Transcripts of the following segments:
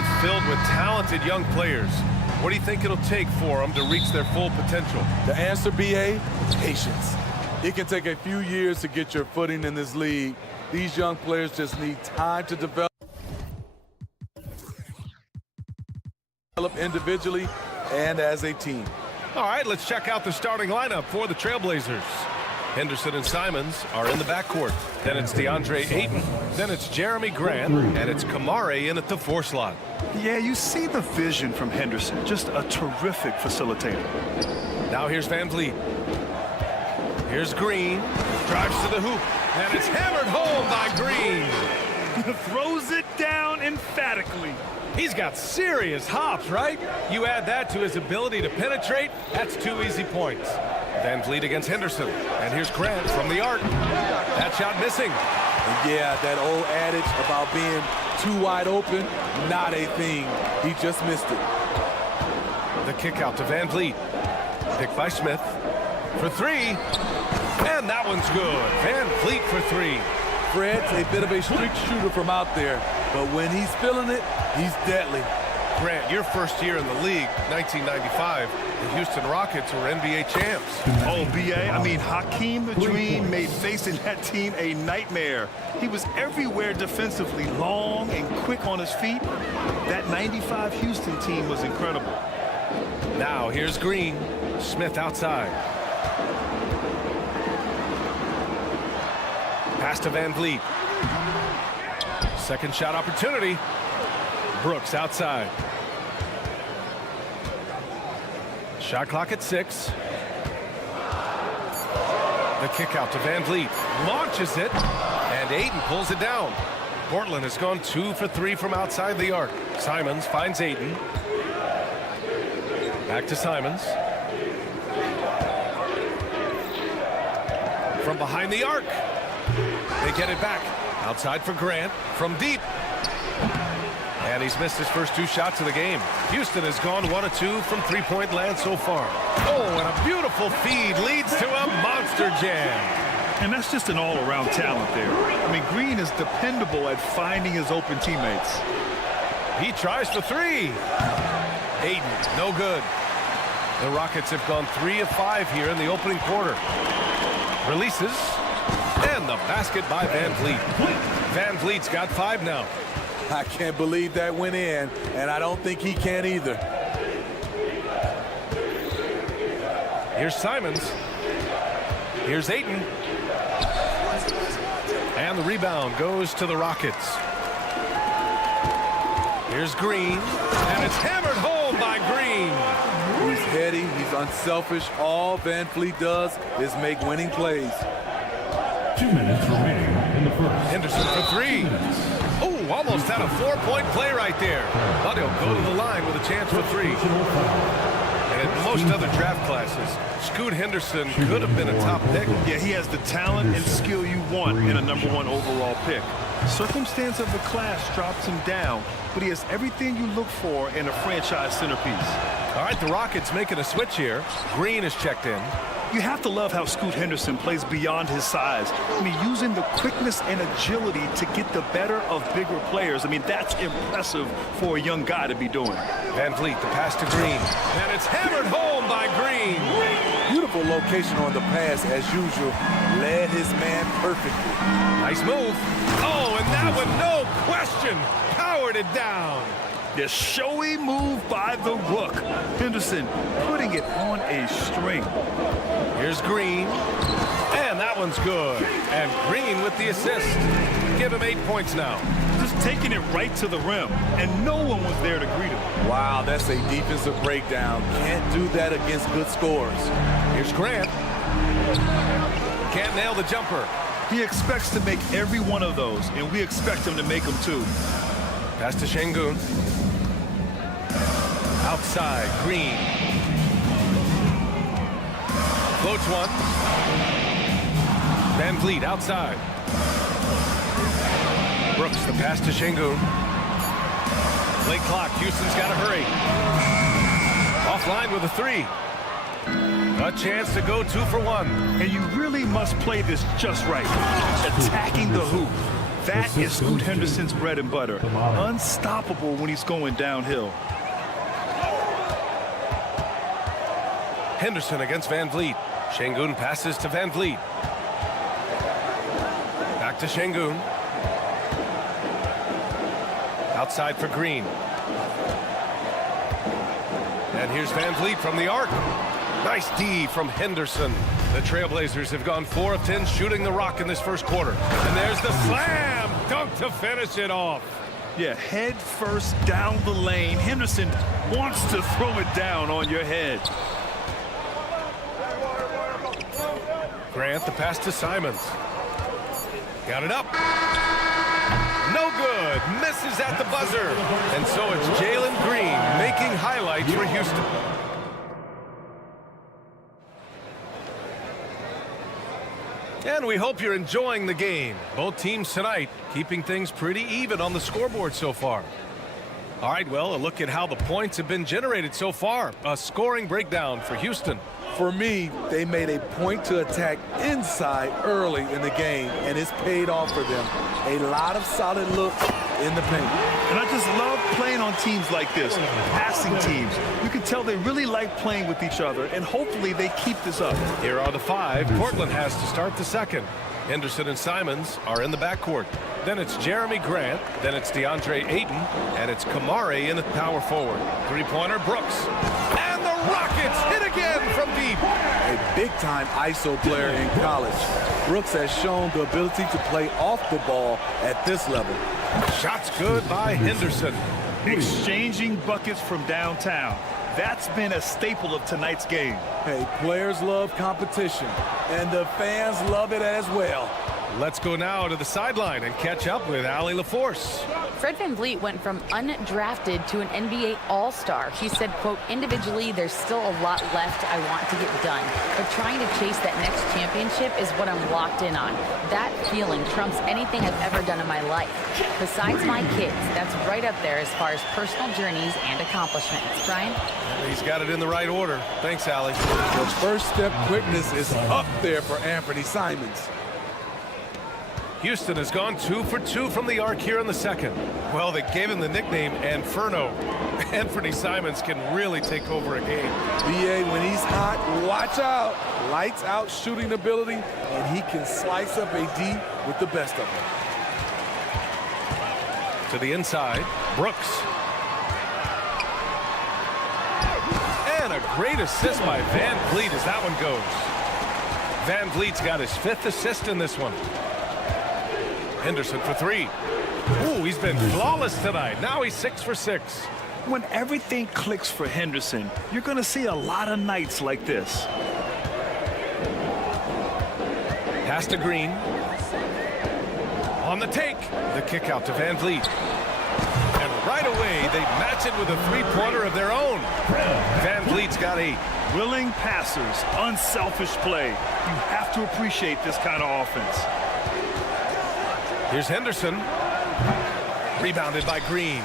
field filled with talented young players. What do you think it'll take for them to reach their full potential? The answer, B.A., patience. It can take a few years to get your footing in this league. These young players just need time to develop individually and as a team. All right, let's check out the starting lineup for the Trailblazers. Henderson and Simons are in the backcourt. Then it's DeAndre Ayton. Then it's Jeremy Grant. And it's Kamare in at the 4 slot. Yeah, you see the vision from Henderson. Just a terrific facilitator. Now here's Van Vliet. Here's Green. Drives to the hoop. And it's hammered home by Green. Throws it down emphatically. He's got serious hops, right? You add that to his ability to penetrate, that's 2 easy points. Van Vliet against Henderson. And here's Grant from the arc. That shot missing. And yeah, that old adage about being too wide open, not a thing. He just missed it. The kick out to Van Vliet. Picked by Smith for 3. And that one's good. Van Vliet for 3. Fred's a bit of a streak shooter from out there, but when he's feeling it, he's deadly. Grant, your first year in the league, 1995, the Houston Rockets were NBA champs. Oh, B.A., I mean, Hakeem the Dream made facing that team a nightmare. He was everywhere defensively, long and quick on his feet. That 95 Houston team was incredible. Now, here's Green. Smith outside. Pass to Van Vliet. Second shot opportunity. Brooks outside. Shot clock at 6. The kick out to Van Vliet. Launches it. And Ayton pulls it down. Portland has gone 2 for 3 from outside the arc. Simons finds Ayton. Back to Simons. From behind the arc. They get it back. Outside for Grant. From deep. And he's missed his first 2 shots of the game. Houston has gone 1 of 2 from 3-point land so far. Oh, and a beautiful feed leads to a monster jam. And that's just an all-around talent there. I mean, Green is dependable at finding his open teammates. He tries for 3. Ayton, no good. The Rockets have gone 3 of 5 here in the opening quarter. Releases. And the basket by Van Vliet. Van Vliet's got 5 now. I can't believe that went in, and I don't think he can either. Here's Simons. Here's Ayton. And the rebound goes to the Rockets. Here's Green. And it's hammered home by Green. He's heady, he's unselfish. All Van Vliet does is make winning plays. 2 minutes remaining in the first. Henderson for 3. Oh, almost had a 4-point play right there. But he'll go to the line with a chance for 3. And in most other draft classes, Scoot Henderson could have been a top pick. Yeah, he has the talent and skill you want in a #1 overall pick. Circumstance of the class drops him down, but he has everything you look for in a franchise centerpiece. All right, the Rockets making a switch here. Green is checked in. You have to love how Scoot Henderson plays beyond his size. I mean, using the quickness and agility to get the better of bigger players. I mean, that's impressive for a young guy to be doing. Van Vliet, the pass to Green. And it's hammered home by Green. Beautiful location on the pass, as usual. Led his man perfectly. Nice move. Oh, and that one, no question, powered it down. The showy move by the Rook. Henderson putting it on a string. Here's Green. And that one's good. And Green with the assist. Give him 8 points now. Just taking it right to the rim, and no one was there to greet him. Wow, that's a defensive breakdown. Can't do that against good scores. Here's Grant. Can't nail the jumper. He expects to make every one of those, and we expect him to make them too. Pass to Şengün. Outside, Green. Floats one. Van Vliet outside. Brooks, the pass to Şengün. Play clock, Houston's got to hurry. Offline with a 3. A chance to go 2 for 1. And you really must play this just right. Attacking the hoop. That is Scoot Henderson's bread and butter. Unstoppable when he's going downhill. Henderson against Van Vliet. Şengün passes to Van Vliet. Back to Şengün. Outside for Green. And here's Van Vliet from the arc. Nice D from Henderson. The Trailblazers have gone 4 of 10 shooting the rock in this first quarter. And there's the slam dunk to finish it off. Yeah, head first down the lane. Henderson wants to throw it down on your head. Grant, the pass to Simons. Got it up. No good. Misses at the buzzer. And so it's Jalen Green making highlights for Houston. And we hope you're enjoying the game. Both teams tonight keeping things pretty even on the scoreboard so far. All right, well, a look at how the points have been generated so far. A scoring breakdown for Houston. For me, they made a point to attack inside early in the game, and it's paid off for them. A lot of solid looks in the paint. And I just love playing on teams like this, passing teams. You can tell they really like playing with each other, and hopefully they keep this up. Here are the 5 Portland has to start the second. Henderson and Simons are in the backcourt. Then it's Jeremy Grant. Then it's DeAndre Ayton. And it's Kamari in the power forward. Three-pointer, Brooks. And the Rockets hit again from deep. A big-time ISO player in college. Brooks has shown the ability to play off the ball at this level. Shots good by Henderson. Exchanging buckets from downtown. That's been a staple of tonight's game. Hey, players love competition, and the fans love it as well. Let's go now to the sideline and catch up with Allie LaForce. Fred Van Vliet went from undrafted to an NBA All-Star. He said, quote, individually, there's still a lot left I want to get done, but trying to chase that next championship is what I'm locked in on. That feeling trumps anything I've ever done in my life. Besides my kids, that's right up there as far as personal journeys and accomplishments. Brian? He's got it in the right order. Thanks, Allie. The first step quickness is up there for Anthony Simons. Houston has gone 2 for 2 from the arc here in the second. Well, they gave him the nickname Inferno. Anthony Simons can really take over a game. BA, when he's hot, watch out. Lights out shooting ability, and he can slice up a D with the best of them. To the inside, Brooks. And a great assist by Van Vliet as that one goes. Van Vliet's got his 5th assist in this one. Henderson for 3. Ooh, he's been flawless tonight. Now he's 6 for 6. When everything clicks for Henderson, you're going to see a lot of nights like this. Pass to Green. On the take. The kick out to Van Vliet. And right away, they match it with a three-pointer of their own. Van Vliet's got 8. Willing passers, unselfish play. You have to appreciate this kind of offense. Here's Henderson. Rebounded by Green.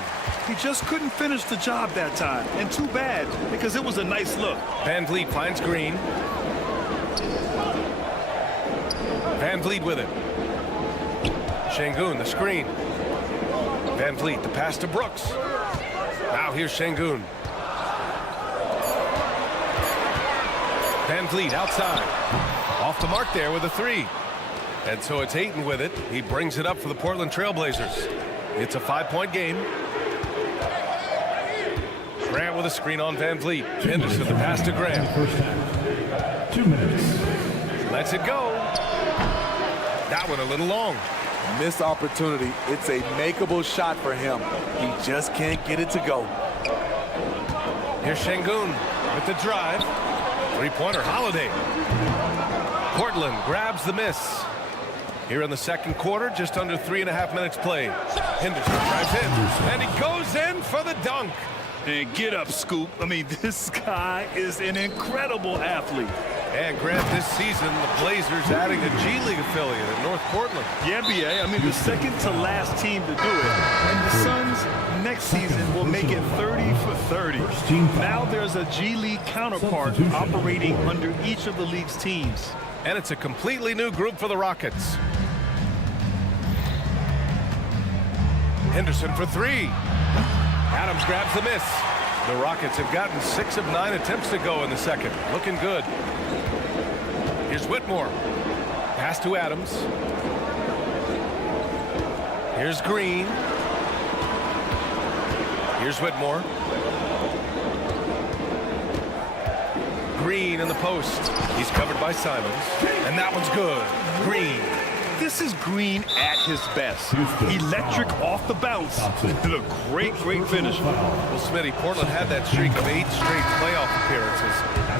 He just couldn't finish the job that time. And too bad, because it was a nice look. Van Vliet finds Green. Van Vliet with it. Şengün, the screen. Van Vliet, the pass to Brooks. Now here's Şengün. Van Vliet outside. Off the mark there with a 3. And so it's Ayton with it. He brings it up for the Portland Trailblazers. It's a 5-point game. Grant with a screen on Van Vliet. Henderson, the pass to Grant. 2 minutes. Lets it go. That one a little long. Missed opportunity. It's a makeable shot for him. He just can't get it to go. Here's Şengün with the drive. Three-pointer, Holiday. Portland grabs the miss. Here in the second quarter, just under 3.5 minutes played. Henderson drives in, and he goes in for the dunk. And get up, Scoop. I mean, this guy is an incredible athlete. And Grant, this season, the Blazers adding a G League affiliate at North Portland. Yeah, BA. I mean, the second to last team to do it. And the Suns next season will make it 30 for 30. Now there's a G League counterpart operating under each of the league's teams. And it's a completely new group for the Rockets. Henderson for three. Adams grabs the miss. The Rockets have gotten 6 of 9 attempts to go in the second. Looking good. Here's Whitmore. Pass to Adams. Here's Green. Here's Whitmore. Green in the post. He's covered by Simons. And that one's good. Green. This is Green at his best. Electric off the bounce. And a great finish. Well, Smitty, Portland had that streak of 8 straight playoff appearances.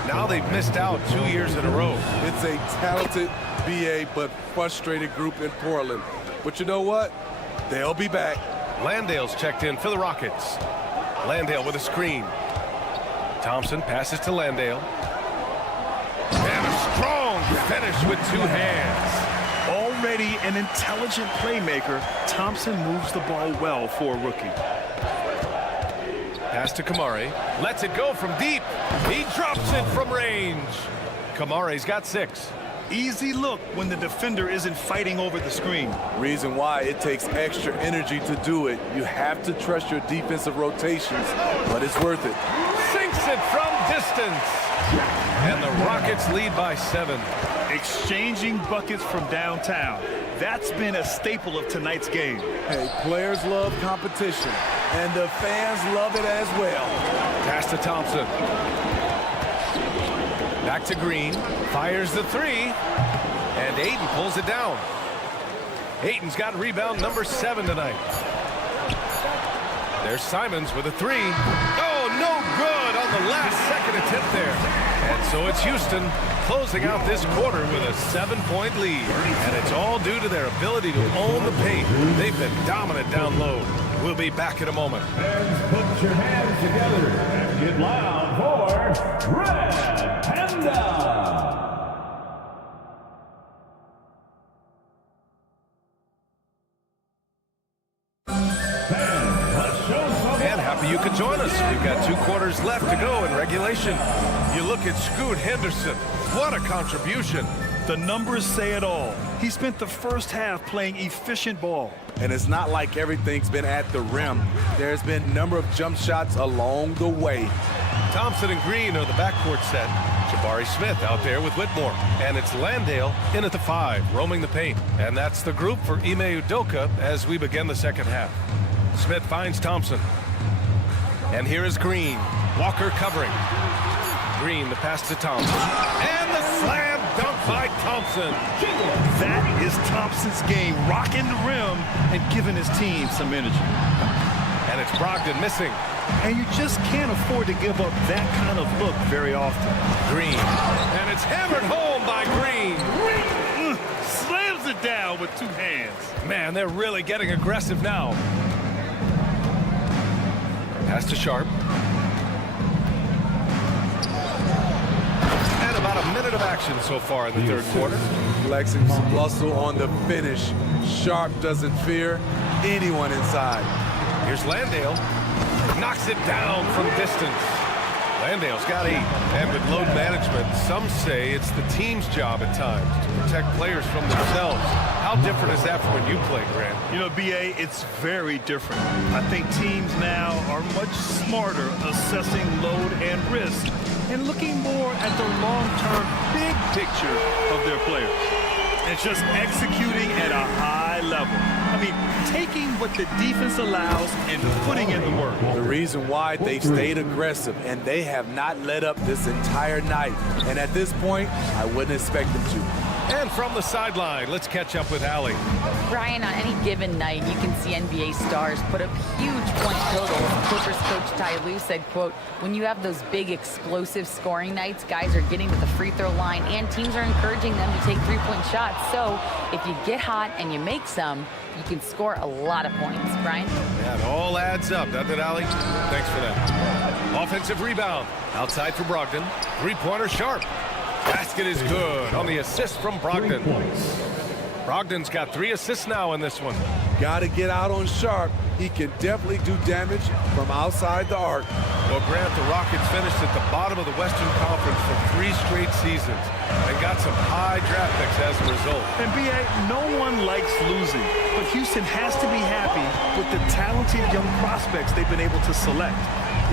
Now they've missed out 2 years in a row. It's a talented BA but frustrated group in Portland. But you know what? They'll be back. Landale's checked in for the Rockets. Landale with a screen. Thompson passes to Landale. And a strong finish with 2 hands. Already an intelligent playmaker, Thompson moves the ball well for a rookie. Pass to Kamari. Lets it go from deep. He drops it from range. Kamari's got 6. Easy look when the defender isn't fighting over the screen. Reason why it takes extra energy to do it. You have to trust your defensive rotations, but it's worth it. Sinks it from distance. And the Rockets lead by 7. Exchanging buckets from downtown. That's been a staple of tonight's game. Hey, players love competition, and the fans love it as well. Pass to Thompson. Back to Green. Fires the 3. And Ayton pulls it down. Ayton's got rebound number 7 tonight. There's Simons with a 3. Oh, no good on the last second attempt there. And so it's Houston closing out this quarter with a 7-point lead. And it's all due to their ability to own the paint. They've been dominant down low. We'll be back in a moment. Fans, put your hands together and get loud for Red Panda. And happy you could join us. We've got 2 quarters left to go in regulation. You look at Scoot Henderson. What a contribution. The numbers say it all. He spent the first half playing efficient ball. And it's not like everything's been at the rim. There's been a number of jump shots along the way. Thompson and Green are the backcourt set. Jabari Smith out there with Whitmore. And it's Landale in at the 5, roaming the paint. And that's the group for Ime Udoka as we begin the second half. Smith finds Thompson. And here is Green. Walker covering. Green, the pass to Thompson. And the slam dunk by Thompson. That is Thompson's game, rocking the rim and giving his team some energy. And it's Brogdon missing. And you just can't afford to give up that kind of look very often. Green. And it's hammered home by Green. Slams it down with 2 hands. Man, they're really getting aggressive now. Pass to Sharp. And about a minute of action so far in the third quarter. Flexing some muscle on the finish. Sharp doesn't fear anyone inside. Here's Landale. Knocks it down from distance. Landale's got 8. And with load management, some say it's the team's job at times to protect players from themselves. How different is that from when you played, Grant? You know, B.A., it's very different. I think teams now are much smarter assessing load and risk and looking more at the long-term big picture of their players. And just executing at a high level. I mean, taking what the defense allows and putting in the work. The reason why they've stayed aggressive, and they have not let up this entire night. And at this point, I wouldn't expect them to. And from the sideline, let's catch up with Allie. Brian, on any given night, you can see NBA stars put up huge point totals. Clippers coach Ty Lue said, quote, when you have those big explosive scoring nights, guys are getting to the free throw line and teams are encouraging them to take 3-point shots. So if you get hot and you make some, you can score a lot of points. Brian? Yeah, it all adds up, doesn't it, Allie? Thanks for that. Offensive rebound. Outside for Brogdon. 3-pointer Sharp. Basket is good on the assist from Brogdon. Brogdon's got 3 assists now in this one. Got to get out on Sharp. He can definitely do damage from outside the arc. Well, Grant, the Rockets finished at the bottom of the Western Conference for 3 straight seasons and got some high draft picks as a result. And B.A., no one likes losing, but Houston has to be happy with the talented young prospects they've been able to select.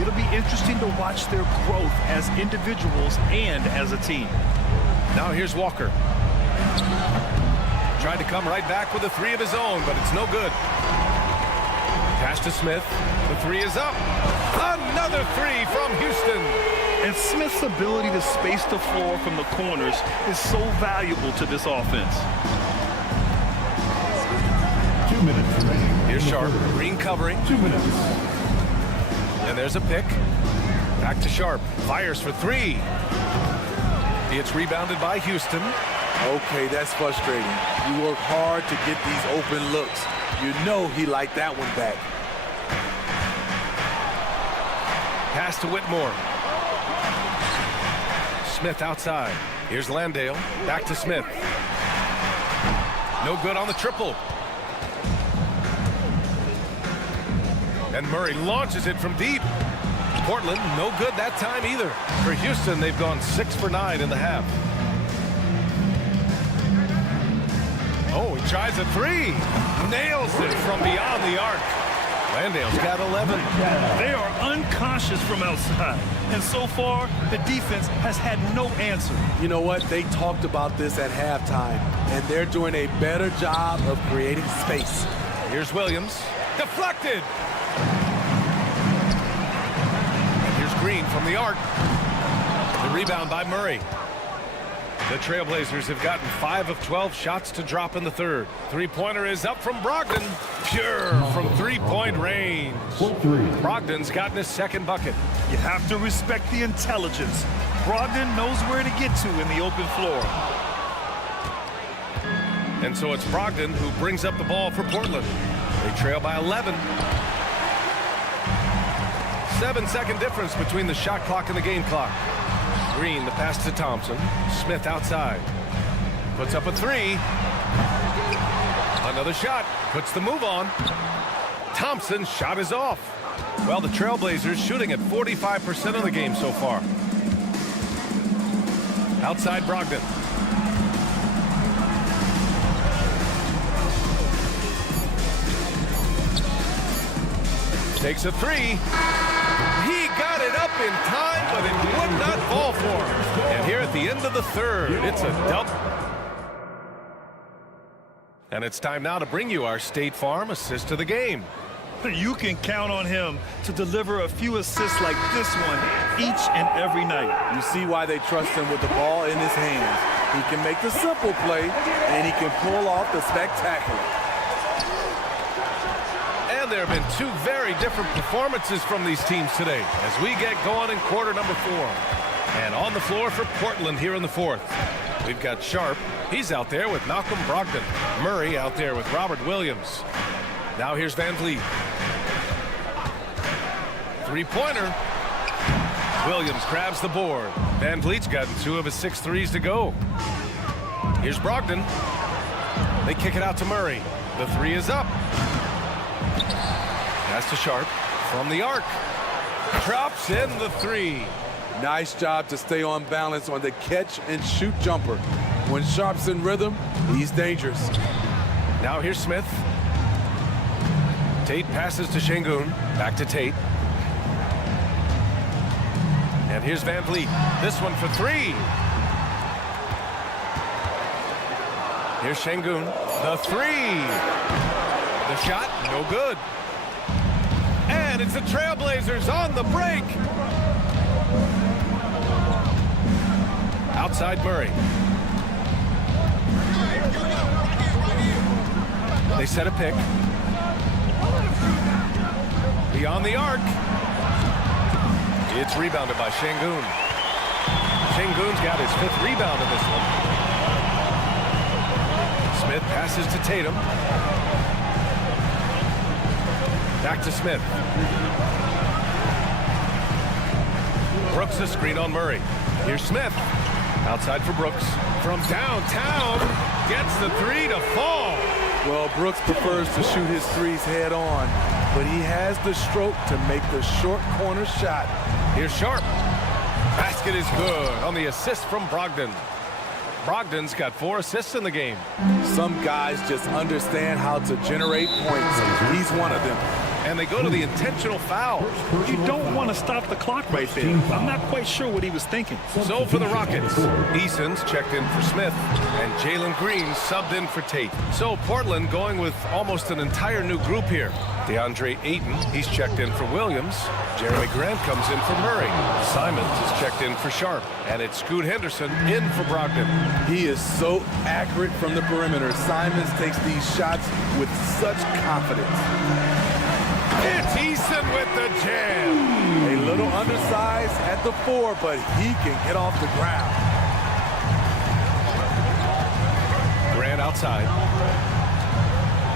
It'll be interesting to watch their growth as individuals and as a team. Now here's Walker. Tried to come right back with a three of his own, but it's no good. Pass to Smith. The three is up. Another three from Houston. And Smith's ability to space the floor from the corners is so valuable to this offense. 2 minutes remaining. Here's Sharp. Green covering. 2 minutes. And there's a pick. Back to Sharp. Fires for three. It's rebounded by Houston. Okay, that's frustrating. You work hard to get these open looks. You know he liked that one back. Pass to Whitmore. Smith outside. Here's Landale. Back to Smith. No good on the triple. And Murray launches it from deep. Portland, no good that time either. For Houston, they've gone 6 for 9 in the half. Oh, he tries a three. Nails it from beyond the arc. Landale's got 11. They are unconscious from outside. And so far, the defense has had no answer. You know what? They talked about this at halftime, and they're doing a better job of creating space. Here's Williams. Deflected. And here's Green from the arc. The rebound by Murray. The Trailblazers have gotten 5 of 12 shots to drop in the third. Three-pointer is up from Brogdon. Pure from three-point range. Brogdon's gotten his second bucket. You have to respect the intelligence. Brogdon knows where to get to in the open floor. And so it's Brogdon who brings up the ball for Portland. They trail by 11. 7-second difference between the shot clock and the game clock. Green, the pass to Thompson. Smith outside. Puts up a three. Another shot. Puts the move on. Thompson's shot is off. Well, the Trailblazers shooting at 45% of the game so far. Outside Brogdon. Takes a three. He got it up in time, but it would not fall for him. And here at the end of the third, it's a dub. And it's time now to bring you our State Farm assist of the game. You can count on him to deliver a few assists like this one each and every night. You see why they trust him with the ball in his hands. He can make the simple play, and he can pull off the spectacular. And there have been two very different performances from these teams today as we get going in quarter number 4. And on the floor for Portland here in the fourth, we've got Sharp. He's out there with Malcolm Brogdon. Murray out there with Robert Williams. Now here's Van Vliet. Three-pointer. Williams grabs the board. Van Vliet's gotten 2 of his 6 threes to go. Here's Brogdon. They kick it out to Murray. The three is up. Pass to Sharp from the arc. Drops in the three. Nice job to stay on balance on the catch and shoot jumper. When Sharp's in rhythm, he's dangerous. Now here's Smith. Tate passes to Şengün. Back to Tate. And here's Van Vliet. This one for three. Here's Şengün. The three. The shot, no good. And it's the Trailblazers on the break. Outside Murray. They set a pick. Beyond the arc. It's rebounded by Şengün. Şengün's got his 5th rebound in this one. Smith passes to Tatum. Back to Smith. Brooks a screen on Murray. Here's Smith. Outside for Brooks. From downtown. Gets the three to fall. Well, Brooks prefers to shoot his threes head on, but he has the stroke to make the short corner shot. Here's Sharp. Basket is good on the assist from Brogdon. Brogdon's got 4 assists in the game. Some guys just understand how to generate points. He's one of them. And they go to the intentional foul. You don't want to stop the clock right there. I'm not quite sure what he was thinking. So for the Rockets, Eason's checked in for Smith, and Jalen Green subbed in for Tate. So Portland going with almost an entire new group here. DeAndre Ayton, he's checked in for Williams. Jeremy Grant comes in for Murray. Simons is checked in for Sharp. And it's Scoot Henderson in for Brogdon. He is so accurate from the perimeter. Simons takes these shots with such confidence. It's Eason with the jam. A little undersized at the 4, but he can get off the ground. Grant outside.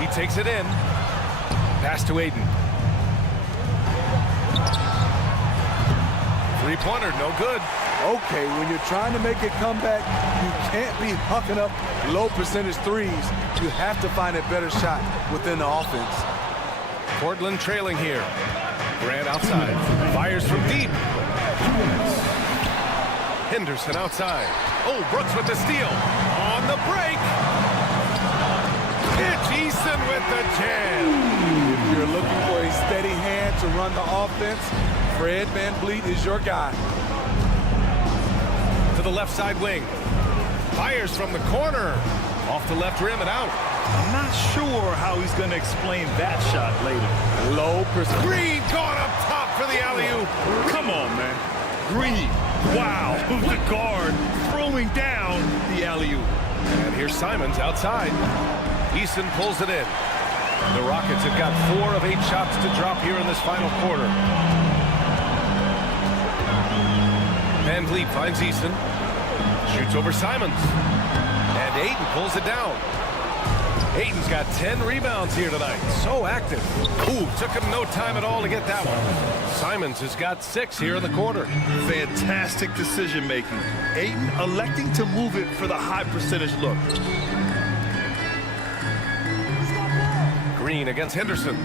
He takes it in. Pass to Ayton. Three-pointer, no good. Okay, when you're trying to make a comeback, you can't be hucking up low percentage threes. You have to find a better shot within the offense. Portland trailing here. Grant outside. Fires from deep. Henderson outside. Oh, Brooks with the steal. On the break. It's Easton with the jam. If you're looking for a steady hand to run the offense, Fred VanVleet is your guy. To the left side wing. Fires from the corner. Off the left rim and out. I'm not sure how he's going to explain that shot later. Low percentage. Green gone up top for the alley-oop. Come on, man. Green. Wow. The guard throwing down the alley-oop. And here's Simons outside. Easton pulls it in. The Rockets have got 4 of 8 shots to drop here in this final quarter. VanVleet finds Easton. Shoots over Simons. And Ayton pulls it down. Ayton's got 10 rebounds here tonight. So active. Ooh, took him no time at all to get that one. Simons has got 6 here in the quarter. Fantastic decision making. Ayton electing to move it for the high percentage look. Green against Henderson.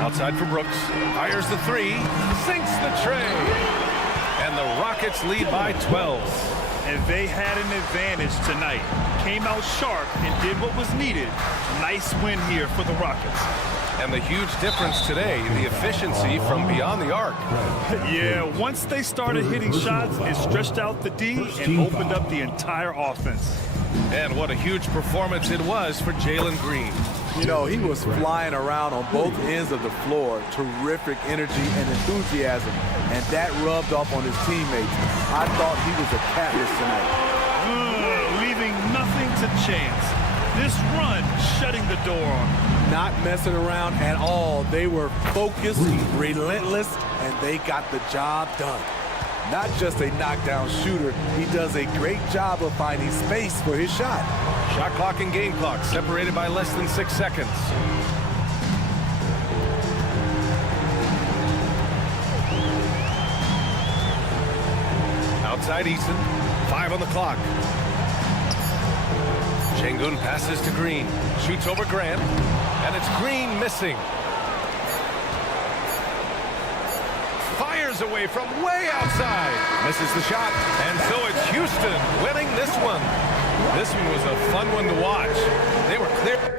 Outside for Brooks. Fires the 3. Sinks the tray. And the Rockets lead by 12. And they had an advantage tonight. Came out sharp and did what was needed. Nice win here for the Rockets. And the huge difference today, the efficiency from beyond the arc. Yeah, once they started hitting shots, it stretched out the D and opened up the entire offense. And what a huge performance it was for Jalen Green. You know, he was flying around on both ends of the floor. Terrific energy and enthusiasm. And that rubbed off on his teammates. I thought he was a catalyst tonight. Leaving nothing to chance. This run shutting the door on him. Not messing around at all. They were focused, relentless, and they got the job done. Not just a knockdown shooter, he does a great job of finding space for his shot. Shot clock and game clock separated by less than 6 seconds. Outside Easton, 5 on the clock. Şengün passes to Green, shoots over Grant, and it's Green missing. Fires away from way outside. Misses the shot, and so it's Houston winning this one. This one was a fun one to watch. They were clear.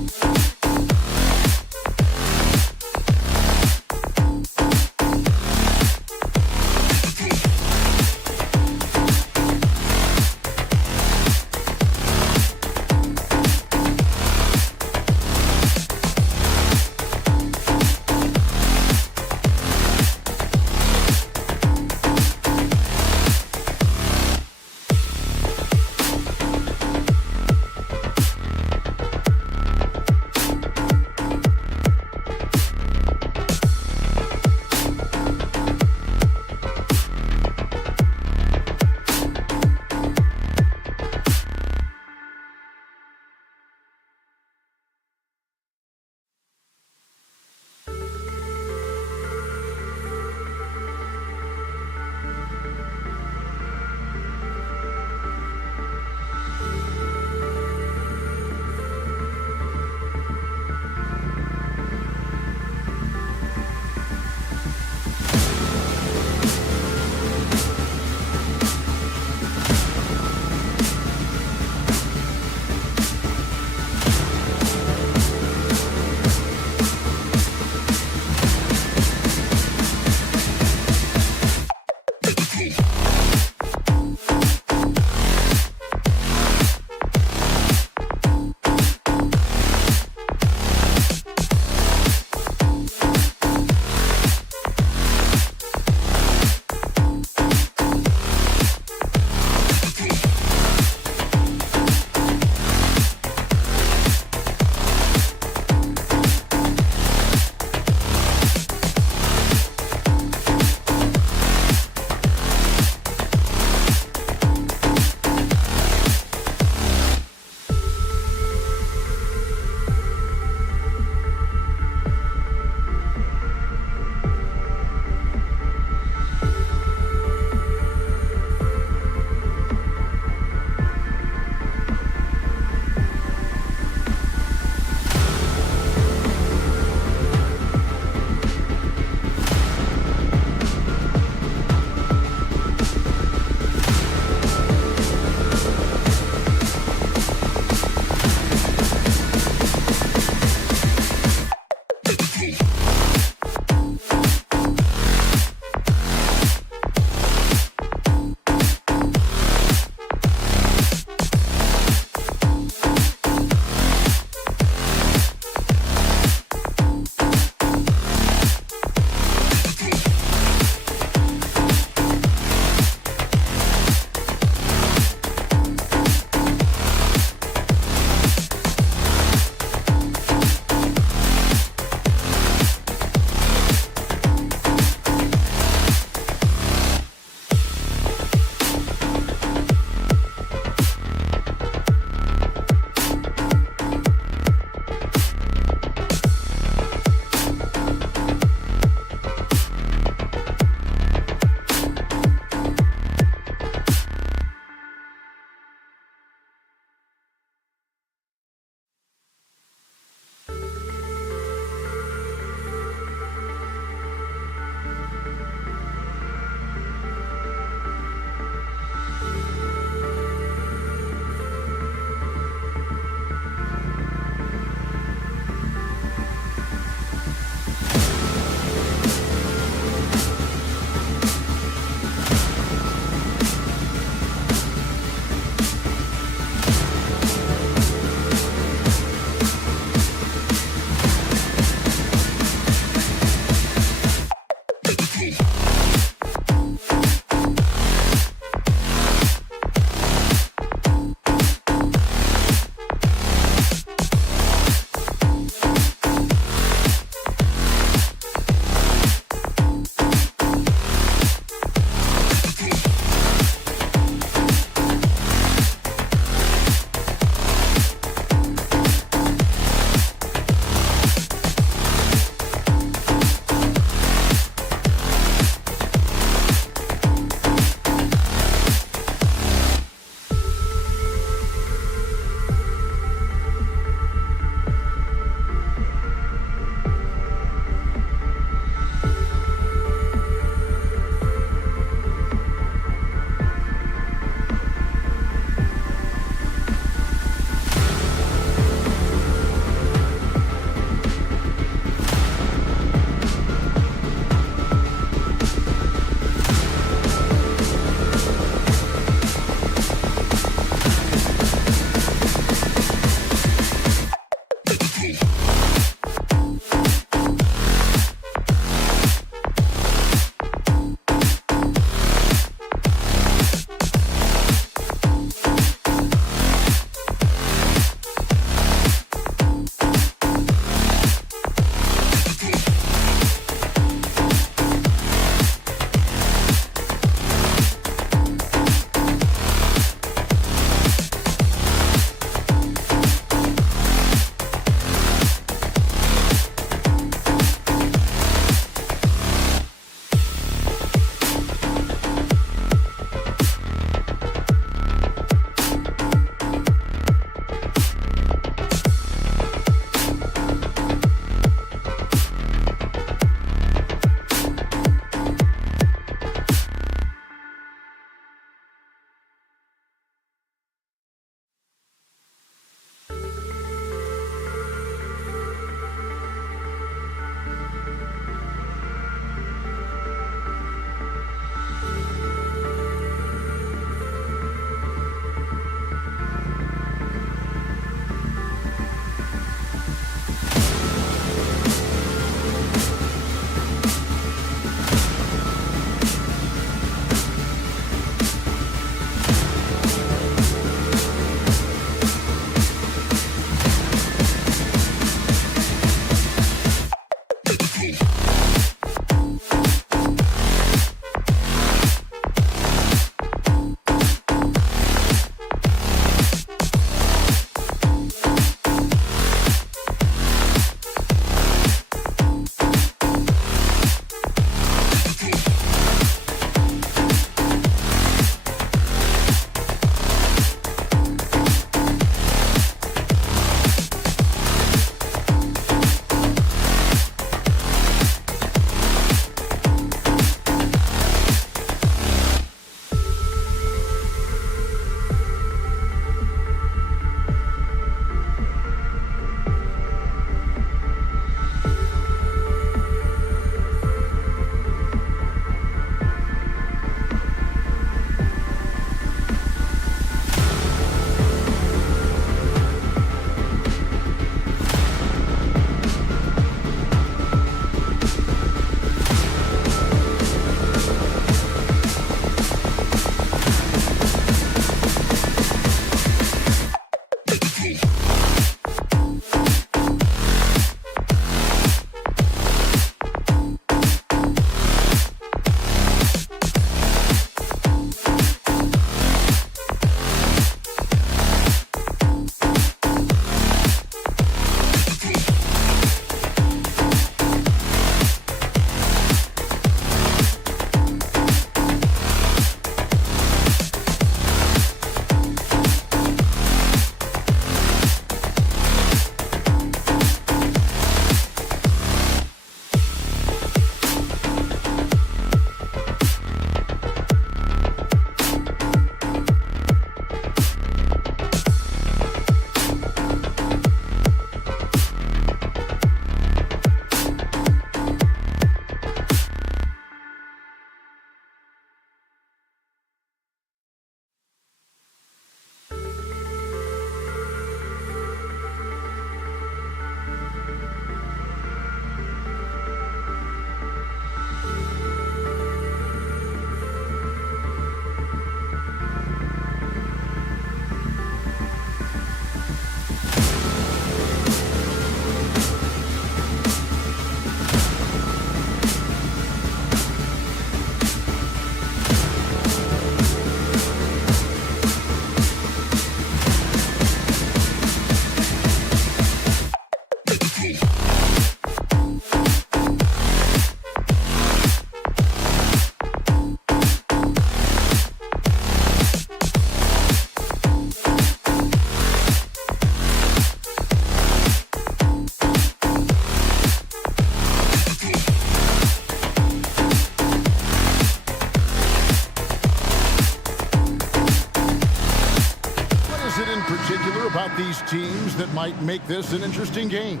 particular about these teams that might make this an interesting game?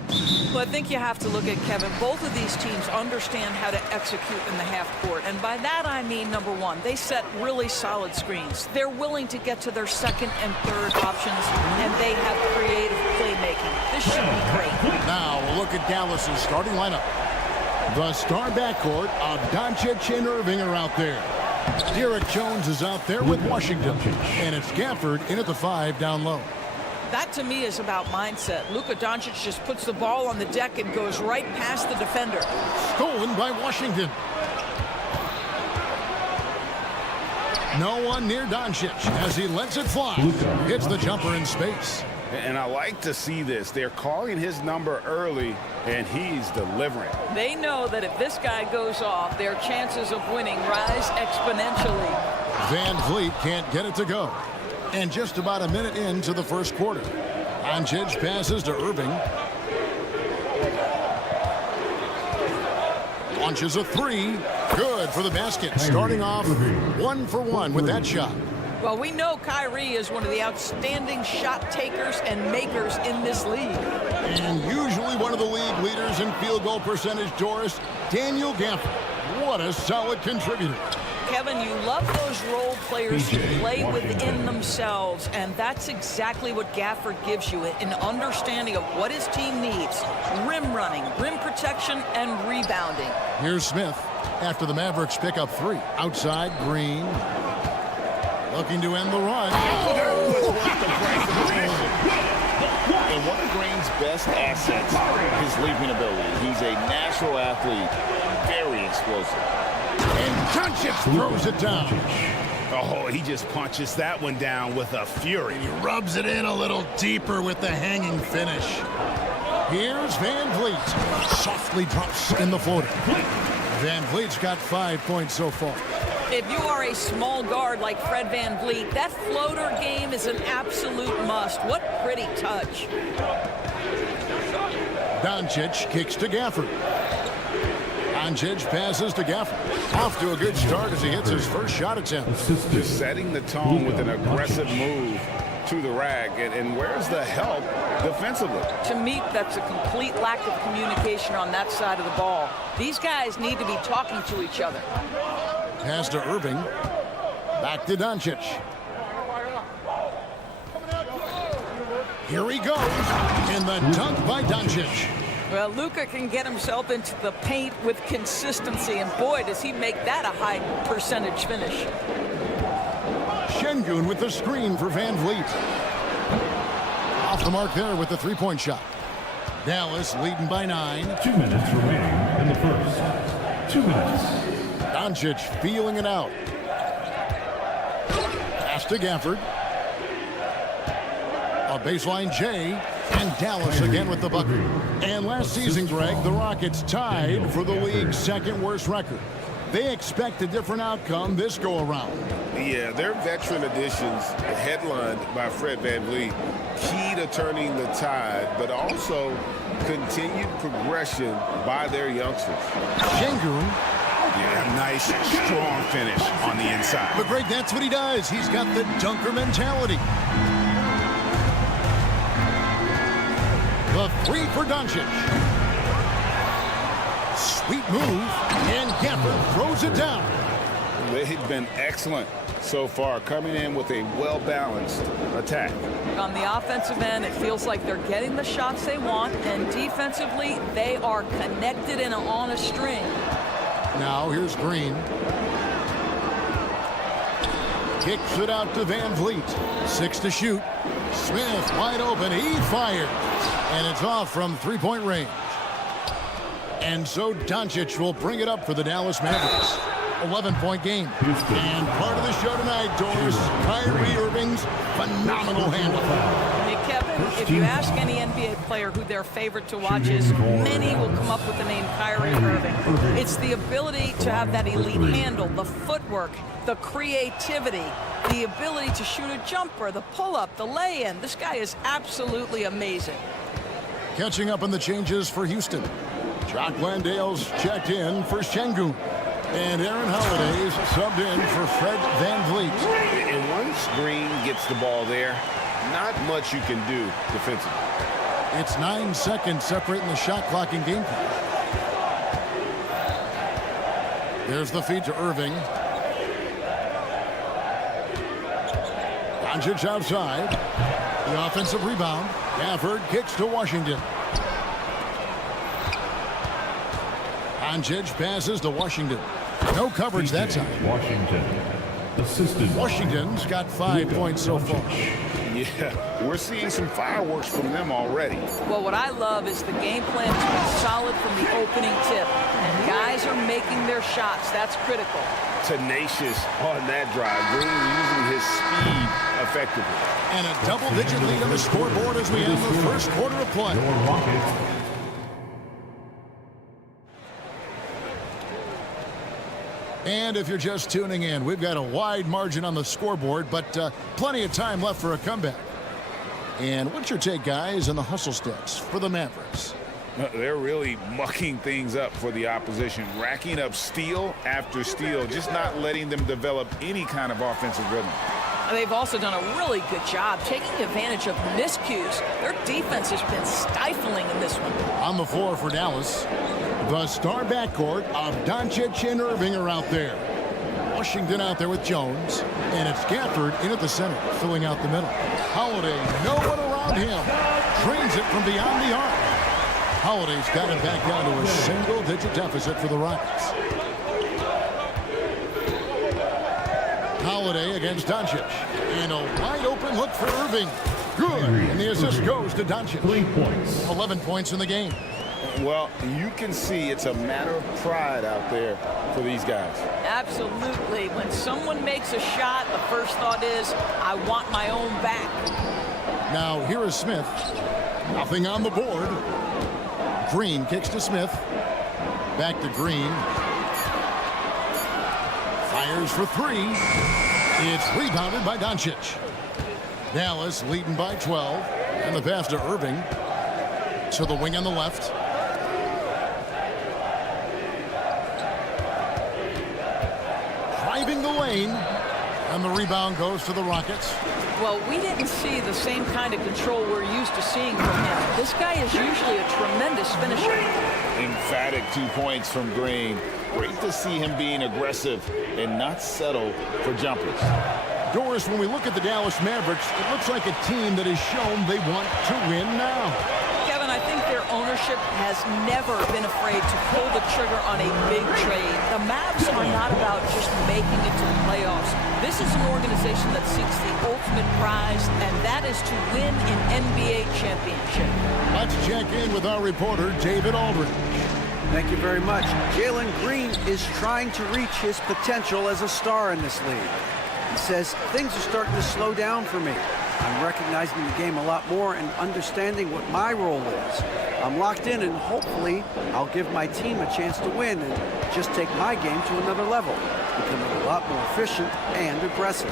Well, I think you have to look at, Kevin, both of these teams understand how to execute in the half court. And by that, I mean, number one, they set really solid screens. They're willing to get to their second and third options, and they have creative playmaking. This should be great. Now, a look at Dallas's starting lineup. The star backcourt of Doncic and Irving are out there. Derek Jones is out there with Washington. And it's Gafford in at the 5 down low. That, to me, is about mindset. Luka Doncic just puts the ball on the deck and goes right past the defender. Stolen by Washington. No one near Doncic as he lets it fly. Hits the jumper in space. And I like to see this. They're calling his number early, and he's delivering. They know that if this guy goes off, their chances of winning rise exponentially. Van Vliet can't get it to go. And just about a minute into the first quarter. Doncic passes to Irving. Launches a 3. Good for the basket. Starting off 1 for 1 with that shot. Well, we know Kyrie is one of the outstanding shot takers and makers in this league. And usually one of the league leaders in field goal percentage, Doris, Daniel Gafford. What a solid contributor. Kevin, you love those role players who play within themselves, and that's exactly what Gafford gives you, an understanding of what his team needs. Rim running, rim protection, and rebounding. Here's Smith after the Mavericks pick up 3. Outside, Green. Looking to end the run. And one of Green's best assets, his leaping ability. He's a natural athlete, very explosive. And Doncic throws it down. Oh, he just punches that one down with a fury. He rubs it in a little deeper with the hanging finish. Here's Van Vliet. Softly drops in the floater. Van Vliet's got 5 points so far. If you are a small guard like Fred VanVleet, that floater game is an absolute must. What pretty touch. Doncic kicks to Gafford. Doncic passes to Gafford. Off to a good start as he hits his first shot attempt. Just setting the tone with an aggressive move to the rack. And where's the help defensively? To me, that's a complete lack of communication on that side of the ball. These guys need to be talking to each other. Pass to Irving. Back to Doncic. Here he goes. In the dunk by Doncic. Well, Luka can get himself into the paint with consistency, and boy, does he make that a high percentage finish. Şengün with the screen for Van Vliet. Off the mark there with the 3-point shot. Dallas leading by 9. 2 minutes remaining in the first. 2 minutes. Doncic feeling it out. Pass to Gafford. A baseline J. And Dallas again with the bucket. And last season, Greg, the Rockets tied for the league's second worst record. They expect a different outcome this go-around. Yeah, their veteran additions, headlined by Fred VanVleet, key to turning the tide, but also continued progression by their youngsters. Şengün. Yeah, nice, strong finish on the inside. But Greg, that's what he does. He's got the dunker mentality. The 3 for Doncic. Sweet move, and Gafford throws it down. They've been excellent so far, coming in with a well-balanced attack. On the offensive end, it feels like they're getting the shots they want, and defensively, they are connected and on a string. Now here's Green. Kicks it out to Van Vliet. 6 to shoot. Smith wide open. He fires. And it's off from 3-point range. And so Doncic will bring it up for the Dallas Mavericks. 11-point game. And part of the show tonight, Doris, Kyrie Irving's phenomenal handle. Hey, Kevin, if you ask any NBA player who their favorite to watch is, many will come up with the name Kyrie Irving. It's the ability to have that elite handle, the footwork, the creativity, the ability to shoot a jumper, the pull-up, the lay-in. This guy is absolutely amazing. Catching up on the changes for Houston. Jock Landale's checked in for Şengün. And Aaron Holiday's subbed in for Fred VanVleet. And once Green gets the ball there, not much you can do defensively. It's 9 seconds separating the shot clock and game clock. There's the feed to Irving. Doncic outside. The offensive rebound. Gafford kicks to Washington. Doncic passes to Washington. No coverage that time. Washington. Assistant. Washington's got 5 points so far. Yeah, we're seeing some fireworks from them already. Well, what I love is the game plan has been solid from the opening tip. And guys are making their shots. That's critical. Tenacious on that drive. Green using his speed effectively. And a double-digit lead on the scoreboard as we end the first quarter of play. Your Rockets. And if you're just tuning in, we've got a wide margin on the scoreboard, but plenty of time left for a comeback. And what's your take, guys, on the hustle stats for the Mavericks? They're really mucking things up for the opposition, racking up steal after steal, just not letting them develop any kind of offensive rhythm. They've also done a really good job taking advantage of miscues. Their defense has been stifling in this one. On the floor for Dallas, the star backcourt of Doncic and Irving are out there. Washington out there with Jones, and it's Gafford in at the center, filling out the middle. Holiday, no one around him, drains it from beyond the arc. Holiday's got it back down to a single-digit deficit for the Rockets. Holiday against Doncic, and a wide-open look for Irving. Good, and the assist goes to Doncic. 3 points. 11 points in the game. Well, you can see it's a matter of pride out there for these guys. Absolutely. When someone makes a shot, the first thought is, I want my own back. Now, here is Smith. Nothing on the board. Green kicks to Smith. Back to Green. Fires for 3. It's rebounded by Doncic. Dallas leading by 12. And the pass to Irving. To the wing on the left. Driving the lane. And the rebound goes to the Rockets. Well, we didn't see the same kind of control we're used to seeing from him. This guy is usually a tremendous finisher. Emphatic 2 points from Green. Great to see him being aggressive and not settle for jumpers. Doris, when we look at the Dallas Mavericks, it looks like a team that has shown they want to win now. Kevin, I think their ownership has never been afraid to pull the trigger on a big trade. The Mavs are not about just making it to the playoffs. This is an organization that seeks the ultimate prize, and that is to win an NBA championship. Let's check in with our reporter, David Aldridge. Thank you very much. Jalen Green is trying to reach his potential as a star in this league. He says, things are starting to slow down for me. I'm recognizing the game a lot more and understanding what my role is. I'm locked in, and hopefully I'll give my team a chance to win and just take my game to another level, becoming a lot more efficient and aggressive.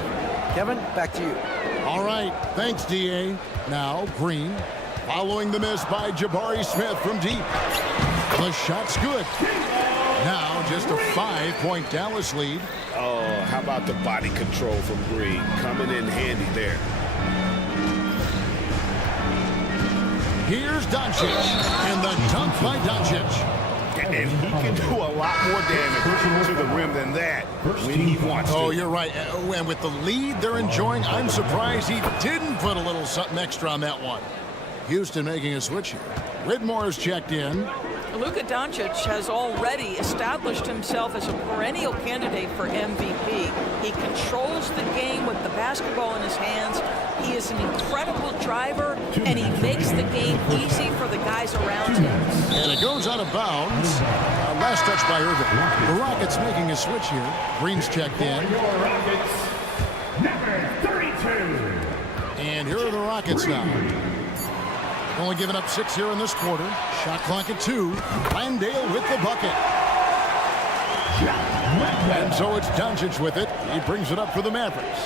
Kevin, back to you. All right, thanks, D.A. Now, Green, following the miss by Jabari Smith from deep. The shot's good. Now, just a 5-point Dallas lead. Oh, how about the body control from Green? Coming in handy there. Here's Doncic, and the dunk by Doncic. And he can do a lot more damage to the rim than that when he wants to. Oh, you're right. And with the lead they're enjoying, I'm surprised he didn't put a little something extra on that one. Houston making a switch here. Whitmore is checked in. Luka Doncic has already established himself as a perennial candidate for MVP. He controls the game with the basketball in his hands. He is an incredible driver, and he makes the game easy for the guys around him. And it goes out of bounds. Last touch by Irving. The Rockets making a switch here. Green's checked in. Your Rockets, number 32. And here are the Rockets now. Only giving up 6 here in this quarter. Shot clock at 2. Landale with the bucket. And so it's Doncic with it. He brings it up for the Mavericks.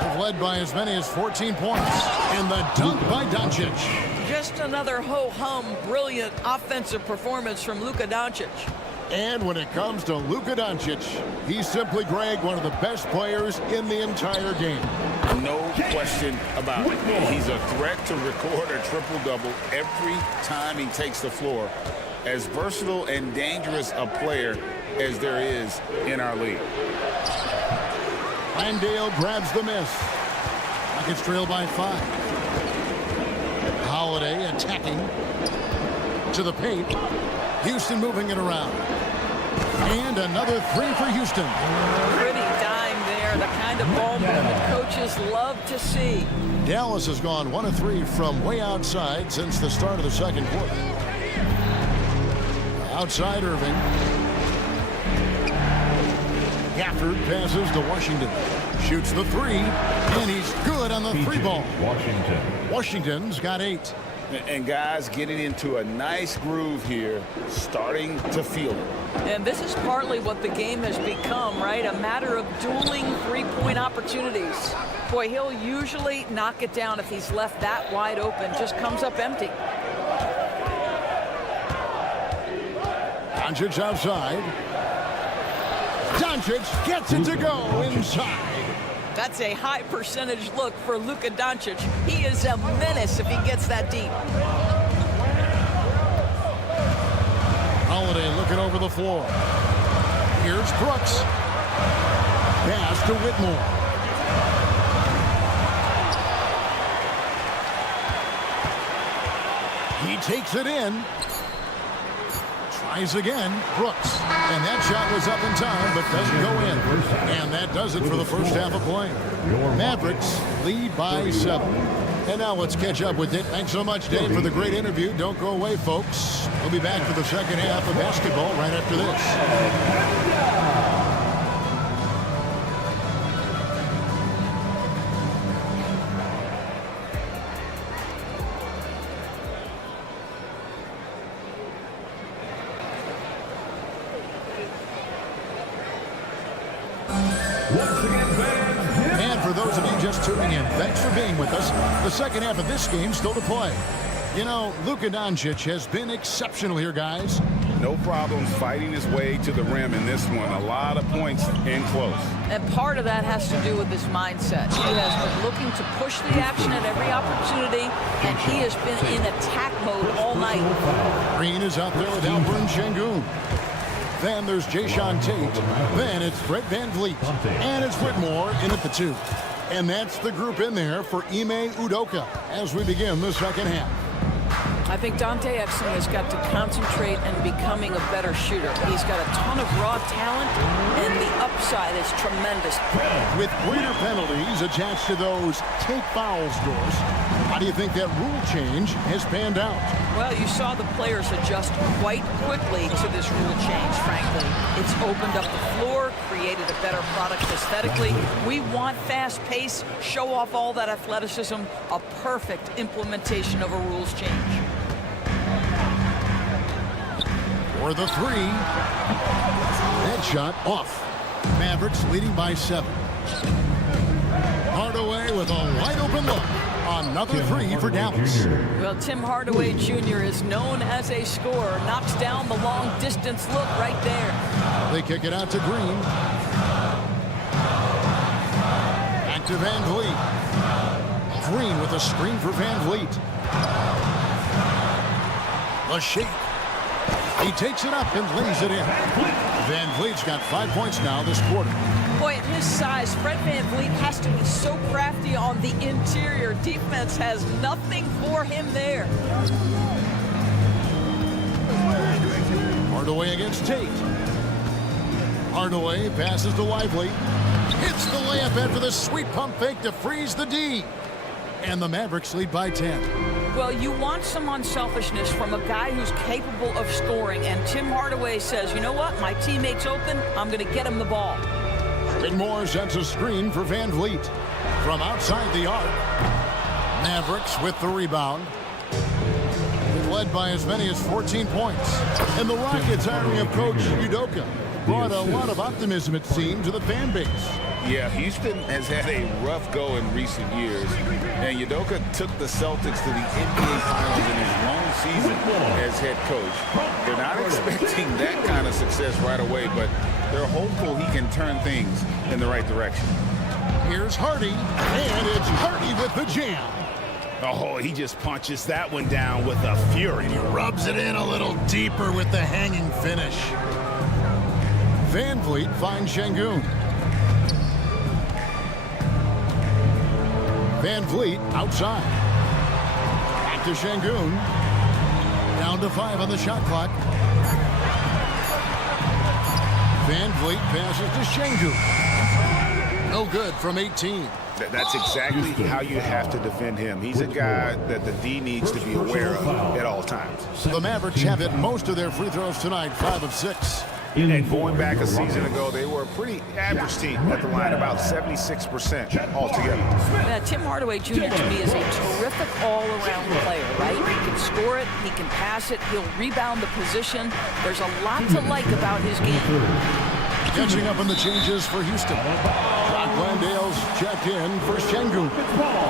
They've led by as many as 14 points. And the dunk by Doncic. Just another ho-hum, brilliant offensive performance from Luka Doncic. And when it comes to Luka Doncic, he's simply, Greg, one of the best players in the entire game. No question about it. He's a threat to record a triple-double every time he takes the floor. As versatile and dangerous a player as there is in our league. Landale grabs the miss. Rockets trail by 5. Holiday attacking to the paint. Houston moving it around. And another 3 for Houston. Pretty dime there, the kind of ball movement coaches love to see. Dallas has gone 1 of 3 from way outside since the start of the second quarter. Outside Irving. Gafford passes to Washington. Shoots the 3, and he's good on the 3 ball. Washington's got 8. And guys getting into a nice groove here, starting to feel it. And this is partly what the game has become, right? A matter of dueling three-point opportunities. Boy, he'll usually knock it down if he's left that wide open. Just comes up empty. Doncic outside. Doncic gets it to go inside. That's a high percentage look for Luka Doncic. He is a menace if he gets that deep. Holiday looking over the floor. Here's Brooks. Pass to Whitmore. He takes it in. Tries again. Brooks. And that shot was up in time, but doesn't go in. And that does it for the first half of play. Mavericks lead by 7. And now let's catch up with Dick. Thanks so much, Dave, for the great interview. Don't go away, folks. We'll be back for the second half of basketball right after this. And for those of you just tuning in, thanks for being with us. The second half of this game still to play. You know, Luka Doncic has been exceptional here, guys. No problems fighting his way to the rim in this one. A lot of points in close. And part of that has to do with his mindset. He has been looking to push the action at every opportunity, and he has been in attack mode all night. Green is out there with Alperen Şengün. Then there's Jayshawn Tate. Then it's Fred VanVleet. And it's Whitmore in at the 2. And that's the group in there for Ime Udoka as we begin the second half. I think Dante Exum has got to concentrate on becoming a better shooter. He's got a ton of raw talent, and the upside is tremendous. With greater penalties attached to those take foul scores, how do you think that rule change has panned out? Well, you saw the players adjust quite quickly to this rule change, frankly. It's opened up the floor, created a better product aesthetically. We want fast pace, show off all that athleticism, a perfect implementation of a rules change. For the 3. That shot off. Mavericks leading by 7. Hardaway with a wide open look. Another 3 for Dallas. Well, Tim Hardaway Jr. is known as a scorer. Knocks down the long distance look right there. They kick it out to Green. Back to VanVleet. Green with a screen for VanVleet. The shake. He takes it up and lays it in. VanVleet's got 5 points now this quarter. Boy, at his size, Fred VanVleet has to be so crafty on the interior. Defense has nothing for him there. Hardaway against Tate. Hardaway passes to Lively. Hits the layup after the sweet pump fake to freeze the D. And the Mavericks lead by 10. Well, you want some unselfishness from a guy who's capable of scoring. And Tim Hardaway says, you know what? My teammate's open. I'm going to get him the ball. Whitmore sets a screen for VanVleet. From outside the arc. Mavericks with the rebound. Led by as many as 14 points. And the Rockets hiring of Coach Udoka brought a lot of optimism, it seemed, to the fan base. Yeah, Houston has had a rough go in recent years, and Udoka took the Celtics to the NBA Finals in his long season as head coach. They're not expecting that kind of success right away, but they're hopeful he can turn things in the right direction. Here's Hardy, and it's Hardy with the jam. Oh, he just punches that one down with a fury. He rubs it in a little deeper with the hanging finish. Van Vliet finds Şengün. Van Vliet outside. Back to Şengün. Down to 5 on the shot clock. Van Vliet passes to Şengün. No good from 18. That's exactly how you have to defend him. He's a guy that the D needs to be aware of at all times. The Mavericks have hit most of their free throws tonight, 5 of 6. And going back a season ago, they were a pretty average team at the line, about 76% altogether. Now, Tim Hardaway Jr. to me is a terrific all-around player, right? He can score it, he can pass it, he'll rebound the position. There's a lot to like about his game. Catching up on the changes for Houston. Brock Landale's checked in for Şengün.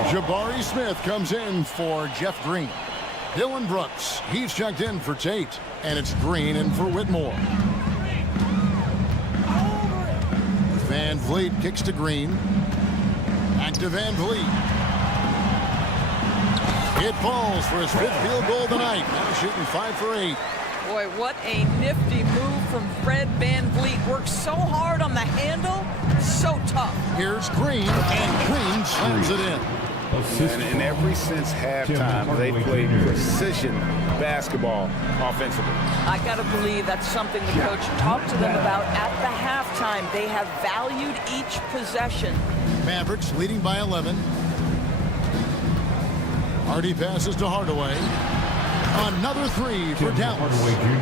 Jabari Smith comes in for Jeff Green. Dylan Brooks, he's checked in for Tate. And it's Green in for Whitmore. Van Vliet kicks to Green. Back to Van Vliet. It falls for his 5th field goal tonight. Now shooting 5 for 8. Boy, what a nifty move from Fred Van Vliet. Works so hard on the handle, so tough. Here's Green, and Green slams it in. And ever since halftime, they played precision basketball offensively. I got to believe that's something the coach talked to them about at the halftime. They have valued each possession. Mavericks leading by 11. Hardy passes to Hardaway. Another 3 for Dallas.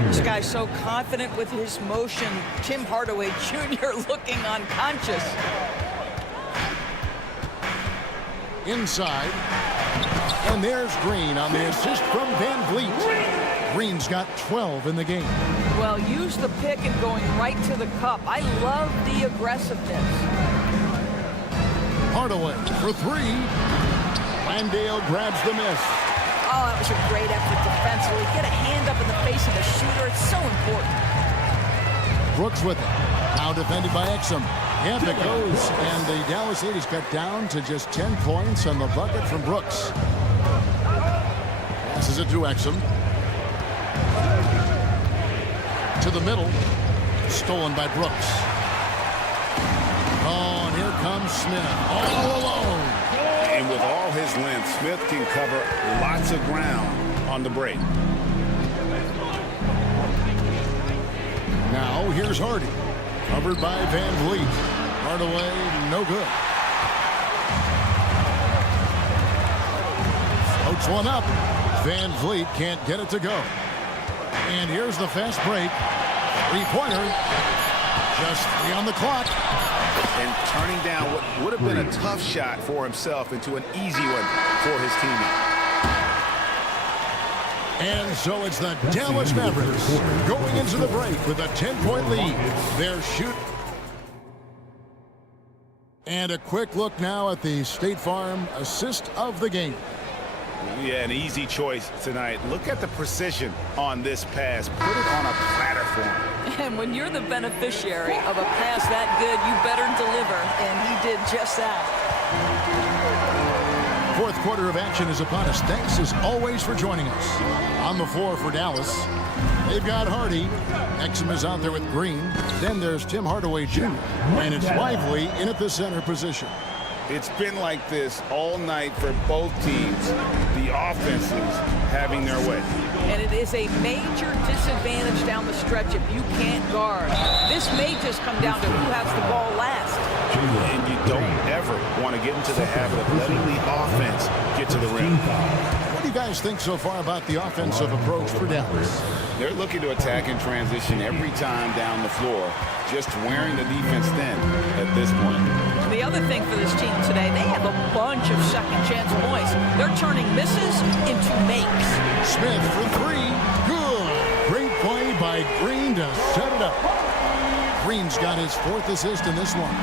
This guy's so confident with his motion. Tim Hardaway Jr. looking unconscious. Inside. And there's Green on the assist from Van Vliet. Green's got 12 in the game. Well, use the pick and going right to the cup. I love the aggressiveness. Hardaway for 3. Landale grabs the miss. Oh, that was a great effort defensively. Get a hand up in the face of the shooter. It's so important. Brooks with it. Now defended by Exum. Yep, it goes. And the Dallas lead is cut down to just 10 points on the bucket from Brooks. Passes it to Exum. To the middle. Stolen by Brooks. Oh, and here comes Smith. All alone. And with all his length, Smith can cover lots of ground on the break. Now here's Hardy. Covered by Van Vliet. Hardaway, no good. Floats one up. Van Vliet can't get it to go. And here's the fast break. 3-pointer. Just 3 on the clock. And turning down what would have been a tough shot for himself into an easy one for his teammate. And so it's the Dallas Mavericks going into the break with a 10-point lead. Their shoot. And a quick look now at the State Farm assist of the game. Yeah, an easy choice tonight. Look at the precision on this pass. Put it on a platter for him. And when you're the beneficiary of a pass that good, you better deliver. And he did just that. Fourth quarter of action is upon us. Thanks as always for joining us. On the floor for Dallas, they've got Hardy. Exum is out there with Green. Then there's Tim Hardaway Jr. And it's Lively in at the center position. It's been like this all night for both teams. The offenses having their way. And it is a major disadvantage down the stretch if you can't guard. This may just come down to who has the ball last. And you don't ever want to get into the habit of letting the offense get to the rim. What do you guys think so far about the offensive approach for Dallas? They're looking to attack and transition every time down the floor, just wearing the defense thin at this point. The other thing for this team today, they have a bunch of second chance points. They're turning misses into makes. Smith for 3. Good. Great play by Green to set it up. Green's got his 4th assist in this one.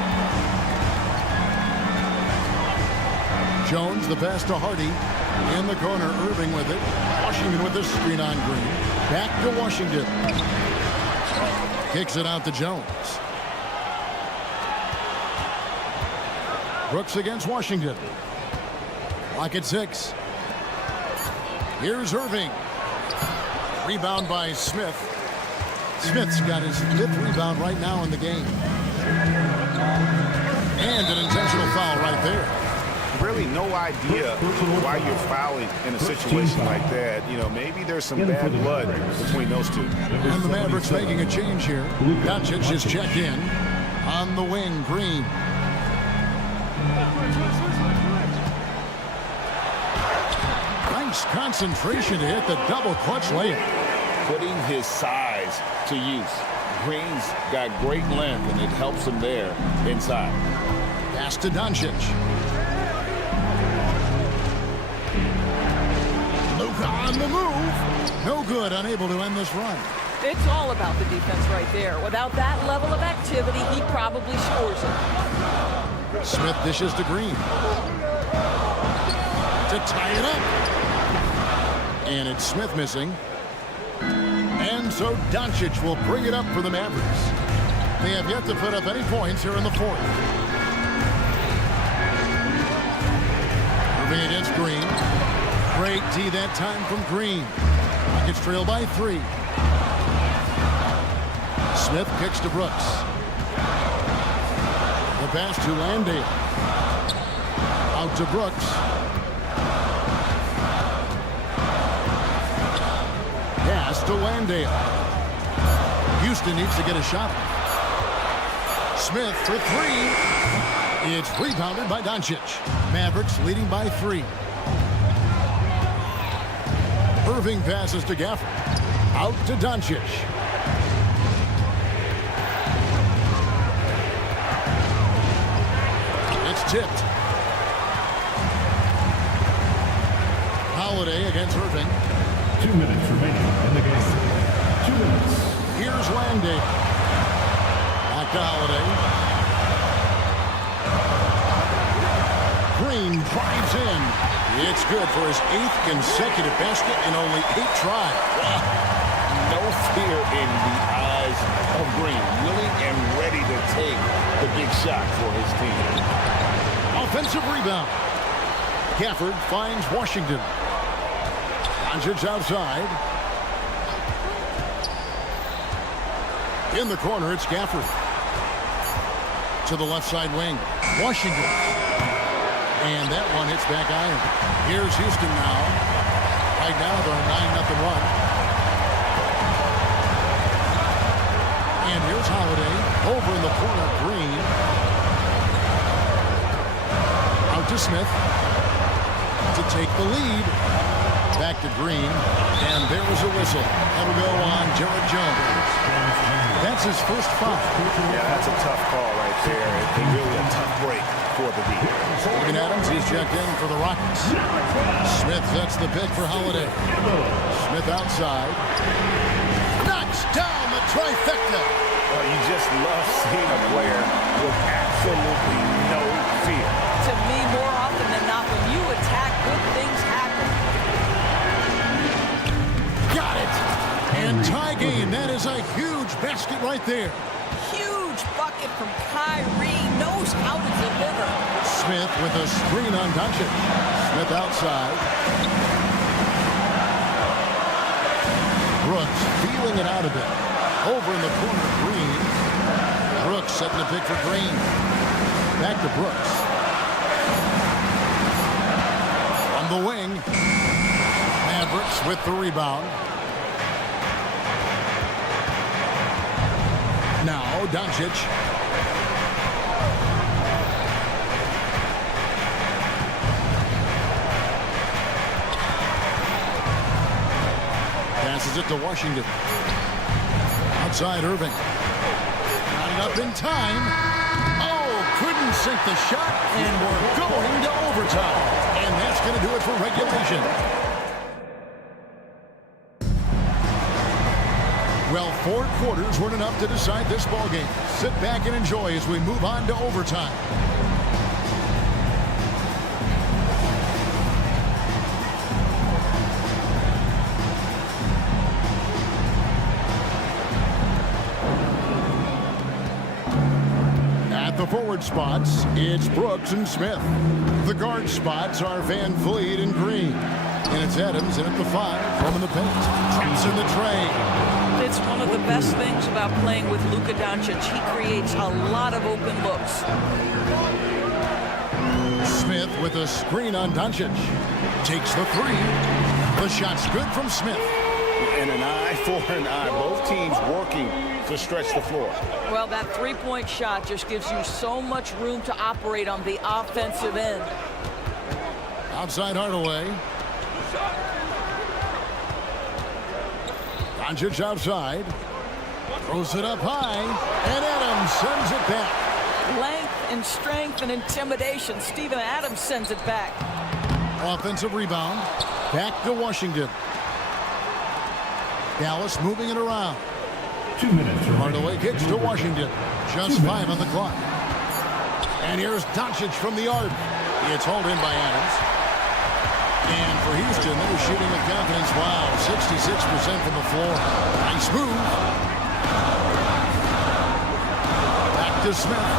Jones, the pass to Hardy. In the corner, Irving with it. Washington with the screen on Green. Back to Washington. Kicks it out to Jones. Brooks against Washington. Lock at 6. Here's Irving. Rebound by Smith. Smith's got his 5th rebound right now in the game. And an intentional foul right there. Really no idea why you're fouling in a situation like that. You know, maybe there's some bad blood between those two. And the Mavericks making a change here. Doncic is checked in. On the wing, Green. Nice concentration to hit the double clutch layup. Putting his size to use. Green's got great length, and it helps him there inside. Pass to Doncic. Luka on the move. No good, unable to end this run. It's all about the defense right there. Without that level of activity, he probably scores it. Smith dishes to Green. To tie it up. And it's Smith missing. And so Doncic will bring it up for the Mavericks. They have yet to put up any points here in the 4th. Irving against Green. Great D that time from Green. Rockets trail by 3. Smith kicks to Brooks. The pass to Landale. Out to Brooks. Pass to Landale. Houston needs to get a shot. Smith for 3. It's rebounded by Doncic. Mavericks leading by 3. Irving passes to Gafford. Out to Doncic. It's tipped. Holiday against Irving. 2 minutes remaining in the game. 2 minutes. Here's Landale. Back to Holiday. Green drives in. It's good for his 8th consecutive basket in only 8 tries. No fear in the eyes of Green. Willing and ready to take the big shot for his team. Offensive rebound. Gafford finds Washington. Doncic outside. In the corner, it's Gafford. To the left side wing. Washington. And that one hits back iron. Here's Houston now. Right now, they're 9-0 run. And here's Holiday. Over in the corner, Green. Out to Smith. To take the lead. Back to Green. And there was a whistle. That'll go on Jared Jones. That's his first foul. Yeah, that's a tough call right there. It's really a tough break for the defense. Steven Adams, he's checked in for the Rockets. Smith sets the pick for Holiday. Smith outside. Knocks down the trifecta. Well, you just love seeing a player with absolutely no fear. To me, more often than not, when you attack, good things happen. Got it. And tie game. That is a huge basket right there. Huge bucket from Kyrie. Knows how to deliver. Smith with a screen on Doncic. Smith outside. Brooks feeling it out a bit. Over in the corner, Green. Brooks setting the pick for Green. Back to Brooks. On the wing. Mavericks with the rebound. Now Doncic. Passes it to Washington. Outside Irving. Not enough in time. Oh, couldn't sink the shot, and we're going to overtime. And that's going to do it for regulation. Well, 4 quarters weren't enough to decide this ballgame. Sit back and enjoy as we move on to overtime. the forward spots, it's Brooks and Smith. The guard spots are Van Vliet and Green. And it's Adams in at the 5, from in the paint. Traps in the tray. It's one of the best things about playing with Luka Doncic. He creates a lot of open looks. Smith with a screen on Doncic. Takes the 3. The shot's good from Smith. And an eye for an eye. Both teams working to stretch the floor. Well, that three-point shot just gives you so much room to operate on the offensive end. Outside Hardaway. Doncic outside. Throws it up high. And Adams sends it back. Length and strength and intimidation. Steven Adams sends it back. Offensive rebound. Back to Washington. Dallas moving it around. 2 minutes. Hardaway kicks to Washington. Just 5 on the clock. And here's Doncic from the arc. It's hauled in by Adams. And for Houston, they're shooting with confidence. Wow, 66% from the floor. Nice move. Back to Smith.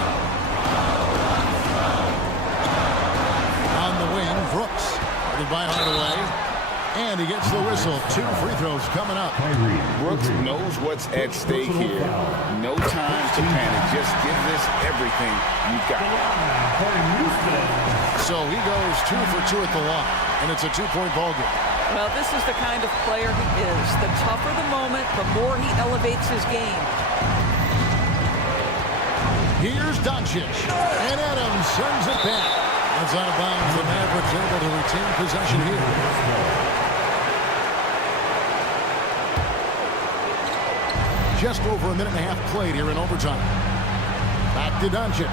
On the wing, Brooks. Guarded by Hardaway. And he gets the whistle. 2 free throws coming up. Brooks knows what's at stake here. No time to panic. Just give this everything you've got. So he goes 2 for 2 at the line. And it's a 2-point ball game. Well, this is the kind of player he is. The tougher the moment, the more he elevates his game. Here's Doncic. And Adams sends it back. That's out of bounds. The Mavericks able to retain possession here. Just over a minute and a half played here in overtime. Back to Doncic.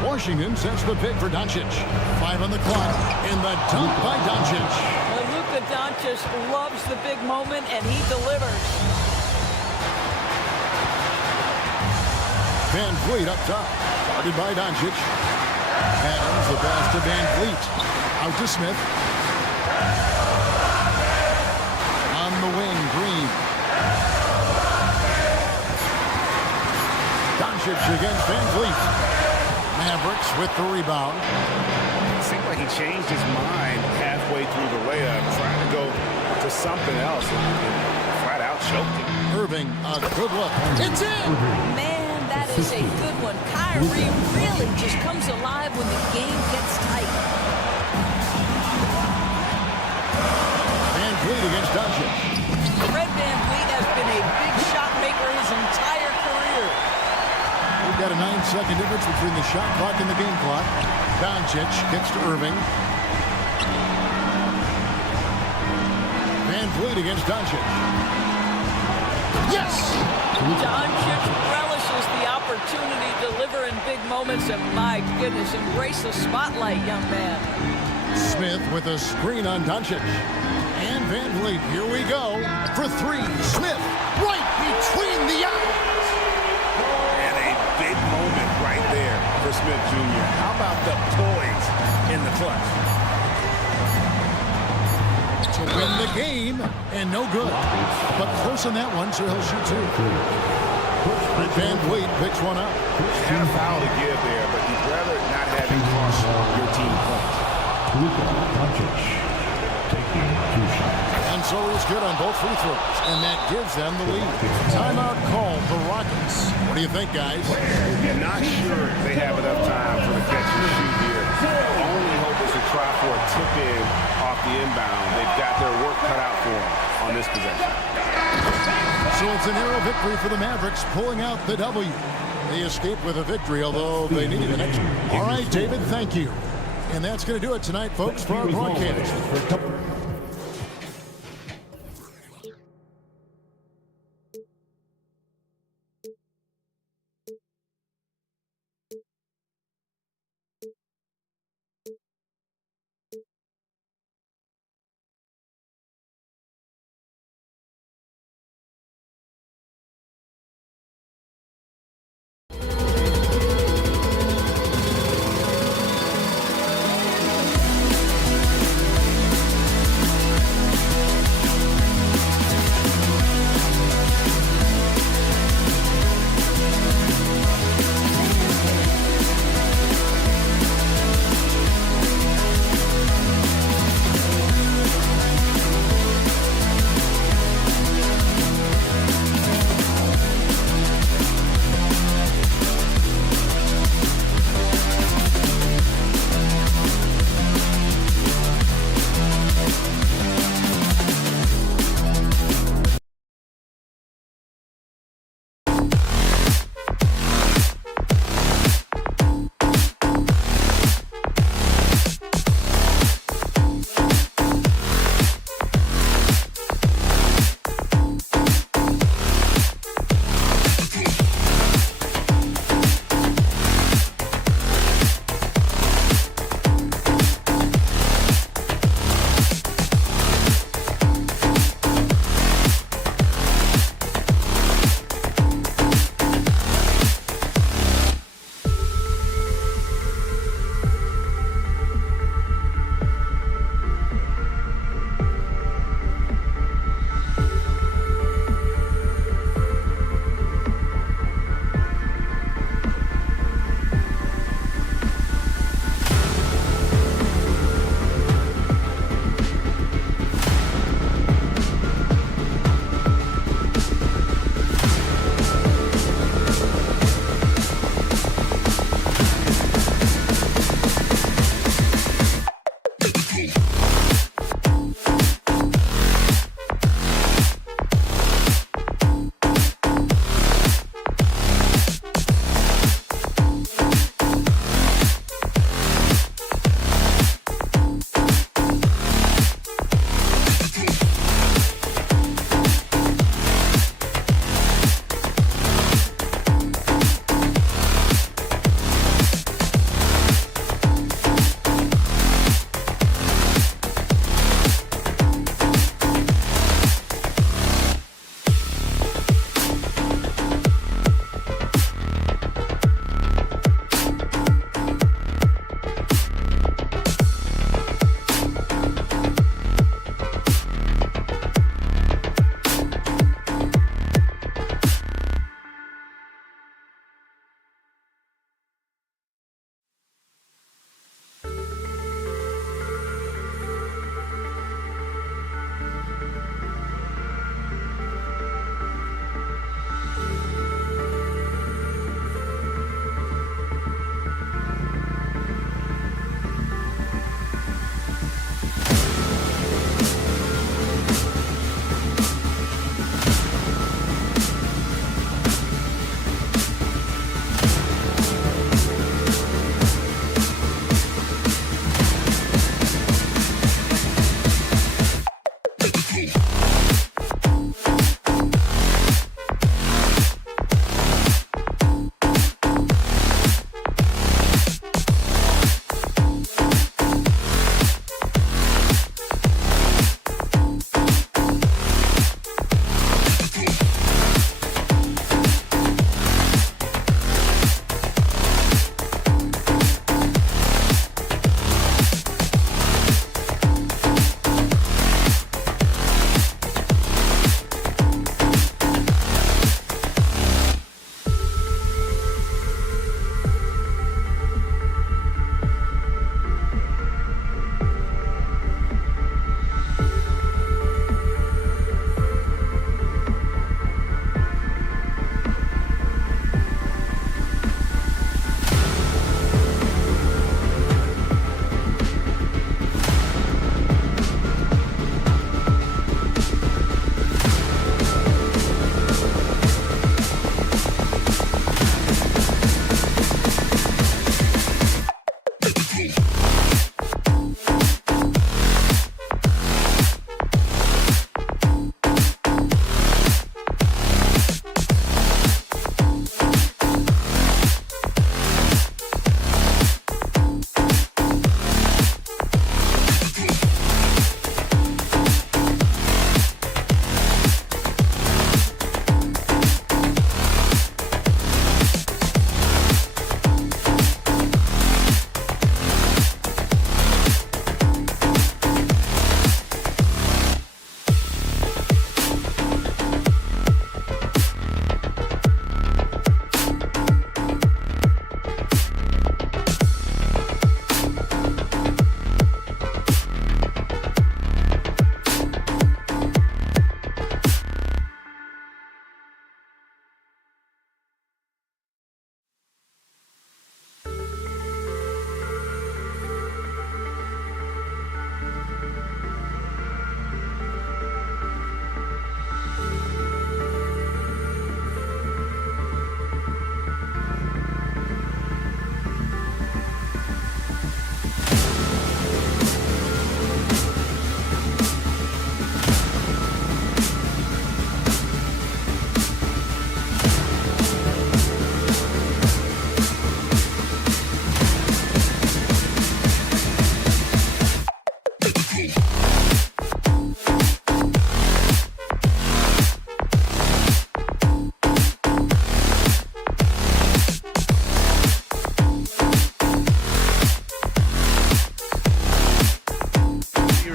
Washington sets the pick for Doncic. 5 on the clock. And the dunk by Doncic. Well, Luka Doncic loves the big moment, and he delivers. Van Vliet up top. Guarded by Doncic. Adams, the pass to Van Vliet. Out to Smith. On the wing, Green. Doncic against Van Vliet. Mavericks with the rebound. It seemed like he changed his mind halfway through the layup, trying to go to something else, and flat out choked it. Irving, a good look. It's in! Man, that is a good one. Kyrie really just comes alive when the game gets tight. Van Vliet against Doncic. Fred Van Vliet has been a big shot maker his entire career. We've got a 9-second difference between the shot clock and the game clock. Doncic kicks to Irving. Van Vliet against Doncic. Yes! Doncic relishes the opportunity to deliver in big moments, and my goodness, embrace the spotlight, young man. Smith with a screen on Doncic. And Van Vliet, here we go. For 3, Smith, right between the eyes. And a big moment right there for Smith Jr. How about the poise in the clutch? To win the game, and no good. But close on that one, so he'll shoot 2. Van Vliet picks one up. Had a foul to give there, but you'd rather not have him cost your team points. Luka Doncic taking 2 shots. And so he's good on both free throws, and that gives them the lead. Timeout called the Rockets. What do you think, guys? You're not sure they have enough time for the catch and shoot here. The only hope is to try for a tip in off the inbound. They've got their work cut out for them on this possession. So it's a narrow victory for the Mavericks, pulling out the W. They escaped with a victory, although they needed an extra. All right, David, thank you. And that's going to do it tonight, folks, for our broadcast.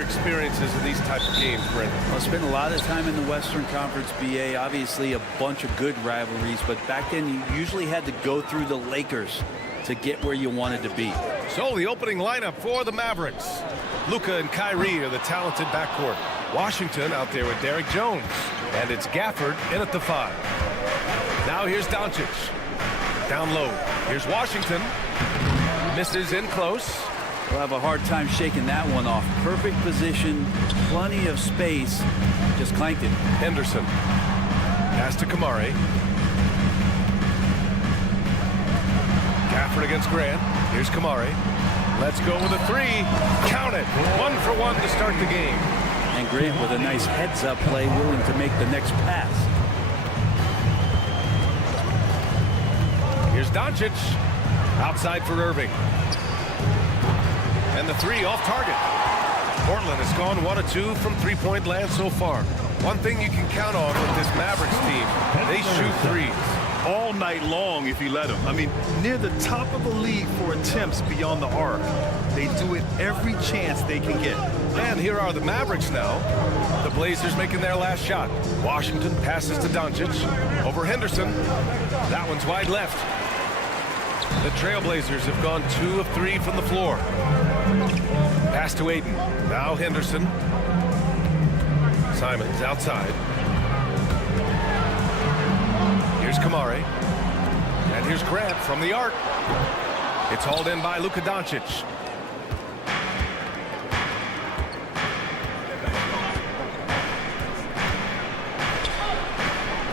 experiences in these type of games, Brent? I spent a lot of time in the Western Conference, BA. Obviously, a bunch of good rivalries, but back then you usually had to go through the Lakers to get where you wanted to be. So the opening lineup for the Mavericks. Luka and Kyrie are the talented backcourt. Washington out there with Derrick Jones. And it's Gafford in at the 5. Now here's Doncic. Down low. Here's Washington. Misses in close. We'll have a hard time shaking that one off. Perfect position, plenty of space. Just clanked it. Henderson. Pass to Kamari. Gafford against Grant. Here's Kamari. Let's go with a 3. Count it. 1 for 1 to start the game. And Grant with a nice heads-up play, willing to make the next pass. Here's Doncic. Outside for Irving. And the 3 off target. Portland has gone 1 of 2 from three-point land so far. One thing you can count on with this Mavericks team, they shoot threes. All night long if you let them. I mean, near the top of the league for attempts beyond the arc. They do it every chance they can get. And here are the Mavericks now. The Blazers making their last shot. Washington passes to Doncic. Over Henderson. That one's wide left. The Trailblazers have gone 2 of 3 from the floor. Pass to Ayton. Now Henderson. Simons outside. Here's Kamari. And here's Grant from the arc. It's hauled in by Luka Doncic.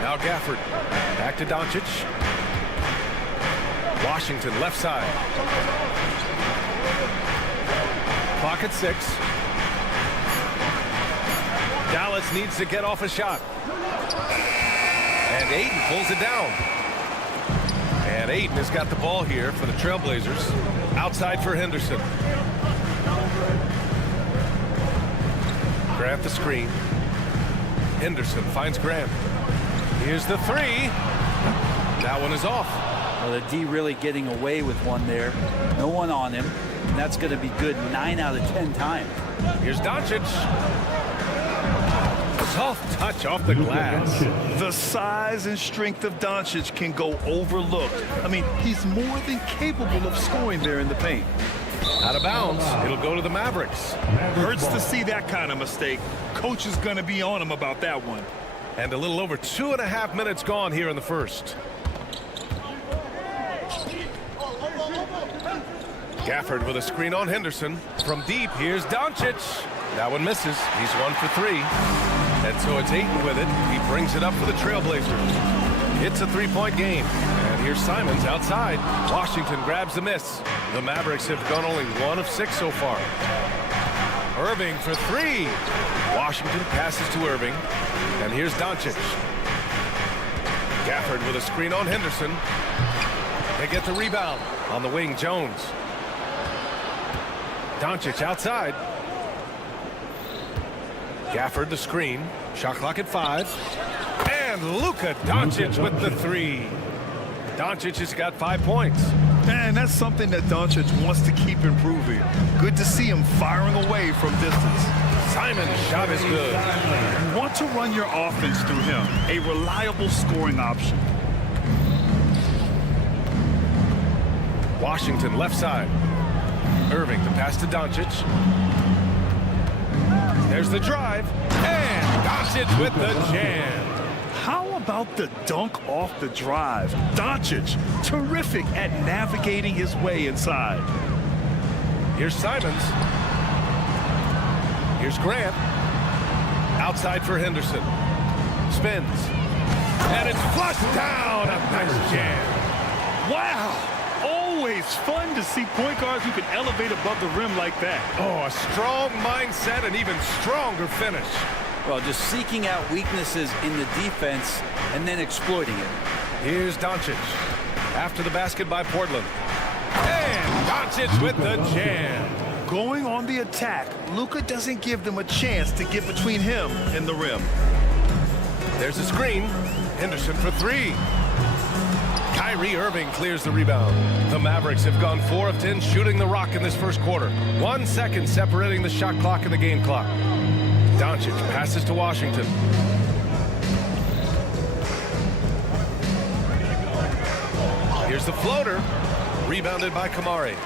Now Gafford. Back to Doncic. Washington left side. Clock at 6. Dallas needs to get off a shot. And Ayton pulls it down. And Ayton has got the ball here for the Trailblazers. Outside for Henderson. Grant the screen. Henderson finds Grant. Here's the 3. That one is off. Well, the D really getting away with one there. No one on him. And that's going to be good 9 out of 10 times. Here's Doncic. Soft touch off the glass. The size and strength of Doncic can go overlooked. I mean, he's more than capable of scoring there in the paint. Out of bounds. It'll go to the Mavericks. Hurts to see that kind of mistake. Coach is going to be on him about that one. And a little over 2.5 minutes gone here in the first. Gafford with a screen on Henderson. From deep, here's Doncic. That one misses. He's 1 for 3. And so it's Ayton with it. He brings it up for the Trailblazers. It's a 3-point game. And here's Simons outside. Washington grabs the miss. The Mavericks have gone only 1 of 6 so far. Irving for 3. Washington passes to Irving. And here's Doncic. Gafford with a screen on Henderson. They get the rebound. On the wing, Jones. Doncic outside. Gafford the screen. Shot clock at 5. And Luka Doncic with the 3. Doncic has got 5 points. And that's something that Doncic wants to keep improving. Good to see him firing away from distance. Simon's shot is good. You want to run your offense through him. A reliable scoring option. Washington left side. Irving to pass to Doncic. There's the drive. And Doncic with the jam. How about the dunk off the drive? Doncic, terrific at navigating his way inside. Here's Simons. Here's Grant. Outside for Henderson. Spins. And it's flushed down. A nice jam. Wow. Always fun to see point guards who can elevate above the rim like that. Oh, a strong mindset and even stronger finish. Well, just seeking out weaknesses in the defense and then exploiting it. Here's Doncic. After the basket by Portland. And Doncic with the jam. Going on the attack, Luka doesn't give them a chance to get between him and the rim. There's a screen. Henderson for 3. Kyrie Irving clears the rebound. The Mavericks have gone 4 of 10 shooting the rock in this first quarter. 1 second separating the shot clock and the game clock. Doncic passes to Washington. Here's the floater. Rebounded by Kamari.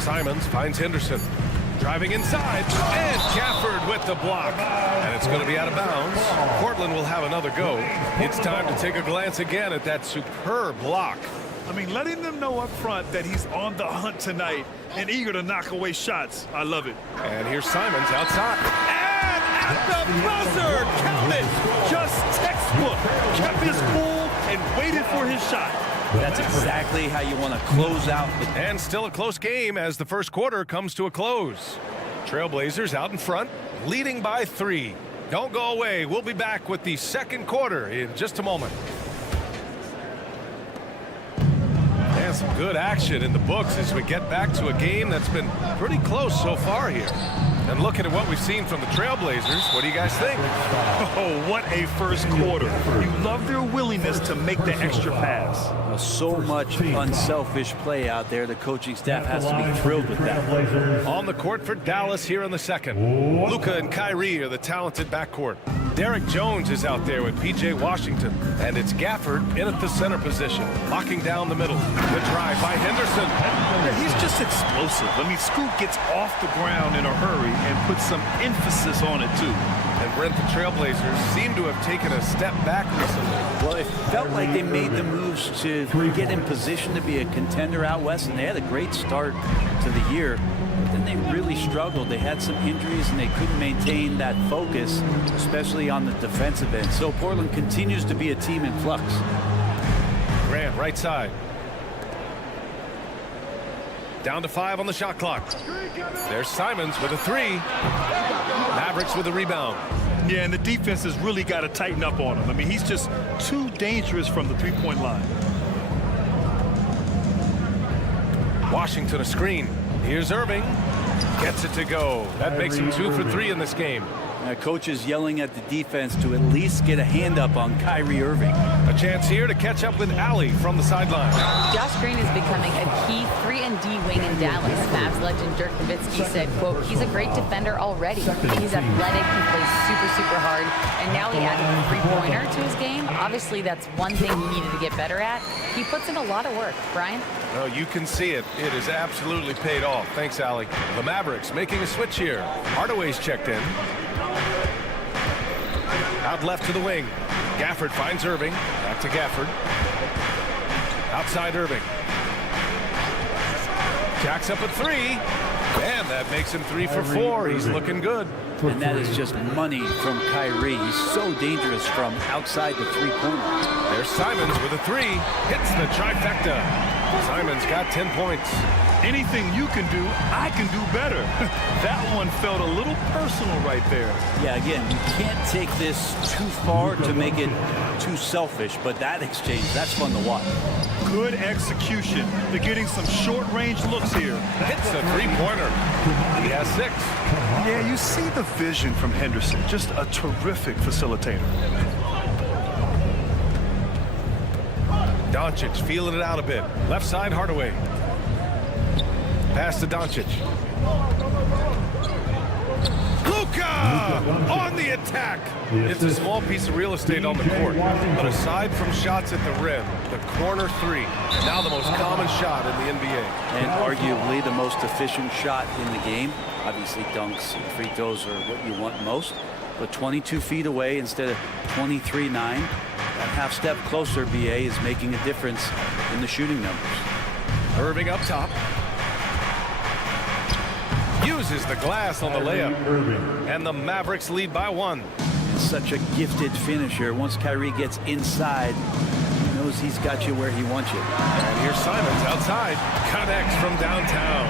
Simons finds Henderson. Driving inside, and Gafford with the block. And it's going to be out of bounds. Portland will have another go. It's time to take a glance again at that superb block. I mean, letting them know up front that he's on the hunt tonight and eager to knock away shots. I love it. And here's Simons outside. And at the buzzer, count it. Just textbook. Kept his cool and waited for his shot. That's exactly how you want to close out. And still a close game as the first quarter comes to a close. Trailblazers out in front, leading by 3. Don't go away. We'll be back with the second quarter in just a moment. And some good action in the books as we get back to a game that's been pretty close so far here. And looking at what we've seen from the Trailblazers, what do you guys think? Oh, what a first quarter. You love their willingness to make the extra pass. So much unselfish play out there. The coaching staff has to be thrilled with that. On the court for Dallas here in the second. Luka and Kyrie are the talented backcourt. Derek Jones is out there with P.J. Washington. And it's Gafford in at the center position, locking down the middle. The drive by Henderson. Yeah, he's just explosive. I mean, Scoot gets off the ground in a hurry and puts some emphasis on it, too. And Brent, the Trailblazers seem to have taken a step back recently. Well, it felt like they made the moves to get in position to be a contender out west, and they had a great start to the year. But then they really struggled. They had some injuries, and they couldn't maintain that focus, especially on the defensive end. So Portland continues to be a team in flux. Grant, right side. Down to 5 on the shot clock. There's Simons with a 3. Mavericks with a rebound. Yeah, and the defense has really got to tighten up on him. I mean, he's just too dangerous from the three-point line. Washington a screen. Here's Irving. Gets it to go. That makes him 2 for 3 in this game. Coach is yelling at the defense to at least get a hand up on Kyrie Irving. A chance here to catch up with Allie from the sideline. Josh Green is becoming a key 3-and-D wing in Dallas. Mavs legend Dirk Nowitzki said, quote, he's a great defender already. He's athletic, he plays super hard, and now he added a three-pointer to his game. Obviously, that's one thing he needed to get better at. He puts in a lot of work. Brian? Oh, you can see it. It is absolutely paid off. Thanks, Allie. The Mavericks making a switch here. Hardaway's checked in. Out left to the wing. Gafford finds Irving. Back to Gafford. Outside Irving. Jacks up a 3. And that makes him 3 for 4. He's looking good. And that is just money from Kyrie. He's so dangerous from outside the three-pointer. There's Simons with a 3. Hits the trifecta. Simons got 10 points. Anything you can do, I can do better. That one felt a little personal right there. Yeah, again, you can't take this too far to make it too selfish, but that exchange, that's fun to watch. Good execution. They're getting some short-range looks here. Hits a three-pointer. He has 6. Yeah, you see the vision from Henderson. Just a terrific facilitator. Doncic feeling it out a bit. Left side, Hardaway. Pass to Doncic. Luka on the attack. It's a small piece of real estate on the court, but aside from shots at the rim, the corner 3, now the most common shot in the NBA. And arguably the most efficient shot in the game. Obviously, dunks and free throws are what you want most, but 22 feet away instead of 23-9. That half step closer, BA, is making a difference in the shooting numbers. Irving up top. Uses the glass on the layup. And the Mavericks lead by 1. Such a gifted finisher. Once Kyrie gets inside, he knows he's got you where he wants you. And here's Simons outside. Connects from downtown.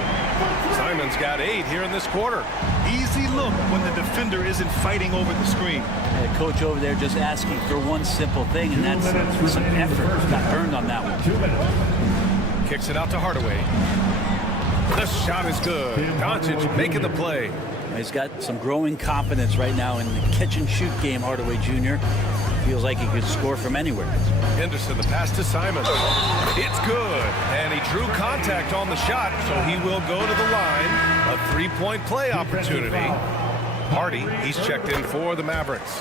Simons got 8 here in this quarter. Easy look when the defender isn't fighting over the screen. The coach over there just asking for one simple thing, and that's some effort. Got burned on that one. Kicks it out to Hardaway. The shot is good. Doncic making the play. He's got some growing confidence right now in the catch-and-shoot game, Hardaway Jr. Feels like he could score from anywhere. Henderson, the pass to Simon. It's good. And he drew contact on the shot, so he will go to the line. A 3-point play opportunity. Hardy, he's checked in for the Mavericks.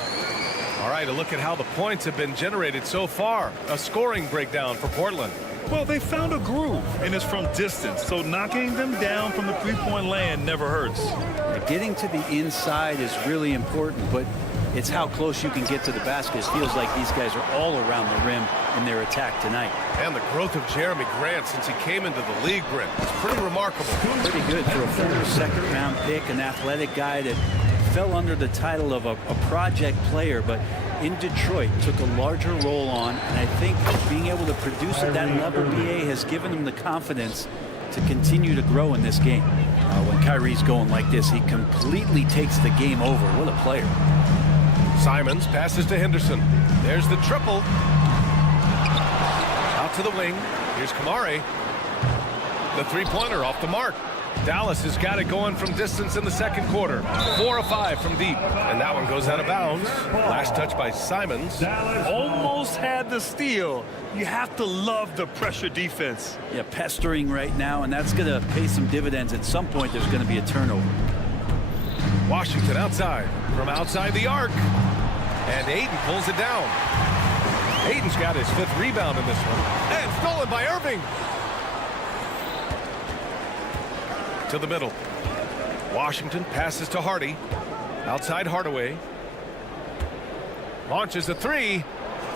All right, a look at how the points have been generated so far. A scoring breakdown for Portland. Well, they found a groove, and it's from distance, so knocking them down from the three-point land never hurts. Getting to the inside is really important, but it's how close you can get to the basket. It feels like these guys are all around the rim in their attack tonight. And the growth of Jeremy Grant since he came into the league, Brent, is pretty remarkable. Pretty good for a former second-round pick, an athletic guy that fell under the title of a project player, but in Detroit took a larger role on, and I think being able to produce at that level, BA, has given him the confidence to continue to grow in this game. When Kyrie's going like this, he completely takes the game over. What a player. Simons passes to Henderson. There's the triple. Out to the wing. Here's Kamari. The three-pointer off the mark. Dallas has got it going from distance in the second quarter. 4 of 5 from deep. And that one goes out of bounds. Last touch by Simons. Almost had the steal. You have to love the pressure defense. Yeah, pestering right now, and that's going to pay some dividends. At some point, there's going to be a turnover. Washington outside. From outside the arc. And Ayton pulls it down. Ayton's got his 5th rebound in this one. And stolen by Irving. To the middle. Washington passes to Hardy. Outside Hardaway. Launches a 3.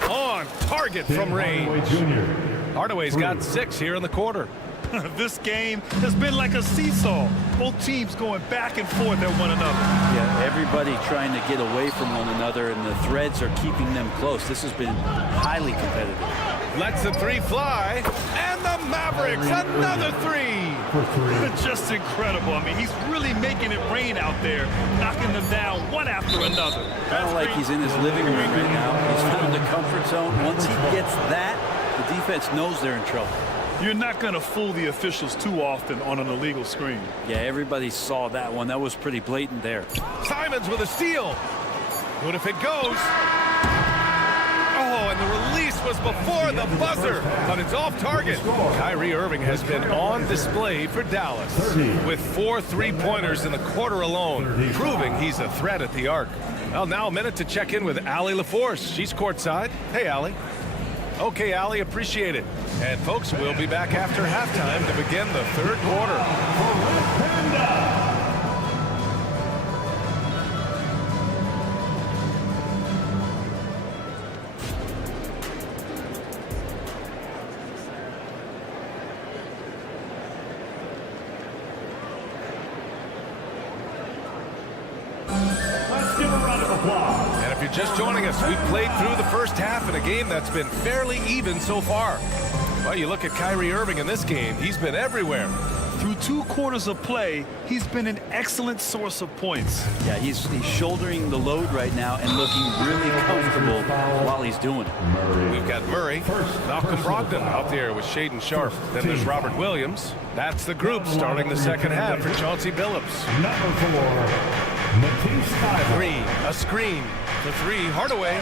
On target from range. Hardaway's got 6 here in the quarter. This game has been like a seesaw. Both teams going back and forth at one another. Yeah, everybody trying to get away from one another, and the threads are keeping them close. This has been highly competitive. Lets the 3 fly. And the Mavericks, another 3. Just incredible. I mean, he's really making it rain out there, knocking them down one after another. Kind of like he's in his living room right now. He's found the comfort zone. Once he gets that, the defense knows they're in trouble. You're not going to fool the officials too often on an illegal screen. Yeah, everybody saw that one. That was pretty blatant there. Simons with a steal. Good if it goes. Oh, and the release was before the buzzer, but it's off target. Kyrie Irving has been on display for Dallas with 4 3-pointers in the quarter alone, proving he's a threat at the arc. Well, now a minute to check in with Allie LaForce. She's courtside. Hey, Allie. Okay, Allie, appreciate it. And folks, we'll be back after halftime to begin the third quarter. Let's give a round of applause. And if you're just joining us, we've played through the first half in a game that's been fairly even so far. Well, you look at Kyrie Irving in this game, he's been everywhere. Through 2 quarters of play, he's been an excellent source of points. Yeah, he's shouldering the load right now and looking really comfortable while he's doing it. We've got Murray, Malcolm Brogdon out there with Shaedon Sharpe. Then there's Robert Williams. That's the group starting the second half for Chauncey Billups. Number 4, Matisse Thybulle. Green, a screen. The 3, Hardaway.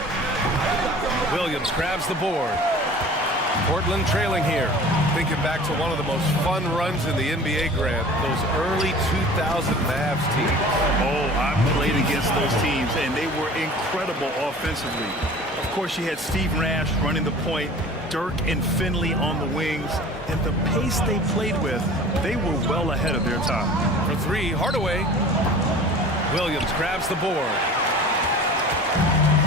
Williams grabs the board. Portland trailing here. Thinking back to one of the most fun runs in the NBA, Grant. Those early 2000 Mavs teams. Oh, I played against those teams, and they were incredible offensively. Of course, you had Steve Nash running the point, Dirk and Finley on the wings, and the pace they played with, they were well ahead of their time. For 3, Hardaway. Williams grabs the board.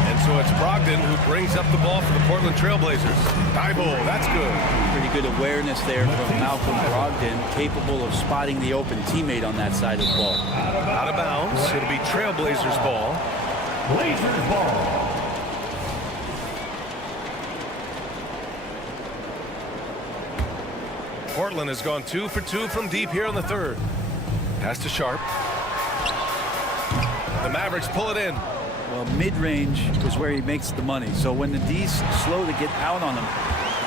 And so it's Brogdon who brings up the ball for the Portland Trailblazers. Thybulle, that's good. Pretty good awareness there from Malcolm Brogdon, capable of spotting the open teammate on that side of the ball. Out of bounds. It'll be Trailblazers ball. Blazers ball. Portland has gone 2 for 2 from deep here in the third. Pass to Sharpe. The Mavericks pull it in. Well, mid-range is where he makes the money. So when the D's slow to get out on him,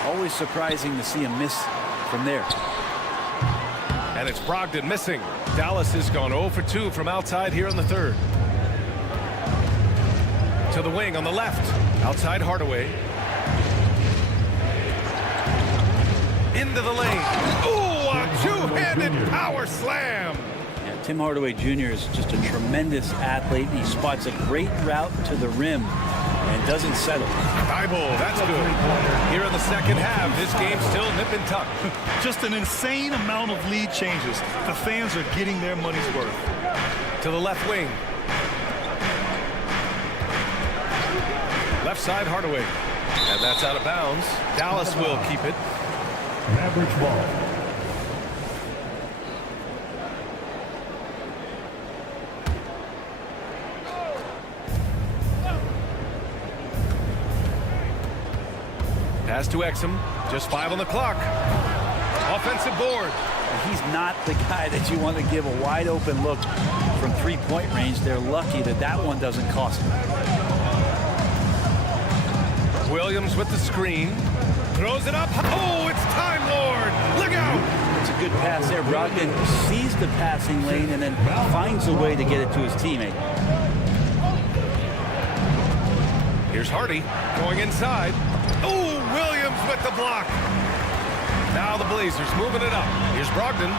always surprising to see him miss from there. And it's Brogdon missing. Dallas has gone 0 for 2 from outside here in the third. To the wing on the left. Outside Hardaway. Into the lane. Ooh, a two-handed power slam. Yeah, Tim Hardaway Jr. is just a tremendous athlete. He spots a great route to the rim and doesn't settle. Thibault, that's good. Here in the second half, this game's still nip and tuck. Just an insane amount of lead changes. The fans are getting their money's worth. To the left wing. Left side, Hardaway. And that's out of bounds. Dallas will keep it. Mavericks ball. Pass to Exum. Just 5 on the clock. Offensive board. He's not the guy that you want to give a wide open look from three-point range. They're lucky that that one doesn't cost them. Williams with the screen. Throws it up. Oh, it's Time Lord. Look out. It's a good pass there. Brogdon sees the passing lane and then finds a way to get it to his teammate. Here's Hardy going inside. Oh, Williams with the block. Now the Blazers moving it up. Here's Brogdon.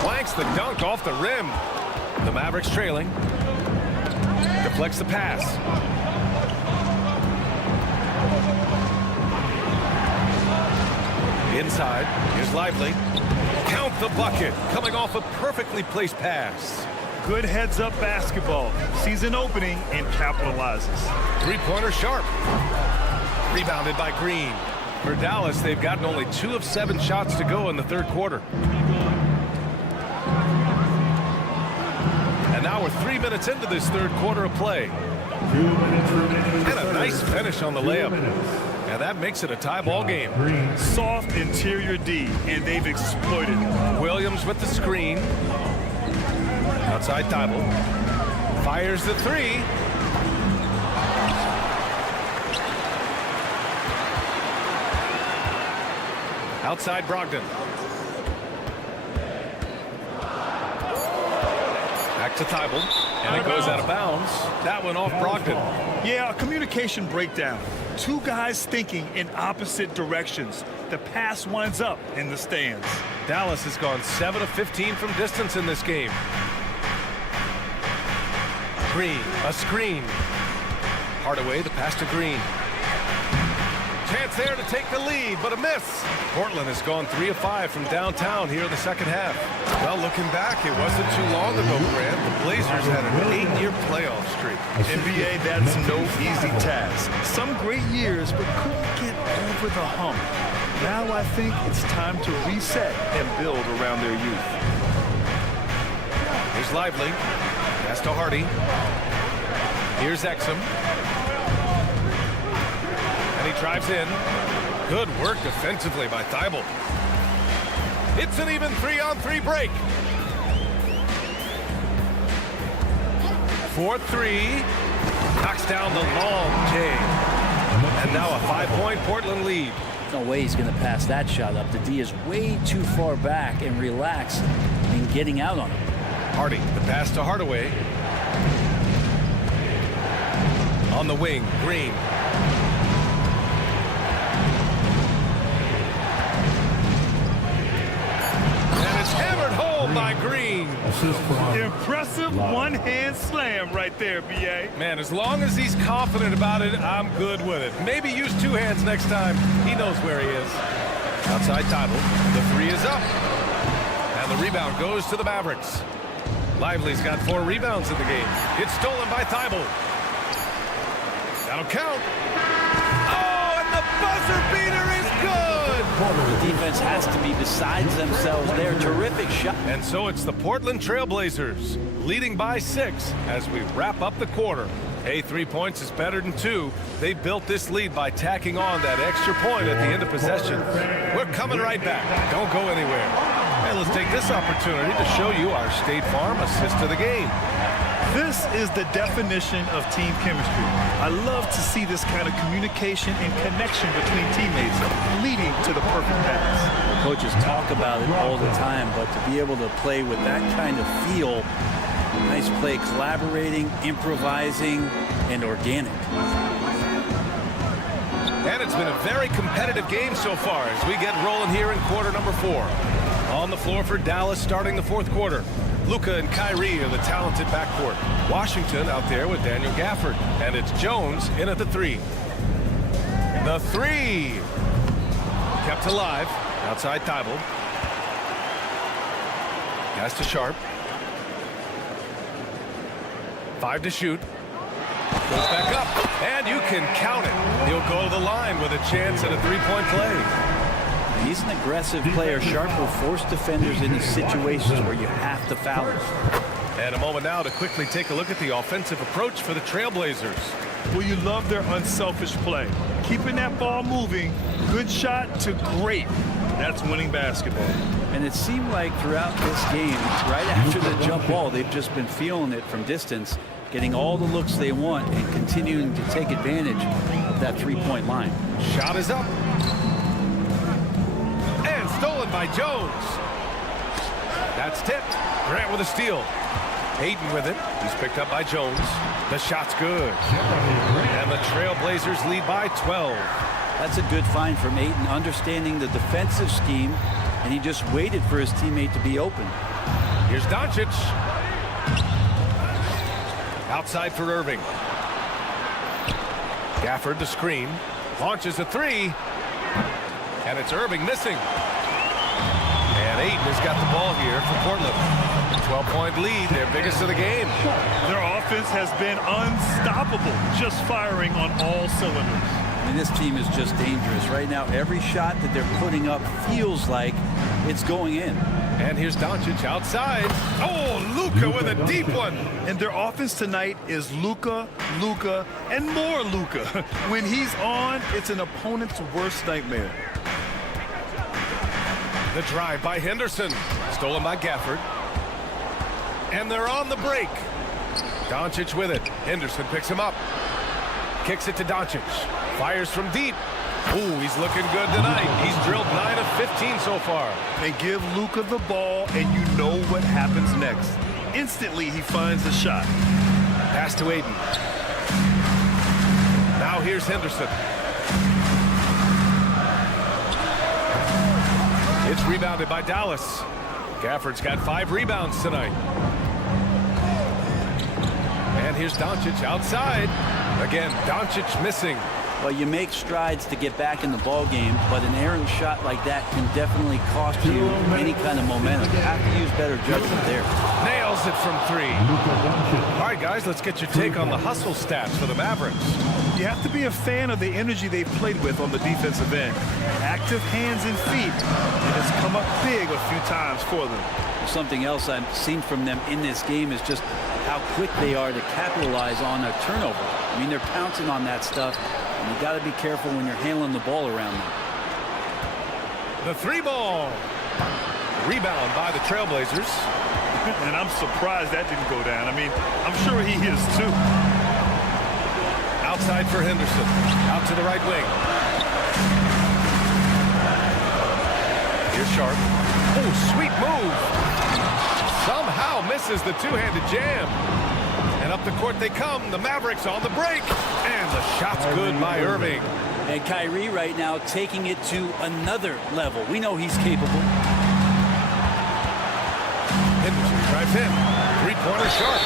Clanks the dunk off the rim. The Mavericks trailing. Deflects the pass. Inside. Here's Lively. Count the bucket. Coming off a perfectly placed pass. Good heads-up basketball. Sees an opening and capitalizes. Three-pointer sharp. Rebounded by Green. For Dallas, they've gotten only 2 of 7 shots to go in the third quarter. And now we're 3 minutes into this third quarter of play. 2 minutes remaining. And a nice finish on the layup. And that makes it a tie ball game. Soft interior D, and they've exploited it. Williams with the screen. Outside Thibault. Fires the three. Outside Brogdon. Back to Thibault. And it goes out of bounds. That one off Brogdon. Yeah, a communication breakdown. 2 guys thinking in opposite directions. The pass winds up in the stands. Dallas has gone 7 of 15 from distance in this game. Green, a screen. Hardaway, the pass to Green. Chance there to take the lead, but a miss. Portland has gone 3 of 5 from downtown here in the second half. Well, looking back, it wasn't too long ago, Grant. The Blazers had an 8-year playoff streak. NBA, that's no easy task. Some great years, but couldn't get over the hump. Now I think it's time to reset and build around their youth. Here's Lively. Pass to Hardy. Here's Exum. And he drives in. Good work defensively by Thibault. It's an even 3-on-3 break. 4-3. Knocks down the long J. And now a 5-point Portland lead. No way he's going to pass that shot up. The D is way too far back and relaxed in getting out on him. Hardy, the pass to Hardaway. On the wing, Green. And it's hammered home by Green. Impressive one-hand slam right there, B.A. Man, as long as he's confident about it, I'm good with it. Maybe use 2 hands next time. He knows where he is. Outside Thibault. The 3 is up. And the rebound goes to the Mavericks. Lively's got 4 rebounds in the game. It's stolen by Thibault. That'll count. Oh, and the buzzer beater is good. The defense has to be besides themselves. They're terrific shot. And so it's the Portland Trailblazers leading by 6 as we wrap up the quarter. Hey, 3 points is better than 2. They built this lead by tacking on that extra point at the end of possession. We're coming right back. Don't go anywhere. Hey, let's take this opportunity to show you our State Farm assist to the game. This is the definition of team chemistry. I love to see this kind of communication and connection between teammates leading to the perfect pass. Coaches talk about it all the time, but to be able to play with that kind of feel, nice play, collaborating, improvising, and organic. It's been a very competitive game so far as we get rolling here in quarter number 4. On the floor for Dallas starting the fourth quarter. Luka and Kyrie are the talented backcourt. Washington out there with Daniel Gafford. And it's Jones in at the 3. The 3. Kept alive. Outside Thibault. Pass to Sharp. 5 to shoot. Goes back up. And you can count it. He'll go to the line with a chance at a three-point play. He's an aggressive player. Sharp will force defenders into situations where you have to foul them. And a moment now to quickly take a look at the offensive approach for the Trailblazers. Well, you love their unselfish play. Keeping that ball moving, good shot to great. That's winning basketball. And it seemed like throughout this game, right after the jump ball, they've just been feeling it from distance, getting all the looks they want and continuing to take advantage of that three-point line. Shot is up. And stolen by Jones. That's tipped. Grant with a steal. Hayden with it. He's picked up by Jones. The shot's good. And the Trailblazers lead by 12. That's a good find from Ayton, understanding the defensive scheme, and he just waited for his teammate to be open. Here's Doncic. Outside for Irving. Gafford the screen. Launches a 3. And it's Irving missing. And Ayton has got the ball here for Portland. 12-point lead, their biggest of the game. Their offense has been unstoppable, just firing on all cylinders. And this team is just dangerous. Right now, every shot that they're putting up feels like it's going in. And here's Doncic outside. Oh, Luka with a deep one. And their offense tonight is Luka, Luka, and more Luka. When he's on, it's an opponent's worst nightmare. The drive by Henderson. Stolen by Gafford. And they're on the break. Doncic with it. Henderson picks him up. Kicks it to Doncic. Fires from deep. Ooh, he's looking good tonight. He's drilled 9 of 15 so far. They give Luka the ball, and you know what happens next. Instantly, he finds the shot. Pass to Ayton. Now here's Henderson. It's rebounded by Dallas. Gafford's got 5 rebounds tonight. And here's Doncic outside. Again, Doncic missing. Well, you make strides to get back in the ball game, but an errant shot like that can definitely cost you any kind of momentum. You have to use better judgment there. Nails it from 3. All right, guys, let's get your take on the hustle stats for the Mavericks. You have to be a fan of the energy they've played with on the defensive end. Active hands and feet. It has come up big a few times for them. Something else I've seen from them in this game is just how quick they are to capitalize on a turnover. I mean, they're pouncing on that stuff, and you got to be careful when you're handling the ball around them. The 3 ball. Rebound by the Trailblazers. And I'm surprised that didn't go down. I mean, I'm sure he is too. Outside for Henderson. Out to the right wing. Here's Sharp. Oh, sweet move. Somehow misses the two-handed jam. And up the court they come. The Mavericks on the break. And the shot's good by Irving. And Kyrie right now taking it to another level. We know he's capable. Henderson drives in. Three-pointer Sharp.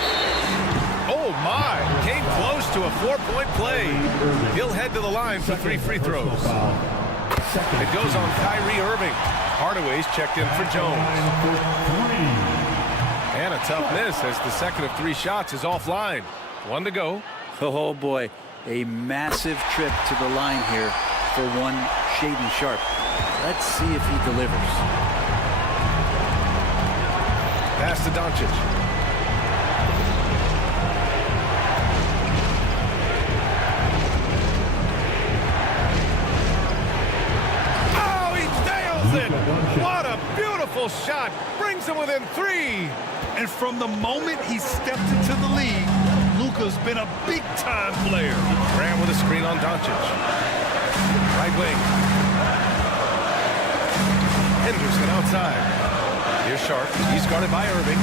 Oh, my. Came close to a 4-point play. He'll head to the line for 3 free throws. It goes on Kyrie Irving. Hardaway's checked in for Jones. And a tough miss as the second of 3 shots is offline. 1 to go. Oh, boy. A massive trip to the line here for one Shaedon Sharp. Let's see if he delivers. Pass to Doncic. What a beautiful shot. Brings him within 3. And from the moment he stepped into the league, Luka's been a big-time player. Ran with a screen on Doncic. Right wing. Henderson outside. Here's Sharp. He's guarded by Irving.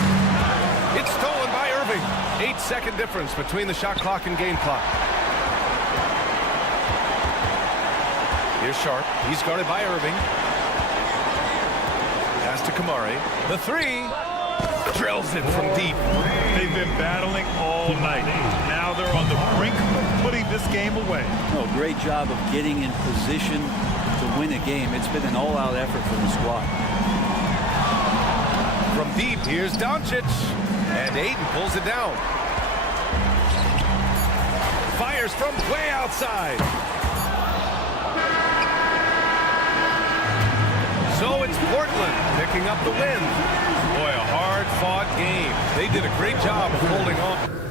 It's stolen by Irving. 8-second difference between the shot clock and game clock. Here's Sharp. He's guarded by Irving. Pass to Kamari. The three. Drills it from deep. They've been battling all night. Now they're on the brink of putting this game away. Oh, great job of getting in position to win a game. It's been an all-out effort from the squad. From deep, here's Doncic. And Ayton pulls it down. Fires from way outside. So it's Portland picking up the win. Boy, a hard-fought game. They did a great job of holding on.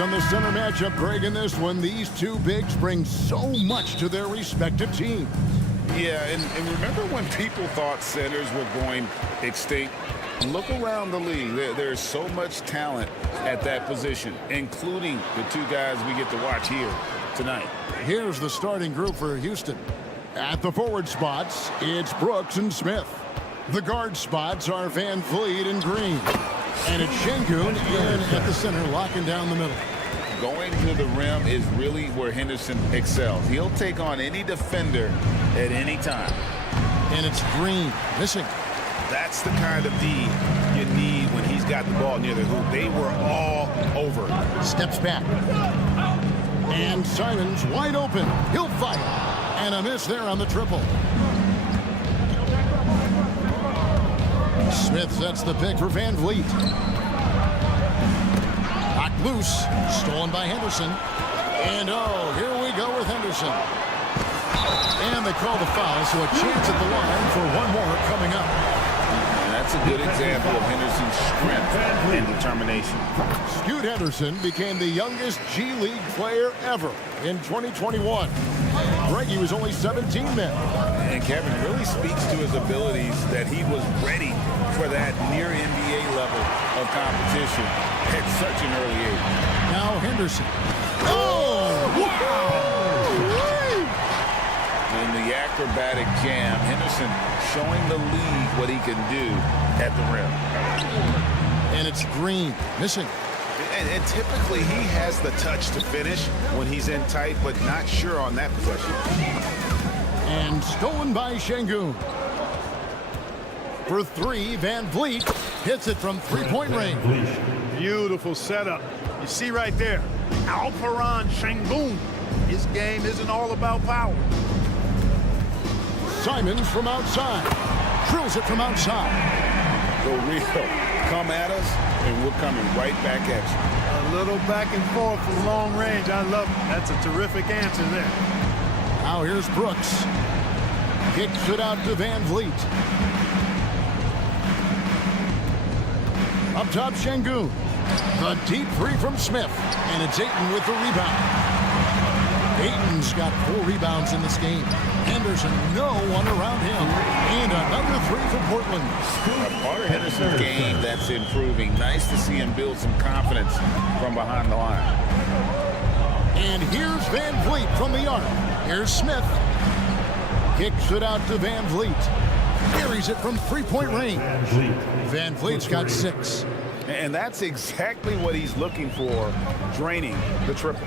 thoughts on the center matchup, Greg, in this one? These two bigs bring so much to their respective teams. Yeah, and remember when people thought centers were going extinct? Look around the league. There's so much talent at that position, including the two guys we get to watch here tonight. Here's the starting group for Houston. At the forward spots, it's Brooks and Smith. The guard spots are Van Vliet and Green. And it's Şengün in at the center, locking down the middle. Going to the rim is really where Henderson excels. He'll take on any defender at any time. And it's Green missing. That's the kind of D you need when he's got the ball near the hoop. They were all over. Steps back. And Simons wide open. He'll fire. And a miss there on the triple. Smith sets the pick for Van Vliet. Knocked loose. Stolen by Henderson. And oh, here we go with Henderson. And they call the foul, so a chance at the line for one more coming up. And that's a good example of Henderson's strength and determination. Scoot Henderson became the youngest G League player ever in 2021. Greg, was only 17 then. And Kevin really speaks to his abilities that he was ready for that near NBA level of competition at such an early age. Now Henderson. Oh, wow! In the acrobatic jam, Henderson showing the league what he can do at the rim. And it's Green missing. And typically he has the touch to finish when he's in tight, but not sure on that possession. And stolen by Şengün. For three, Van Vliet hits it from three-point range. Beautiful setup. You see right there, Alperen Şengün. His game isn't all about power. Simons from outside. Drills it from outside. Go real. Come at us, and we're coming right back at you. A little back and forth from long range. I love it. That's a terrific answer there. Now here's Brooks. Kicks it out to Van Vliet. Up top, Şengün. The deep three from Smith. And it's Ayton with the rebound. Ayton's got 4 rebounds in this game. Henderson, no one around him. And another three for Portland. A part of Henderson's game that's improving. Nice to see him build some confidence from behind the line. And here's Van Vliet from the arc. Here's Smith. Kicks it out to Van Vliet. Carries it from three-point range. Van Vliet's got 6. And that's exactly what he's looking for, draining the triple.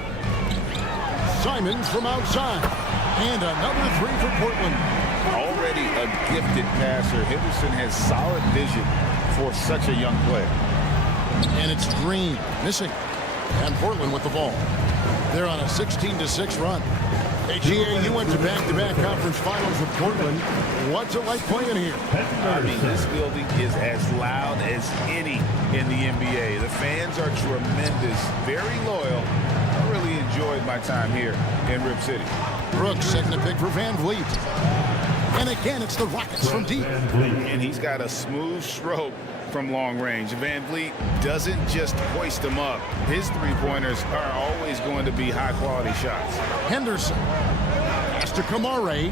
Simons from outside. And another three for Portland. Already a gifted passer, Henderson has solid vision for such a young player. And it's Green missing. And Portland with the ball. They're on a 16-6 run. Hey, GA, you went to back-to-back conference finals with Portland. What's it like playing here? I mean, this building is as loud as any in the NBA. The fans are tremendous, very loyal. I really enjoyed my time here in Rip City. Brooks setting the pick for Van Vliet. And again, it's the Rockets from deep. And he's got a smooth stroke from long range. Van Vliet doesn't just hoist them up. His three-pointers are always going to be high-quality shots. Henderson. Pass to Kamare.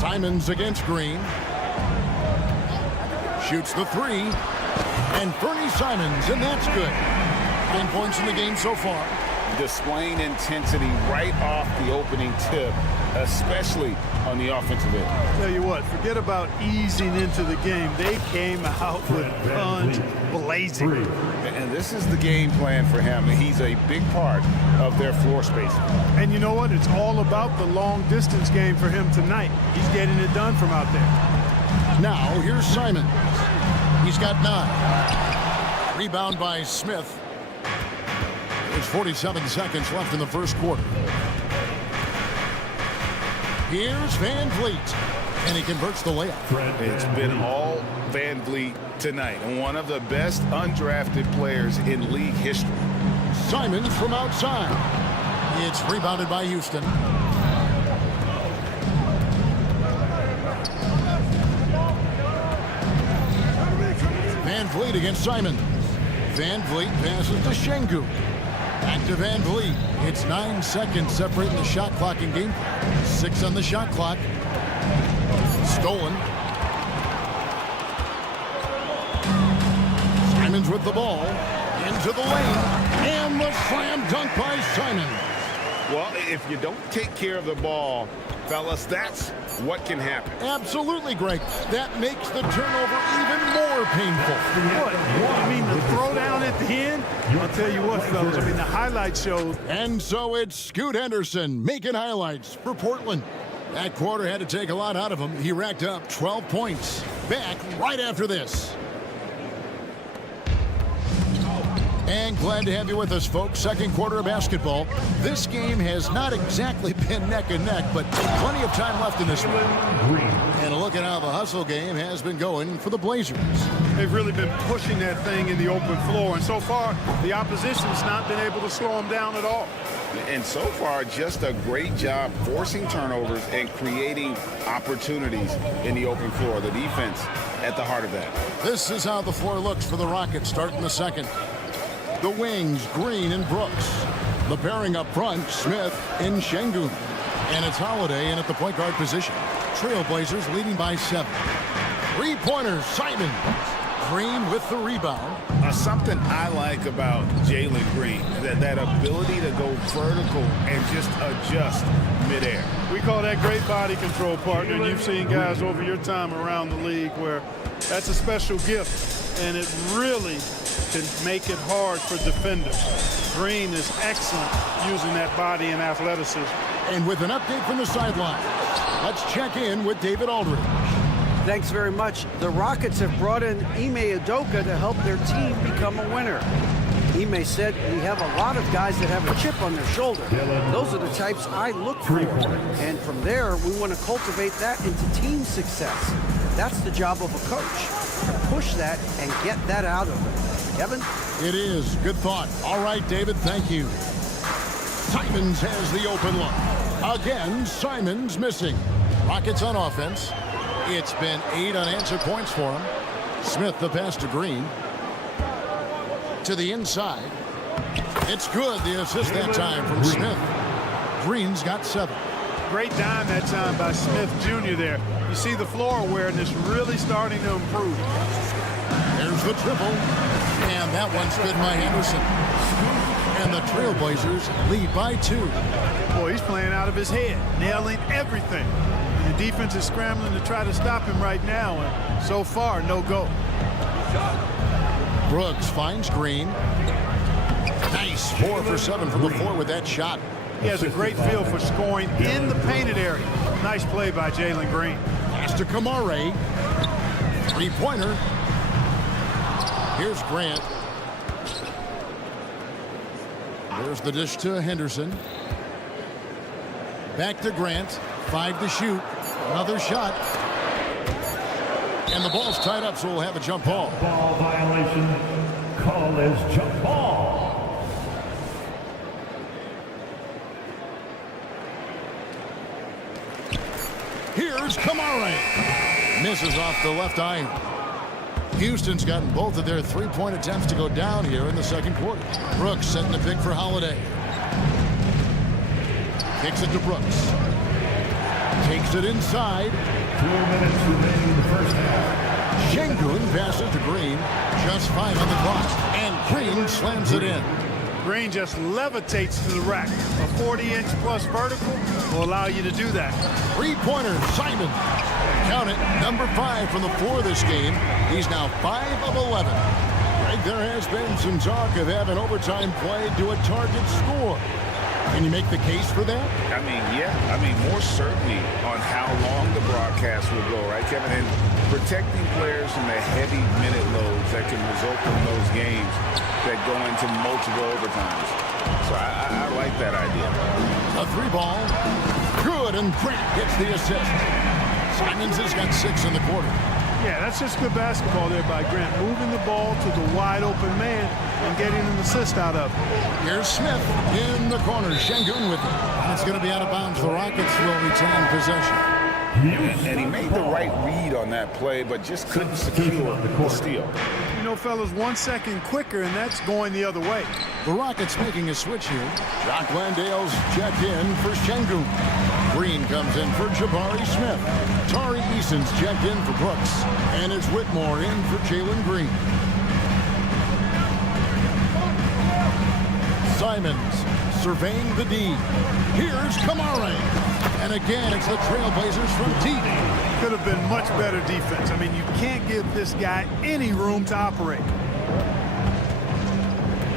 Simons against Green. Shoots the three. And Fernie Simons, and that's good. 10 points in the game so far. Displaying intensity right off the opening tip, especially on the offensive end. Tell you what, forget about easing into the game. They came out with guns blazing. And this is the game plan for him. He's a big part of their floor spacing. And you know what? It's all about the long distance game for him tonight. He's getting it done from out there. Now, here's Simons. He's got 9. Rebound by Smith. There's 47 seconds left in the first quarter. Here's Van Vliet. And he converts the layup. It's been all Van Vliet tonight. And one of the best undrafted players in league history. Simons from outside. It's rebounded by Houston. Van Vliet against Simons. Van Vliet passes to Şengün. Back to Van Vliet. It's 9 seconds separating the shot clock and game. 6 on the shot clock. Stolen. Simons with the ball. Into the lane. And the slam dunk by Simons. Well, if you don't take care of the ball, fellas, that's what can happen. Absolutely, Greg. That makes the turnover even more painful. What? I mean, the throw down at the end? I'll tell you what, fellas. I mean, the highlight shows. And so it's Scoot Henderson making highlights for Portland. That quarter had to take a lot out of him. He racked up 12 points. Back right after this. And glad to have you with us, folks. Second quarter of basketball. This game has not exactly been neck and neck, but plenty of time left in this one. And a look at how the hustle game has been going for the Blazers. They've really been pushing that thing in the open floor, and so far, the opposition's not been able to slow them down at all. And so far, just a great job forcing turnovers and creating opportunities in the open floor. The defense at the heart of that. This is how the floor looks for the Rockets starting the second. The wings, Green and Brooks. The pairing up front, Smith and Şengün. And it's Holiday in at the point guard position. Trailblazers leading by 7. Three-pointers, Simons. Green with the rebound. Something I like about Jalen Green, that ability to go vertical and just adjust midair. We call that great body control, partner, and you've seen guys over your time around the league where that's a special gift, and it really can make it hard for defenders. Green is excellent using that body and athleticism. And with an update from the sideline, let's check in with David Aldridge. Thanks very much. The Rockets have brought in Ime Udoka to help their team become a winner. Ime said, we have a lot of guys that have a chip on their shoulder. Those are the types I look for. And from there, we want to cultivate that into team success. That's the job of a coach, to push that and get that out of them. Kevin? It is. Good thought. All right, David, thank you. Simons has the open look. Again, Simons missing. Rockets on offense. It's been 8 unanswered points for him. Smith the pass to Green. To the inside. It's good. The assist that time from Smith. Green's got 7. Great dime that time by Smith Jr. there. You see the floor awareness really starting to improve. There's the triple. And that one's good by Henderson. And the Trailblazers lead by 2. Boy, he's playing out of his head, nailing everything. The defense is scrambling to try to stop him right now, and so far, no go. Brooks finds Green. Nice 4 for 7 from the floor with that shot. He has a great feel for scoring in the painted area. Nice play by Jalen Green. Pass to Kamare. Three-pointer. Here's Grant. There's the dish to Henderson. Back to Grant. 5 to shoot. Another shot. And the ball's tied up, so we'll have a jump ball. Ball violation. Call is jump ball. Here's Kamare. Misses off the left iron. Houston's gotten both of their three-point attempts to go down here in the second quarter. Brooks setting the pick for Holiday. Kicks it to Brooks. Takes it inside. 2 minutes remaining in the first half. Şengün passes to Green. Just 5 on the clock. And Green slams it in. Green just levitates to the rack. A 40-inch plus vertical will allow you to do that. Three-pointer, Simon. Count it, number 5 from the floor this game. He's now 5 of 11. Right, there has been some talk of having overtime played to a target score. Can you make the case for that? I mean, yeah. I mean, more certainly on how long the broadcast will go, right, Kevin? And protecting players from the heavy minute loads that can result in those games that go into multiple overtimes. So I like that idea. A 3-ball. Good, and Grant gets the assist. Simons has got 6 in the quarter. Yeah, that's just good basketball there by Grant. Moving the ball to the wide open man and getting an assist out of it. Here's Smith in the corner. Şengün with it. And it's going to be out of bounds. The Rockets will retain possession. And he made the right read on that play, but just couldn't secure the steal. You know, fellas 1 second quicker, and that's going the other way. The Rockets making a switch here. Jock Landale's checked in for Şengün. Green comes in for Jabari Smith. Tari Eason's checked in for Brooks. And it's Whitmore in for Jalen Green. Simons surveying the D. Here's Kamara. And again, it's the Trailblazers from deep. Could have been much better defense. I mean, you can't give this guy any room to operate.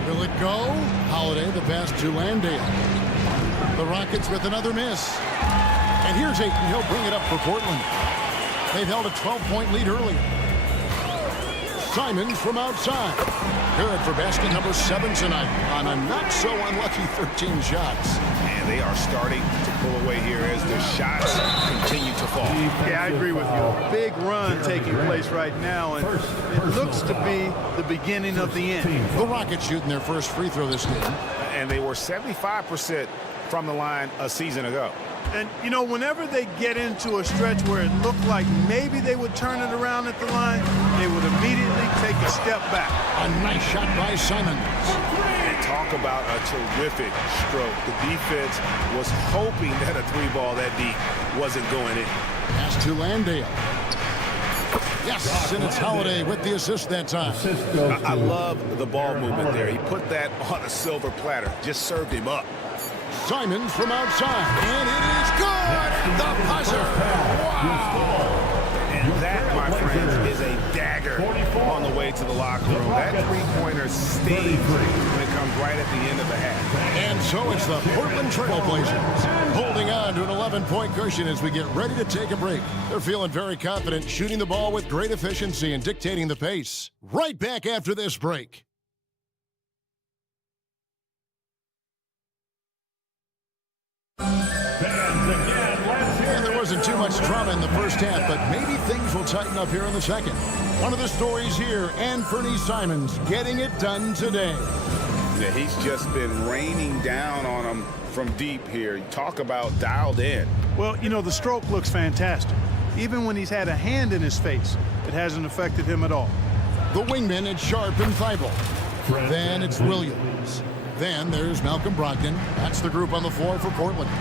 Will it go? Holiday, the pass to Landale. The Rockets with another miss. And here's Ayton. He'll bring it up for Portland. They've held a 12-point lead earlier. Simons from outside. Good for basket number 7 tonight on a not-so-unlucky 13 shots. And they are starting to pull away here as the shots continue to fall. Yeah, I agree with you. A big run taking place right now, and it looks to be the beginning of the end. The Rockets shooting their first free throw this game. And they were 75% from the line a season ago. And, you know, whenever they get into a stretch where it looked like maybe they would turn it around at the line, they would immediately take a step back. A nice shot by Simons. And talk about a terrific stroke. The defense was hoping that a 3-ball that deep wasn't going in. Pass to Landale. Yes, and it's Holiday with the assist that time. I love the ball movement there. He put that on a silver platter. Just served him up. Simons from outside, and it is good! The buzzer! Wow! And that, my friends, is a dagger on the way to the locker room. That three-pointer stings when it comes right at the end of the half. And so it's the Portland Trailblazers holding on to an 11-point cushion as we get ready to take a break. They're feeling very confident, shooting the ball with great efficiency and dictating the pace. Right back after this break. And there wasn't too much drama in the first half, but maybe things will tighten up here in the second. One of the stories here, Anthony Simons getting it done today. Yeah, he's just been raining down on him from deep here. Talk about dialed in. Well, you know, the stroke looks fantastic. Even when he's had a hand in his face, it hasn't affected him at all. The wingmen, it's Sharp and Thibault. Then it's Williams. Then there's Malcolm Brogdon. That's the group on the floor for Portland.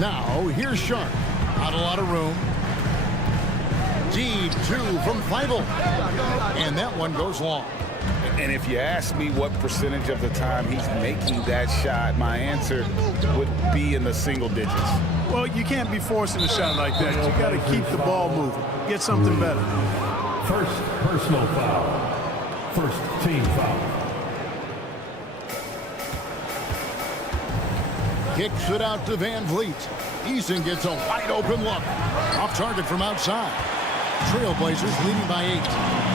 Now, here's Sharp. Not a lot of room. Deep 2 from Thibault. And that one goes long. And if you ask me what percentage of the time he's making that shot, my answer would be in the single digits. Well, you can't be forcing a shot like that. You got to keep the ball moving. Get something better. First personal foul. First team foul. Kicks it out to Van Vliet. Eason gets a wide open look. Off target from outside. Trailblazers leading by 8.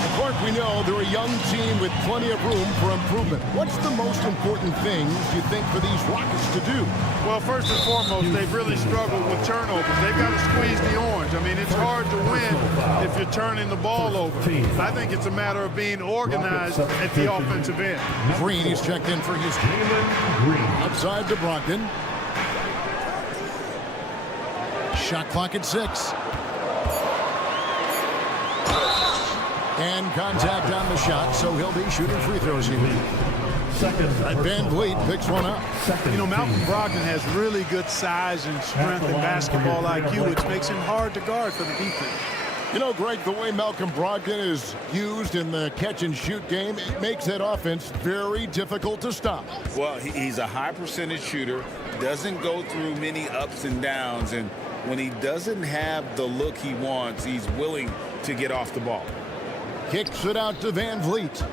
Of course, we know they're a young team with plenty of room for improvement. What's the most important things you think for these Rockets to do? Well, first and foremost, they've really struggled with turnovers. They've got to squeeze the orange. I mean, it's hard to win if you're turning the ball over. I think it's a matter of being organized at the offensive end. Green is checked in for Houston. Outside to Brogdon. Shot clock at 6. And contact on the shot, so he'll be shooting free throws here. Van Vliet picks one up. You know, Malcolm Brogdon has really good size and strength and basketball IQ, which makes him hard to guard for the defense. You know, Greg, the way Malcolm Brogdon is used in the catch-and-shoot game, it makes that offense very difficult to stop. Well, he's a high-percentage shooter, doesn't go through many ups and downs, and when he doesn't have the look he wants, he's willing to get off the ball. Kicks it out to Van Vliet.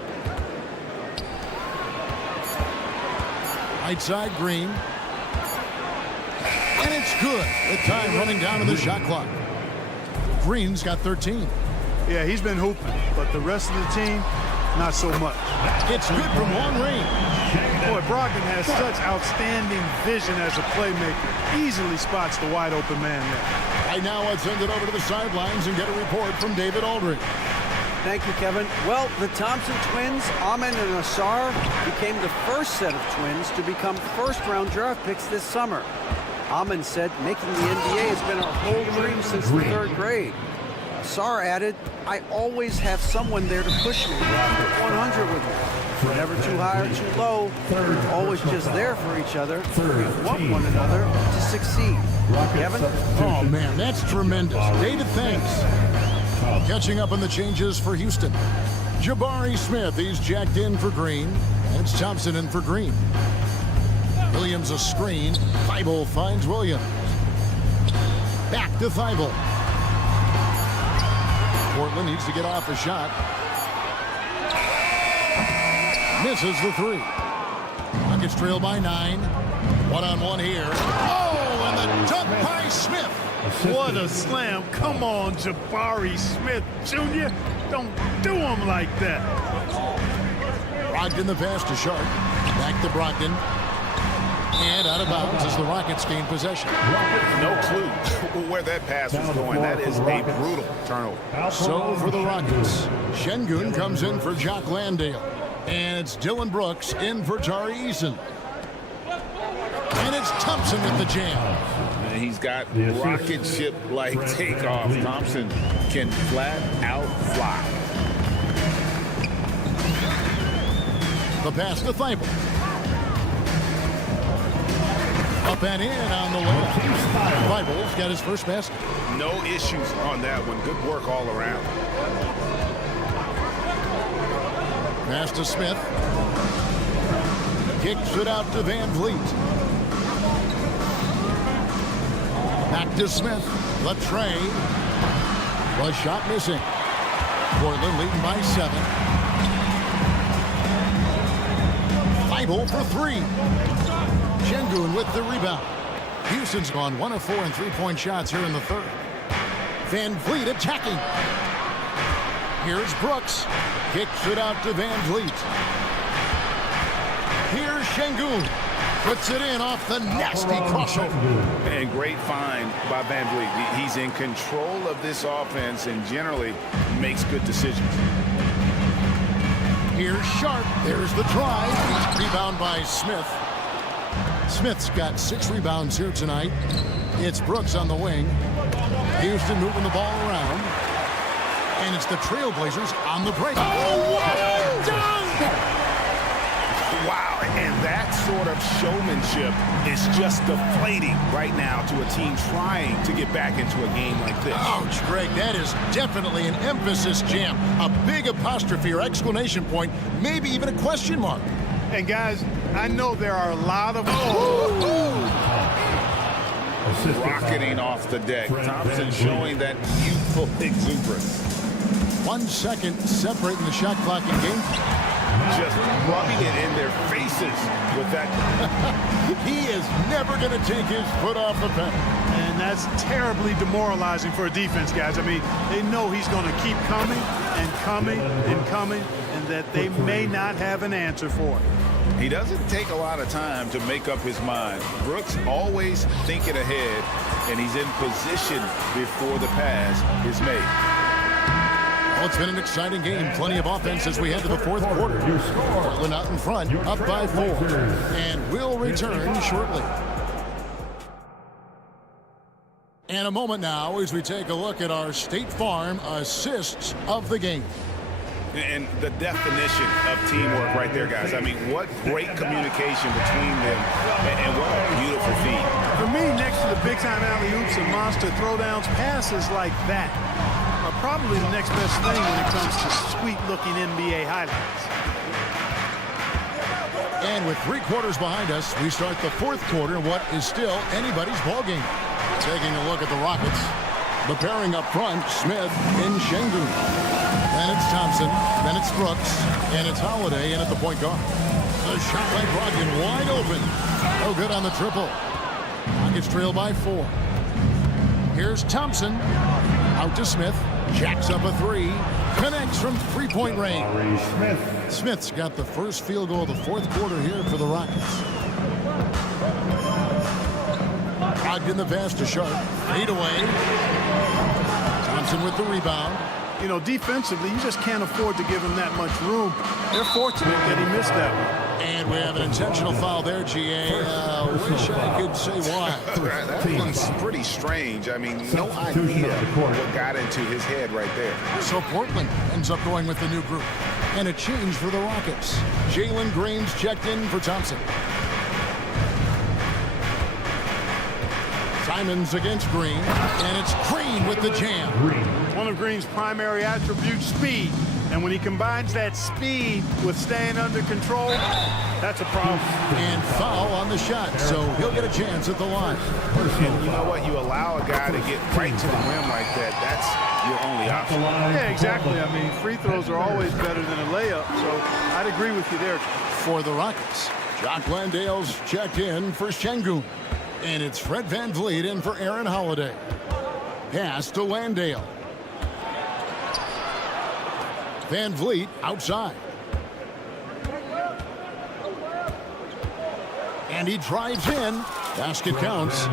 Right side, Green. And it's good. The time running down to the shot clock. Green's got 13. Yeah, he's been hooping, but the rest of the team, not so much. It's good from long range. Boy, Brogdon has such outstanding vision as a playmaker. Easily spots the wide open man there. Right now, let's send it over to the sidelines and get a report from David Aldridge. Thank you, Kevin. Well, the Thompson twins, Amen and Asar, became the first set of twins to become first-round draft picks this summer. Amen said making the NBA has been our whole dream since the 3rd grade. Sarr added, I always have someone there to push me, 100 with me. We're never too high or too low. We're always just there for each other. We want one another to succeed. Kevin? Oh, man, that's tremendous. David, thanks. Catching up on the changes for Houston. Jabari Smith, he's jacked in for Green. And it's Thompson in for Green. Williams a screen. Thibault finds Williams. Back to Thibault. Portland needs to get off a shot. Misses the three. Rockets trail by 9. One-on-one here. Oh, and the dunk by Smith. What a slam. Come on, Jabari Smith, Jr. Don't do him like that. Brogdon the pass to Sharp. Back to Brogdon. And out of bounds as the Rockets gain possession. No clue where that pass was going. That is a brutal turnover. So for the Rockets, Şengün comes in for Jock Landale. And it's Dylan Brooks in for Tari Eason. And it's Thompson with the jam. And he's got rocket ship-like takeoff. Thompson can flat out fly. The pass to Thibault. Up and in on the way. Thibault's got his first basket. No issues on that one. Good work all around. Pass to Smith. Kicks it out to Van Vliet. Back to Smith. The tray. Was shot missing. Portland leading by 7. Thibault for 3. Şengün with the rebound. Houston's gone 1 of 4 in three-point shots here in the third. Van Vliet attacking. Here's Brooks. Kicks it out to Van Vliet. Here's Şengün. Puts it in off the nasty crossover. And great find by Van Vliet. He's in control of this offense and generally makes good decisions. Here's Sharp. There's the drive. Rebound by Smith. Smith's got 6 rebounds here tonight. It's Brooks on the wing. Houston moving the ball around. And it's the Trailblazers on the break. Oh, what a dunk! Wow, and that sort of showmanship is just deflating right now to a team trying to get back into a game like this. Ouch, Greg, that is definitely an emphasis jam. A big apostrophe or exclamation point, maybe even a question mark. And guys, I know there are a lot of... Rocketing off the deck. Thompson showing that youthful exuberance. 1 second separating the shot clock in game. Just rubbing it in their faces with that. He is never going to take his foot off the pedal. And that's terribly demoralizing for a defense, guys. I mean, they know he's going to keep coming and coming and coming, and that they may not have an answer for it. He doesn't take a lot of time to make up his mind. Brooks always thinking ahead, and he's in position before the pass is made. Well, it's been an exciting game. Plenty of offense as we head to the fourth quarter. Portland out in front, up by 4. And we'll return shortly. And a moment now as we take a look at our State Farm assists of the game. And the definition of teamwork right there, guys. I mean, what great communication between them, and what a beautiful feed. For me, next to the big-time alley-oops and monster throwdowns, passes like that are probably the next best thing when it comes to sweet-looking NBA highlights. And with 3 quarters behind us, we start the fourth quarter in what is still anybody's ballgame. Taking a look at the Rockets. The pairing up front, Smith and Şengün. Then it's Thompson, then it's Brooks, and it's Holiday in at the point guard. The shot by Brogdon wide open. No good on the triple. Rockets trail by 4. Here's Thompson. Out to Smith. Jacks up a 3. Connects from three-point range. Smith's got the first field goal of the fourth quarter here for the Rockets. Brogdon the pass to Sharp. Fade away. Thompson with the rebound. You know, defensively, you just can't afford to give him that much room. They're fortunate that he missed that one. And we have an intentional foul there, GA. Wish I could say why. That one's pretty strange. I mean, no idea what got into his head right there. So Portland ends up going with the new group. And a change for the Rockets. Jalen Green's checked in for Thompson. Simons against Green. And it's Green with the jam. One of Green's primary attributes, speed. And when he combines that speed with staying under control, that's a problem. And foul on the shot, so he'll get a chance at the line. And you know what? You allow a guy to get right to the rim like that. That's your only option. Yeah, exactly. I mean, free throws are always better than a layup, so I'd agree with you there. For the Rockets, Jock Landale's checked in for Şengün. And it's Fred VanVleet in for Aaron Holiday. Pass to Landale. VanVleet outside. And he drives in. Basket counts.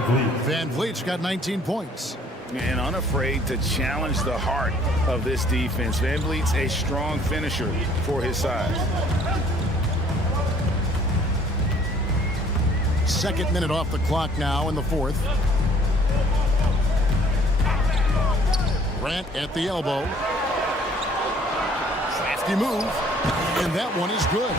VanVleet's got 19 points. And unafraid to challenge the heart of this defense. VanVleet's a strong finisher for his size. Second minute off the clock now in the fourth. Grant at the elbow. Crafty move. And that one is good.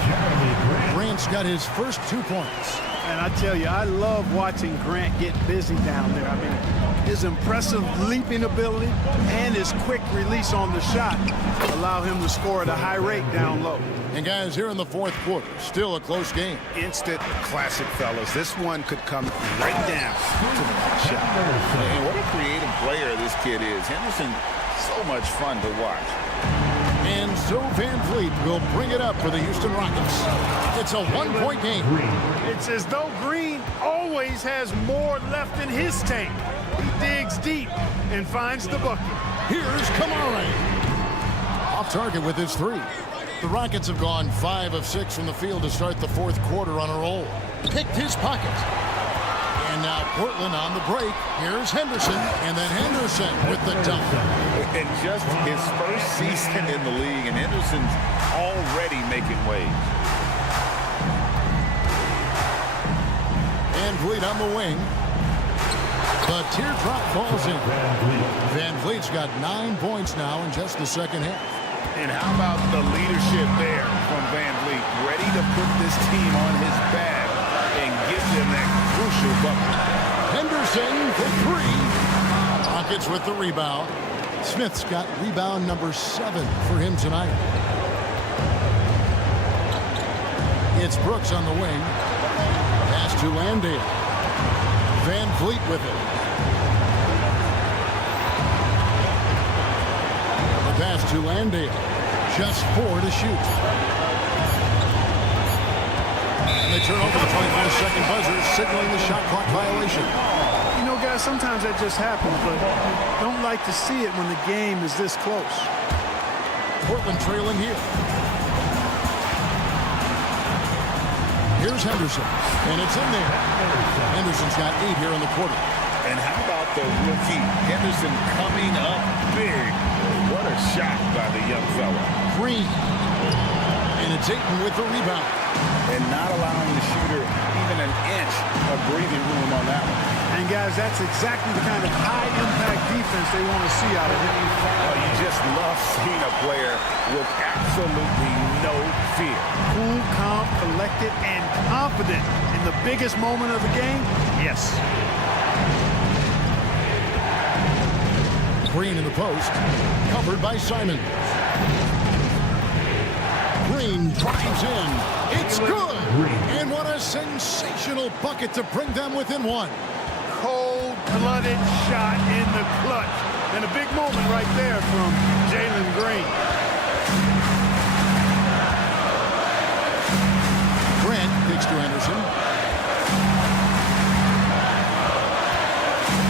Grant's got his first 2 points. And I tell you, I love watching Grant get busy down there. I mean, his impressive leaping ability and his quick release on the shot allow him to score at a high rate down low. And guys, here in the fourth quarter, still a close game. Instant classic, fellas. This one could come right down to the next shot. And what a creative player this kid is. Henderson, so much fun to watch. And so VanVleet will bring it up for the Houston Rockets. It's a one-point game. It's as though Green always has more left in his tank. He digs deep and finds the bucket. Here's Kamara. Off target with his three. The Rockets have gone 5 of 6 from the field to start the fourth quarter on a roll. Picked his pocket. And now Portland on the break. Here's Henderson. And then Henderson with the dunk. And just his first season in the league, and Henderson's already making waves. VanVleet on the wing. The teardrop falls in. VanVleet's got 9 points now in just the second half. And how about the leadership there from VanVleet, ready to put this team on his back and give them that crucial bucket. Henderson for 3. Rockets with the rebound. Smith's got rebound number 7 for him tonight. It's Brooks on the wing. Pass to Landale. VanVleet with it. The pass to Landale. Just 4 to shoot. And they turn over the 24-second buzzer, signaling the shot clock violation. You know, guys, sometimes that just happens, but don't like to see it when the game is this close. Portland trailing here. Here's Henderson, and it's in there. Henderson's got 8 here in the quarter. And how about the rookie Henderson coming up big? What a shot by the young fella. Green. And it's Ayton with the rebound. And not allowing the shooter even an inch of breathing room on that one. And guys, that's exactly the kind of high-impact defense they want to see out of him. Well, you just love seeing a player with absolutely no fear. Cool, calm, collected, and confident in the biggest moment of the game. Yes. Green in the post, covered by Simon. Green drives in. It's good. And what a sensational bucket to bring them within 1. Cold-blooded shot in the clutch. And a big moment right there from Jalen Green. Grant kicks to Henderson.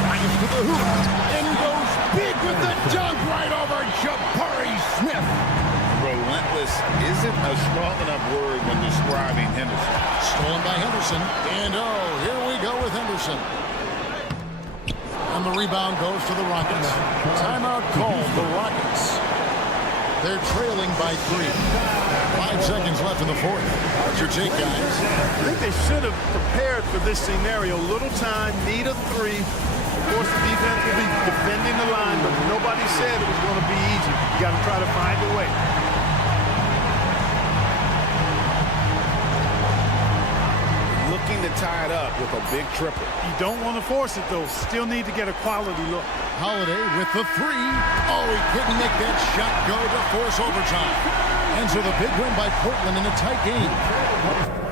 Drives to the hoop. And goes big with the dunk right over Jabari Smith. Relentless isn't a strong enough word when describing Henderson. Stolen by Henderson. And oh, here we go with Henderson. And the rebound goes to the Rockets. Timeout called the Rockets. They're trailing by 3. 5 seconds left in the fourth. What's your take, guys? I think they should have prepared for this scenario. Little time, need a 3. Of course, the defense will be defending the line, but nobody said it was going to be easy. You got to try to find a way. Looking to tie it up with a big triple. You don't want to force it, though. Still need to get a quality look. Holiday with the 3. Oh, he couldn't make that shot go to force overtime. And so the big win by Portland in a tight game.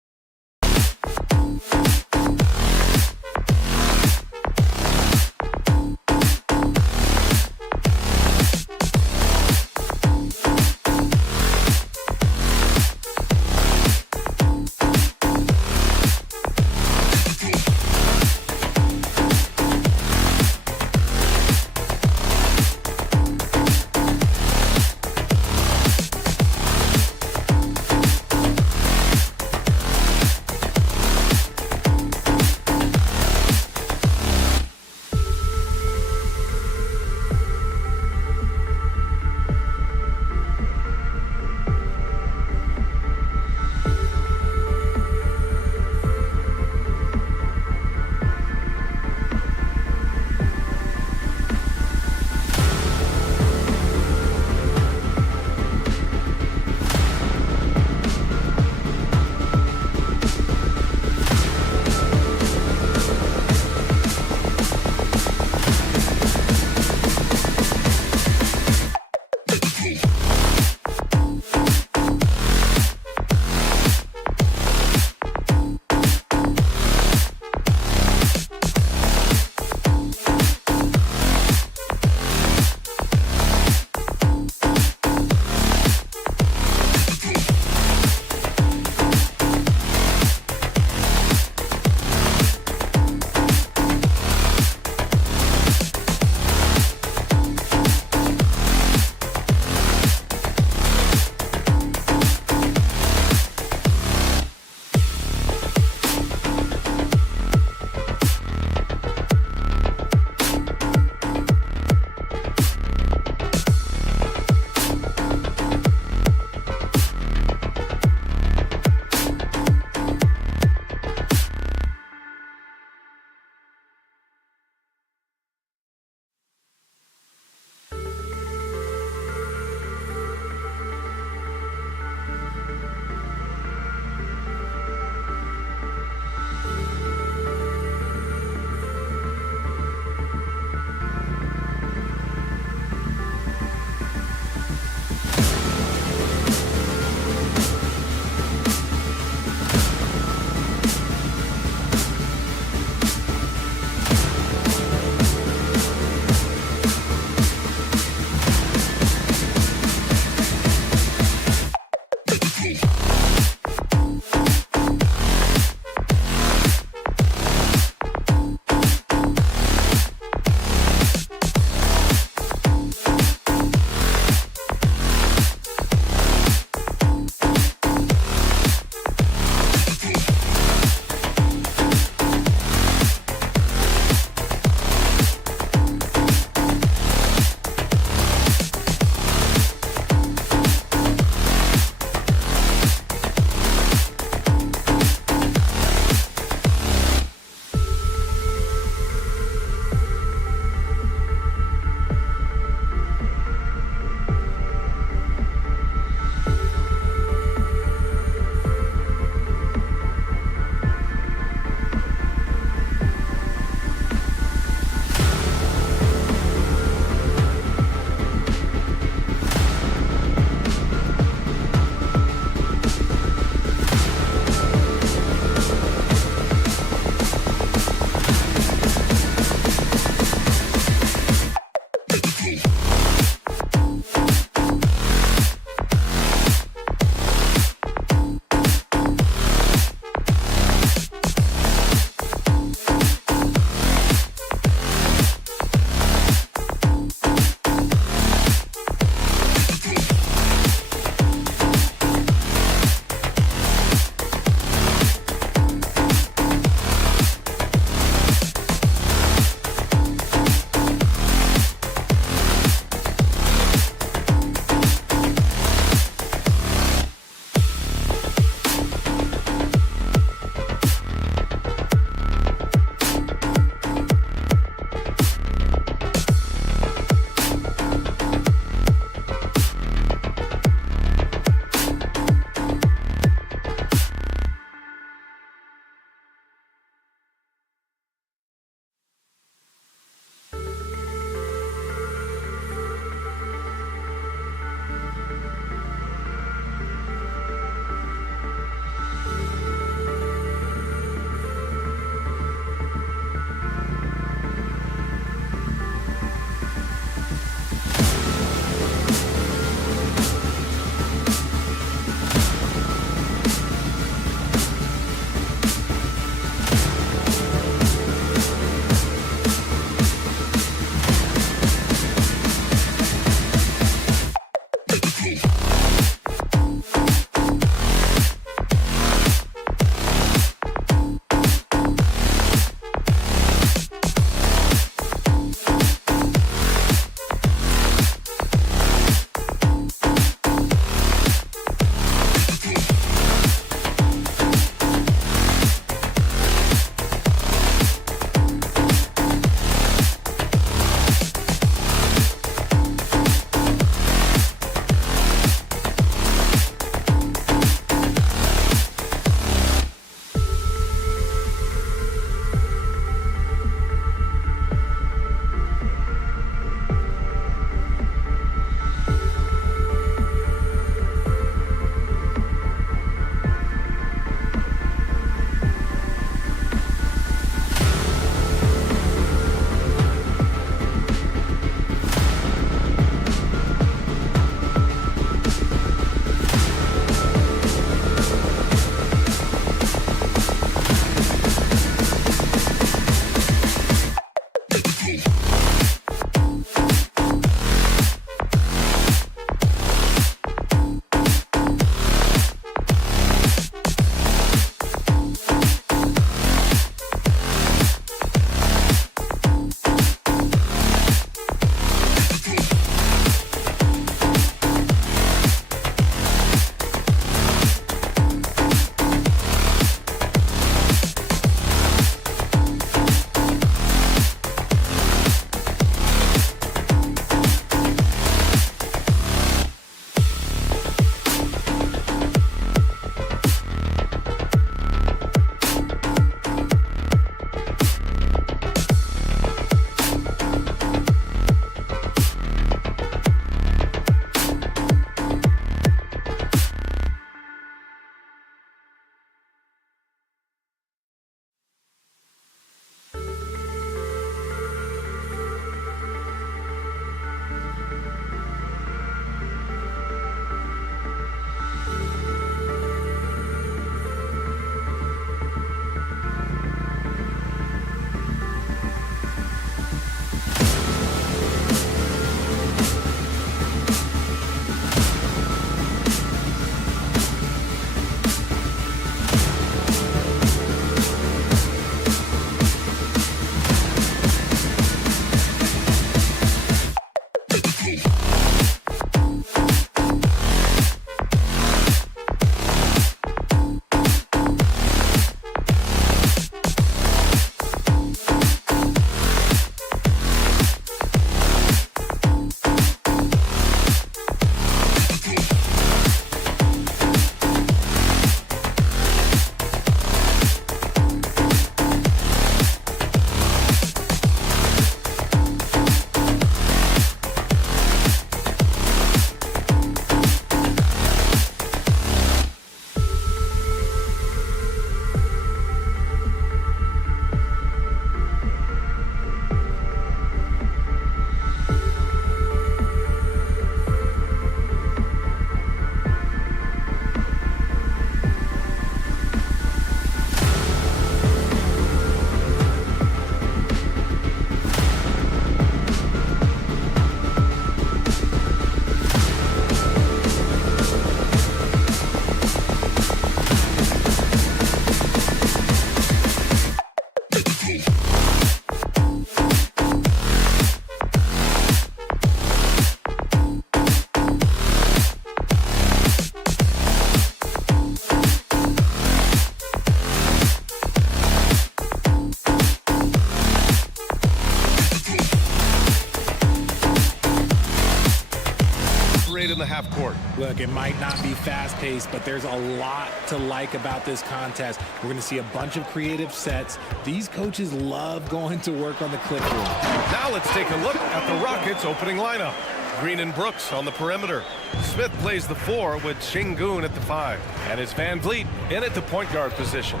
played in the half court. Look, it might not be fast-paced, but there's a lot to like about this contest. We're going to see a bunch of creative sets. These coaches love going to work on the clipboard. Now let's take a look at the Rockets' opening lineup. Green and Brooks on the perimeter. Smith plays the 4 with Şengün at the 5. And it's Van Vliet in at the point guard position.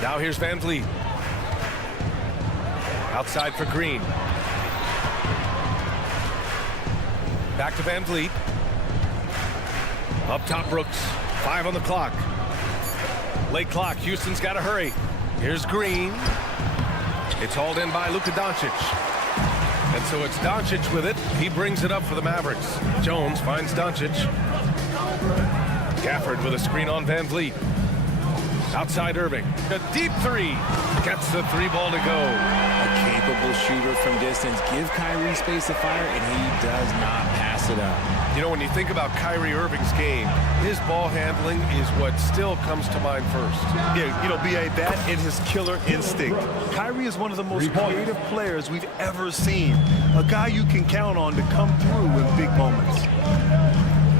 Now here's Van Vliet. Outside for Green. Back to Van Vliet. Up top, Brooks. 5 on the clock. Late clock. Houston's got to hurry. Here's Green. It's hauled in by Luka Doncic. And so it's Doncic with it. He brings it up for the Mavericks. Jones finds Doncic. Gafford with a screen on Van Vliet. Outside Irving. A deep 3. Gets the 3-ball to go. A capable shooter from distance. Give Kyrie space to fire, and he does not pass it up. You know, when you think about Kyrie Irving's game, his ball handling is what still comes to mind first. Yeah, you know, B.A., that and his killer instinct. Kyrie is one of the most creative players we've ever seen. A guy you can count on to come through in big moments.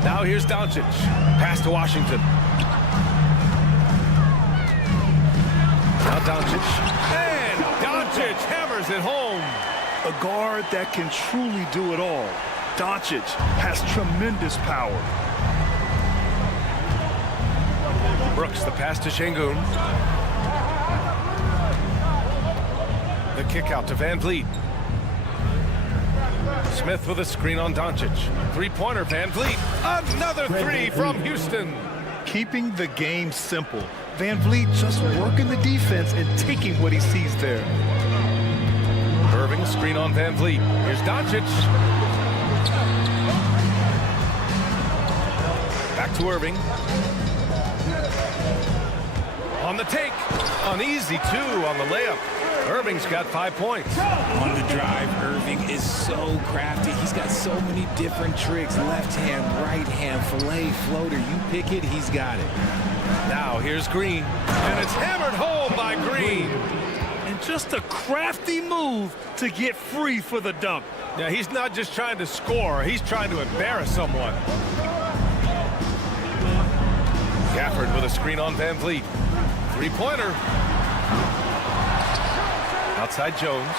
Now here's Doncic. Pass to Washington. Now Doncic. And Doncic hammers it home. A guard that can truly do it all. Doncic has tremendous power. Brooks, the pass to Şengün. The kick out to Van Vliet. Smith with a screen on Doncic. 3-pointer, Van Vliet. Another 3 from Houston. Keeping the game simple. Van Vliet just working the defense and taking what he sees there. Irving, screen on Van Vliet. Here's Doncic. Back to Irving. On the take. An easy 2 on the layup. Irving's got 5 points. On the drive, Irving is so crafty. He's got so many different tricks. Left hand, right hand, fillet, floater. You pick it, he's got it. Now here's Green. And it's hammered home by Green. And just a crafty move to get free for the dunk. Yeah, he's not just trying to score. He's trying to embarrass someone. Gafford with a screen on Van Vliet. 3-pointer. Outside Jones.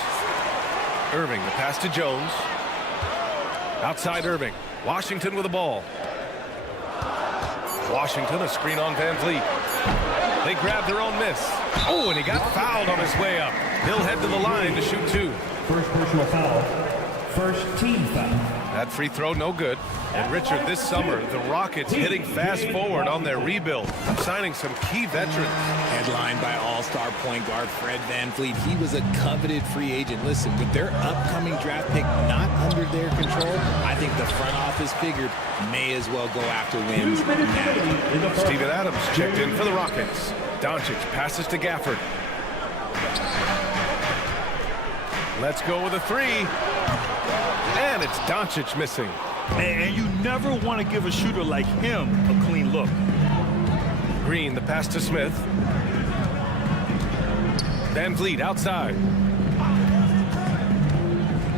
Irving, the pass to Jones. Outside Irving. Washington with the ball. Washington, a screen on Van Vliet. They grab their own miss. Oh, and he got fouled on his way up. He'll head to the line to shoot 2. First personal foul. First team foul. That free throw, no good. And Richard, this summer, the Rockets hitting fast forward on their rebuild, signing some key veterans. Headlined by all-star point guard Fred VanVleet. He was a coveted free agent. Listen, with their upcoming draft pick not under their control, I think the front office figured may as well go after wins now. Steven Adams checked in for the Rockets. Doncic passes to Gafford. Let's go with a 3. And it's Doncic missing. And you never want to give a shooter like him a clean look. Green, the pass to Smith. Van Vliet outside.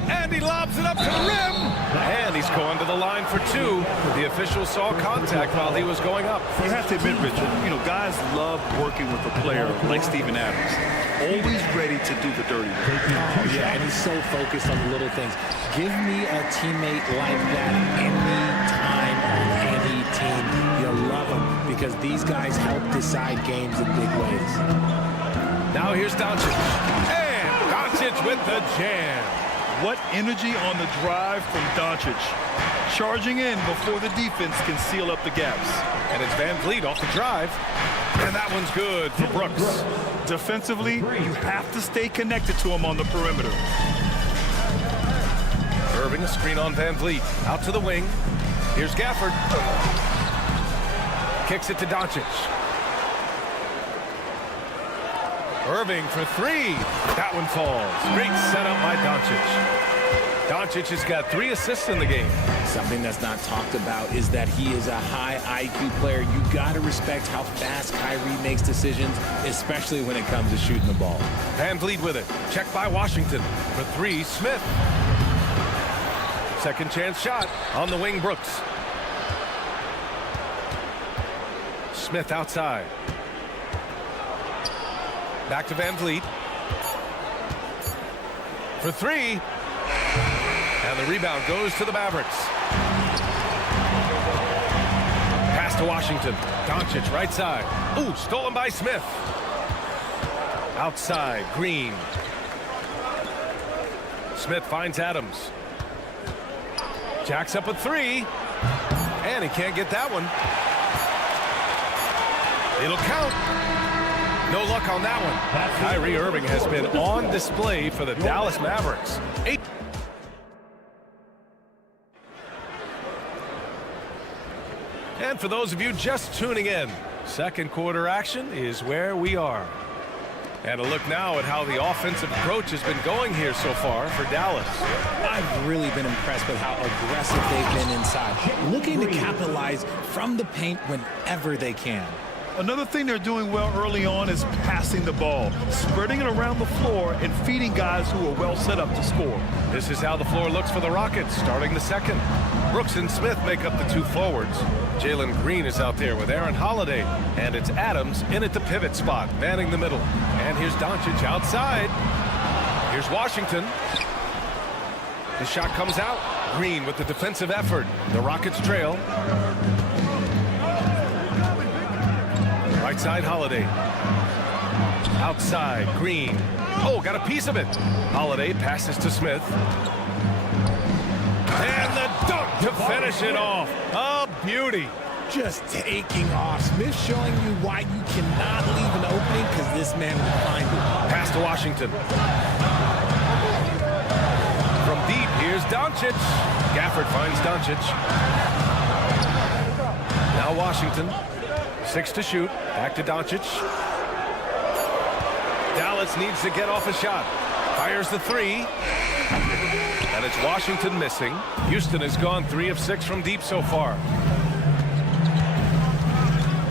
And he lobs it up to the rim. And he's going to the line for 2. The official saw contact while he was going up. You have to admit, Richard, you know, guys love working with a player like Steven Adams. Always ready to do the dirty work. Oh, yeah, and he's so focused on the little things. Give me a teammate like that any time on any team. You'll love him because these guys help decide games in big ways. Now here's Doncic. And Doncic with the jam. What energy on the drive from Doncic. Charging in before the defense can seal up the gaps. And it's Van Vliet off the drive. And that one's good for Brooks. Defensively, you have to stay connected to him on the perimeter. Irving, a screen on Van Vliet. Out to the wing. Here's Gafford. Kicks it to Doncic. Irving for 3. That one falls. Great setup by Doncic. Doncic has got 3 assists in the game. Something that's not talked about is that he is a high IQ player. You got to respect how fast Kyrie makes decisions, especially when it comes to shooting the ball. Van Vliet with it. Checked by Washington. For 3, Smith. Second chance shot on the wing, Brooks. Smith outside. Back to Van Vliet. For three. And the rebound goes to the Mavericks. Pass to Washington. Doncic right side. Ooh, stolen by Smith. Outside, Green. Smith finds Adams. Jacks up a three. And he can't get that one. It'll count. No luck on that one. Kyrie Irving has been on display for the Dallas Mavericks. And for those of you just tuning in, second quarter action is where we are. And a look now at how the offensive approach has been going here so far for Dallas. I've really been impressed with how aggressive they've been inside, looking to capitalize from the paint whenever they can. Another thing they're doing well early on is passing the ball, spreading it around the floor and feeding guys who are well set up to score. This is how the floor looks for the Rockets starting the second. Brooks and Smith make up the two forwards. Jalen Green is out there with Aaron Holiday, and it's Adams in at the pivot spot, manning the middle. And here's Doncic outside. Here's Washington. The shot comes out. Green with the defensive effort. The Rockets trail. Right side, Holiday. Outside, Green. Oh, got a piece of it. Holiday passes to Smith. And the dunk to finish it off. A beauty. Just taking off. Smith showing you why you cannot leave an opening, because this man will find it. Pass to Washington. From deep, here's Doncic. Gafford finds Doncic. Now Washington. 6 to shoot. Back to Doncic. Dallas needs to get off a shot. Fires the three. And it's Washington missing. Houston has gone 3 of 6 from deep so far.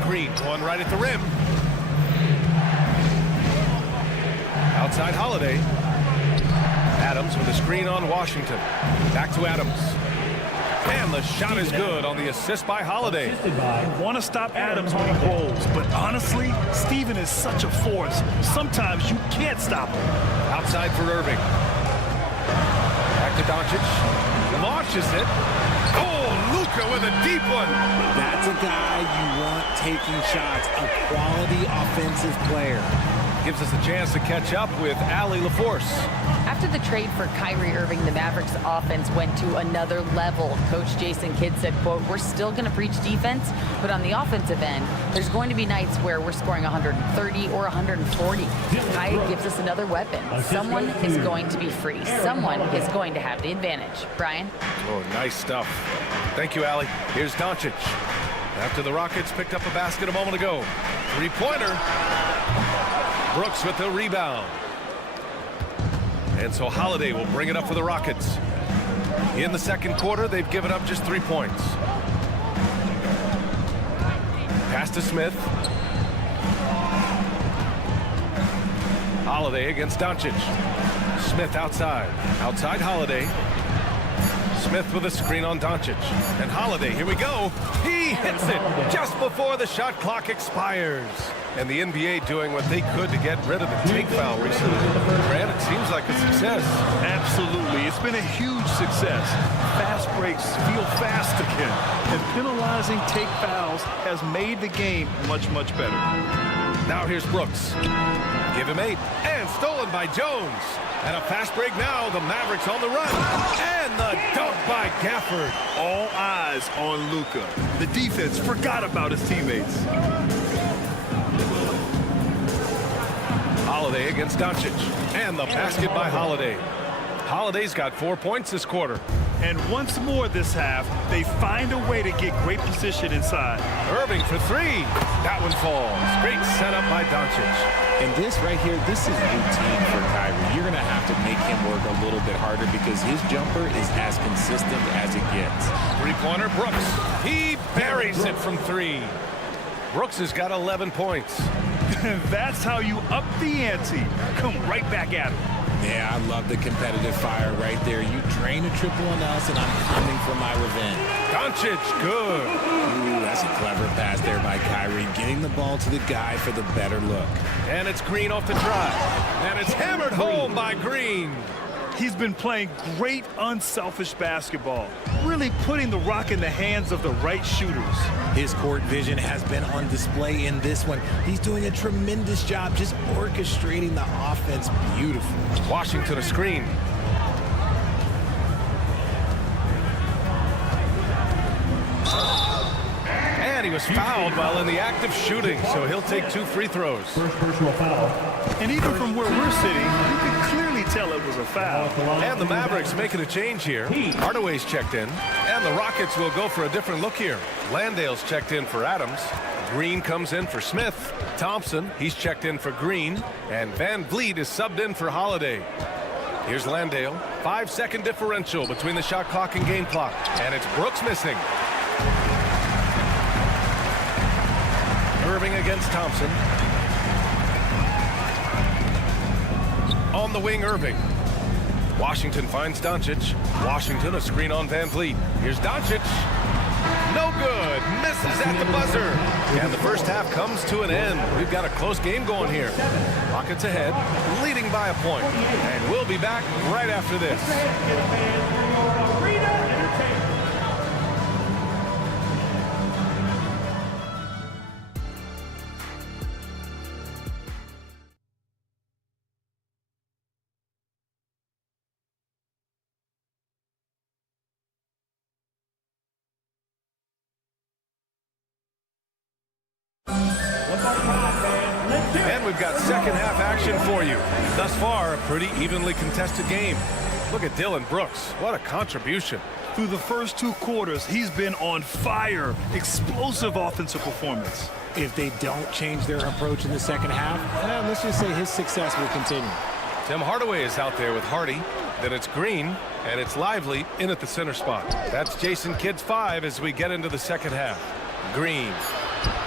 Green, one right at the rim. Outside Holiday. Adams with a screen on Washington. Back to Adams. And the shot is good on the assist by Holiday. You want to stop Adams when he rolls, but honestly, Steven is such a force. Sometimes you can't stop him. Outside for Irving. Back to Doncic. Launches it. Oh, Luka with a deep one. That's a guy you want taking shots, a quality offensive player. Gives us a chance to catch up with Allie LaForce. After the trade for Kyrie Irving, the Mavericks offense went to another level. Coach Jason Kidd said, quote, "We're still going to preach defense, but on the offensive end, there's going to be nights where we're scoring 130 or 140. Kyrie gives us another weapon. Someone is going to be free. Someone is going to have the advantage." Brian? Oh, nice stuff. Thank you, Allie. Here's Doncic. After the Rockets picked up a basket a moment ago. Three-pointer. Brooks with the rebound. And so Holiday will bring it up for the Rockets. In the second quarter, they've given up just 3 points. Pass to Smith. Holiday against Doncic. Smith outside. Outside Holiday. Smith with a screen on Doncic. And Holiday, here we go. He hits it just before the shot clock expires. And the NBA doing what they could to get rid of the take foul recently. Grant, it seems like a success. Absolutely. It's been a huge success. Fast breaks feel fast again. And penalizing take fouls has made the game much, much better. Now here's Brooks. Give him 8. And stolen by Jones. And a fast break now. The Mavericks on the run. And the dunk by Gafford. All eyes on Luka. The defense forgot about his teammates. Holiday against Doncic. And the basket by Holiday. Holiday's got 4 points this quarter. And once more this half, they find a way to get great position inside. Irving for 3. That one falls. Great setup by Doncic. And this right here, this is routine for Kyrie. You're going to have to make him work a little bit harder because his jumper is as consistent as it gets. Three-pointer, Brooks. He buries it from 3. Brooks has got 11 points. That's how you up the ante. Come right back at him. Yeah, I love the competitive fire right there. You drain a triple on us, and I'm coming for my revenge. Doncic, good. Ooh, that's a clever pass there by Kyrie, getting the ball to the guy for the better look. And it's Green off the drive. And it's hammered home by Green. He's been playing great unselfish basketball, really putting the rock in the hands of the right shooters. His court vision has been on display in this one. He's doing a tremendous job just orchestrating the offense beautifully. Washington a screen. And he was fouled while in the act of shooting, so he'll take 2 free throws. First personal foul. And even from where we're sitting, you can clearly tell it was a foul. And the Mavericks making a change here. Hardaway's checked in, and the Rockets will go for a different look here. Landale's checked in for Adams. Green comes in for Smith. Thompson, he's checked in for Green. And Van Vliet is subbed in for Holiday. Here's Landale. 5-second differential between the shot clock and game clock. And it's Brooks missing. Irving against Thompson. On the wing, Irving. Washington finds Doncic. Washington a screen on Van Vliet. Here's Doncic. No good. Misses at the buzzer. And the first half comes to an end. We've got a close game going here. Rockets ahead, leading by a point. And we'll be back right after this. And we've got second half action for you. Thus far, a pretty evenly contested game. Look at Dillon Brooks. What a contribution. Through the first 2 quarters, he's been on fire. Explosive offensive performance. If they don't change their approach in the second half, let's just say his success will continue. Tim Hardaway is out there with Hardy. Then it's Green, and it's Lively in at the center spot. That's Jason Kidd's 5 as we get into the second half. Green.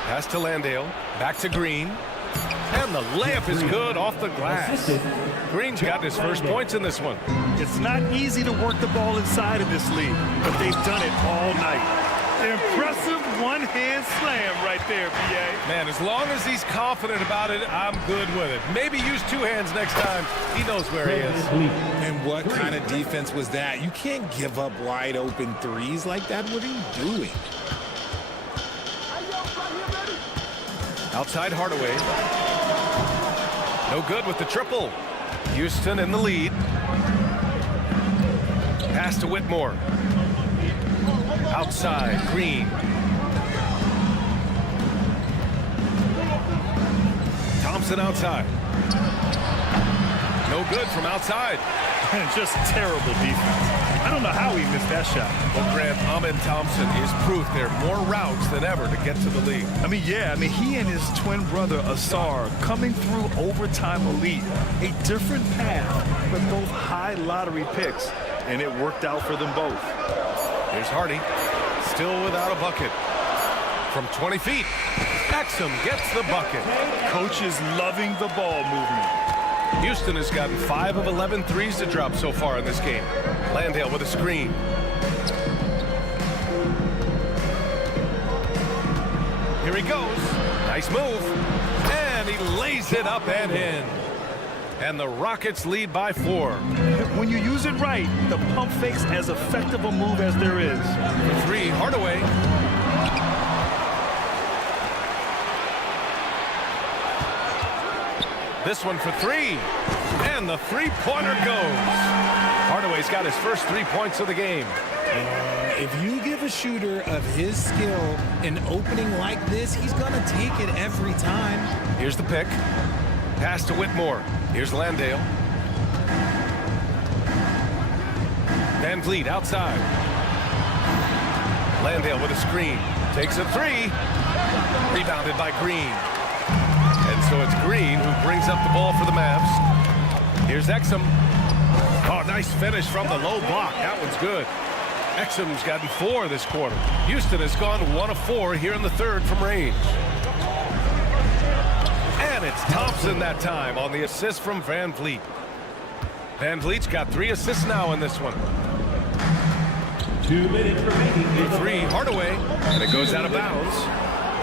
Pass to Landale. Back to Green. And the layup is good off the glass. Green's got his first points in this one. It's not easy to work the ball inside of this league, but they've done it all night. Impressive one-hand slam right there, BA. Man, as long as he's confident about it, I'm good with it. Maybe use 2 hands next time. He knows where he is. And what kind of defense was that? You can't give up wide open threes like that. What are you doing? Outside Hardaway. No good with the triple. Houston in the lead. Pass to Whitmore. Outside, Green. Thompson outside. No good from outside. Just terrible defense. I don't know how he missed that shot. Well, Grant, Ahmed Thompson is proof there are more routes than ever to get to the league. He and his twin brother, Asar, coming through overtime elite. A different path, but both high lottery picks, and it worked out for them both. Here's Hardy, still without a bucket. From 20 feet, Exum gets the bucket. Coach is loving the ball movement. Houston has gotten 5 of 11 threes to drop so far in this game. Landale with a screen. Here he goes. Nice move. And he lays it up and in. And the Rockets lead by 4. When you use it right, the pump fake's as effective a move as there is. For 3, Hardaway. This one for 3. And the three-pointer goes. Hardaway's got his first 3 points of the game. If you give a shooter of his skill an opening like this, he's going to take it every time. Here's the pick. Pass to Whitmore. Here's Landale. Van Vliet outside. Landale with a screen. Takes a 3. Rebounded by Green. And so it's Green who brings up the ball for the Mavs. Here's Exum. Oh, nice finish from the low block. That one's good. Exum's gotten 4 this quarter. Houston has gone 1 of 4 here in the third from range. And it's Thompson that time on the assist from Van Vliet. Van Vliet's got 3 assists now in this one. 2 minutes remaining. The three, Hardaway, and it goes out of bounds.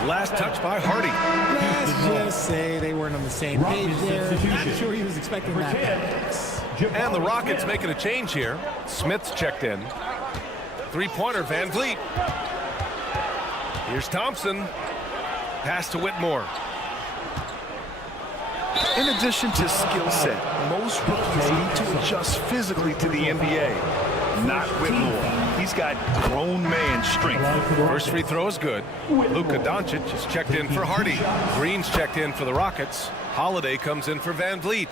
Last touch by Hardy. Let's just say they weren't on the same page there. Not sure he was expecting that. And the Rockets making a change here. Smith's checked in. Three-pointer, Van Vliet. Here's Thompson. Pass to Whitmore. In addition to skill set, most rookies need to adjust physically to the NBA. Not Whitmore. He's got grown man strength. First free throw is good. Luka Doncic is checked in for Hardy. Green's checked in for the Rockets. Holiday comes in for Van Vliet.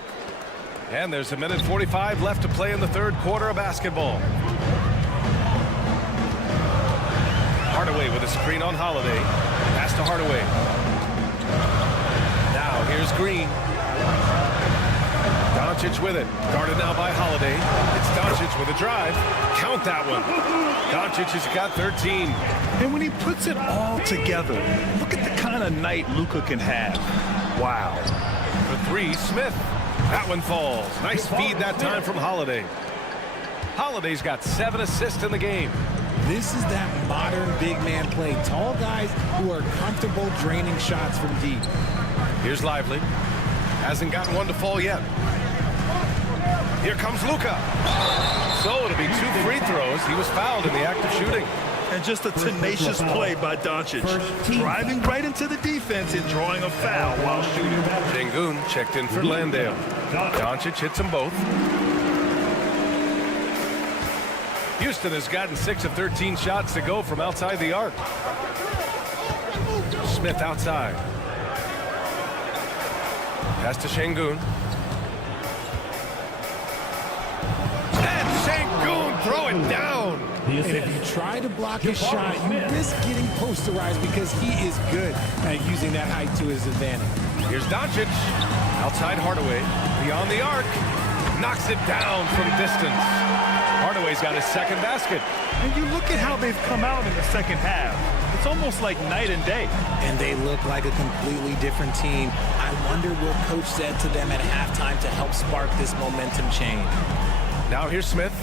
And there's a minute 45 left to play in the third quarter of basketball. Hardaway with a screen on Holiday. Pass to Hardaway. Now here's Green. Doncic with it. Guarded now by Holiday. It's Doncic with a drive. Count that one. Doncic has got 13. And when he puts it all together, look at the kind of night Luka can have. Wow. For three, Smith. That one falls. Nice feed that time from Holiday. Holiday's got 7 assists in the game. This is that modern big man play. Tall guys who are comfortable draining shots from deep. Here's Lively. Hasn't gotten one to fall yet. Here comes Luka. So it'll be 2 free throws. He was fouled in the act of shooting. And just a tenacious play by Doncic. Driving right into the defense and drawing a foul while shooting. Şengün checked in for Landale. Doncic hits them both. Houston has gotten 6 of 13 shots to go from outside the arc. Smith outside. Pass to Şengün. And Şengün throw it down. And if you try to block his shot, you risk getting posterized because he is good at using that height to his advantage. Here's Doncic. Outside Hardaway. Beyond the arc. Knocks it down from distance. Hardaway's got his second basket. And you look at how they've come out in the second half. It's almost like night and day. And they look like a completely different team. I wonder what coach said to them at halftime to help spark this momentum change. Now here's Smith.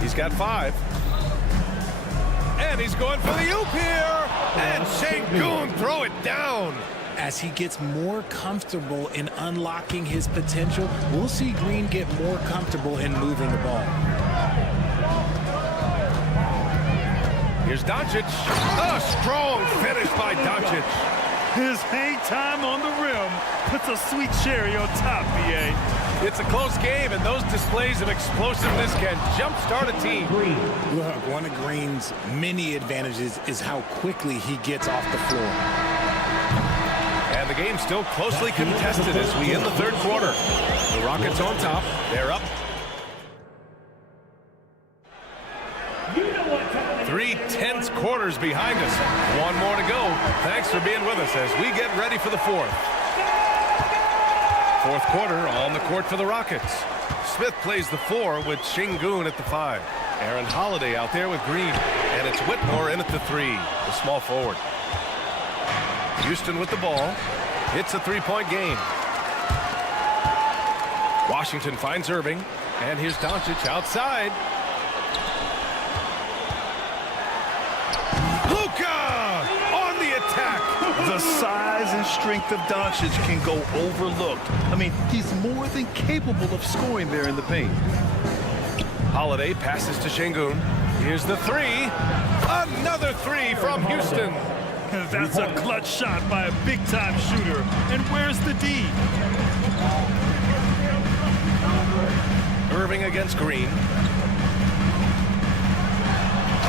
He's got 5. And he's going for the oop here. And Şengün throw it down. As he gets more comfortable in unlocking his potential, we'll see Green get more comfortable in moving the ball. Here's Doncic. A strong finish by Doncic. His hang time on the rim puts a sweet cherry on top, BA. It's a close game, and those displays of explosiveness can jumpstart a team. Look, one of Green's many advantages is how quickly he gets off the floor. And the game's still closely contested as we end the third quarter. The Rockets on top. They're up. 3 tense quarters behind us. 1 more to go. Thanks for being with us as we get ready for the fourth. Fourth quarter on the court for the Rockets. Smith plays the 4 with Şengün at the 5. Aaron Holiday out there with Green. And it's Whitmore in at the 3, the small forward. Houston with the ball. It's a 3-point game. Washington finds Irving. And here's Doncic outside. Luka on the attack. The size and strength of Doncic can go overlooked. I mean, he's more than capable of scoring there in the paint. Holiday passes to Şengün. Here's the 3. Another 3 from Houston. That's a clutch shot by a big-time shooter. And where's the D? Irving against Green.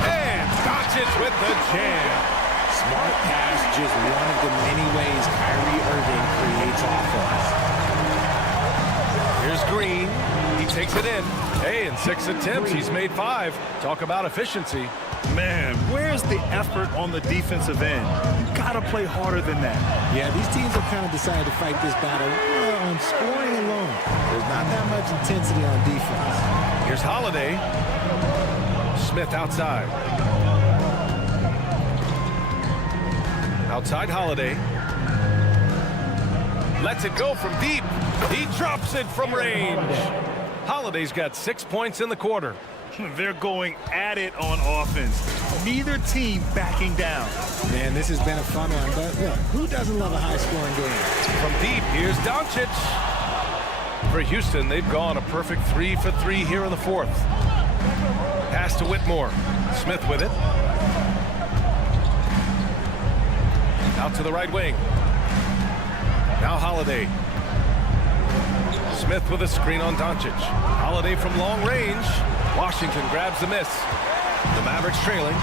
And Doncic with the jam. Smart pass, just one of the many ways Kyrie Irving creates offense. Here's Green. He takes it in. Hey, in 6 attempts, he's made 5. Talk about efficiency. Man, where's the effort on the defensive end? You gotta play harder than that. Yeah, these teams have kind of decided to fight this battle on scoring alone. There's not that much intensity on defense. Here's Holiday. Smith outside. Outside Holiday. Lets it go from deep. He drops it from range. Holiday's got 6 points in the quarter. They're going at it on offense. Neither team backing down. Man, this has been a fun one, but look, who doesn't love a high-scoring game? From deep, here's Doncic. For Houston, they've gone a perfect 3 for 3 here in the fourth. Pass to Whitmore. Smith with it. Out to the right wing. Now Holiday. Smith with a screen on Doncic. Holiday from long range. Washington grabs the miss. The Mavericks trailing.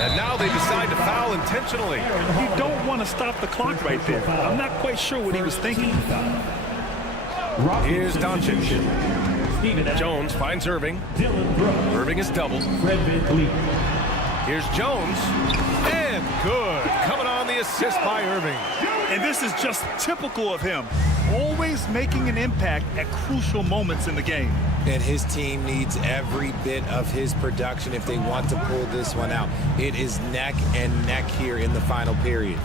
And now they decide to foul intentionally. You don't want to stop the clock right there. I'm not quite sure what he was thinking. Here's Doncic. Jones finds Irving. Irving is doubled. Here's Jones. And good. Coming on the assist by Irving. And this is just typical of him. Always making an impact at crucial moments in the game. And his team needs every bit of his production if they want to pull this one out. It is neck and neck here in the final period.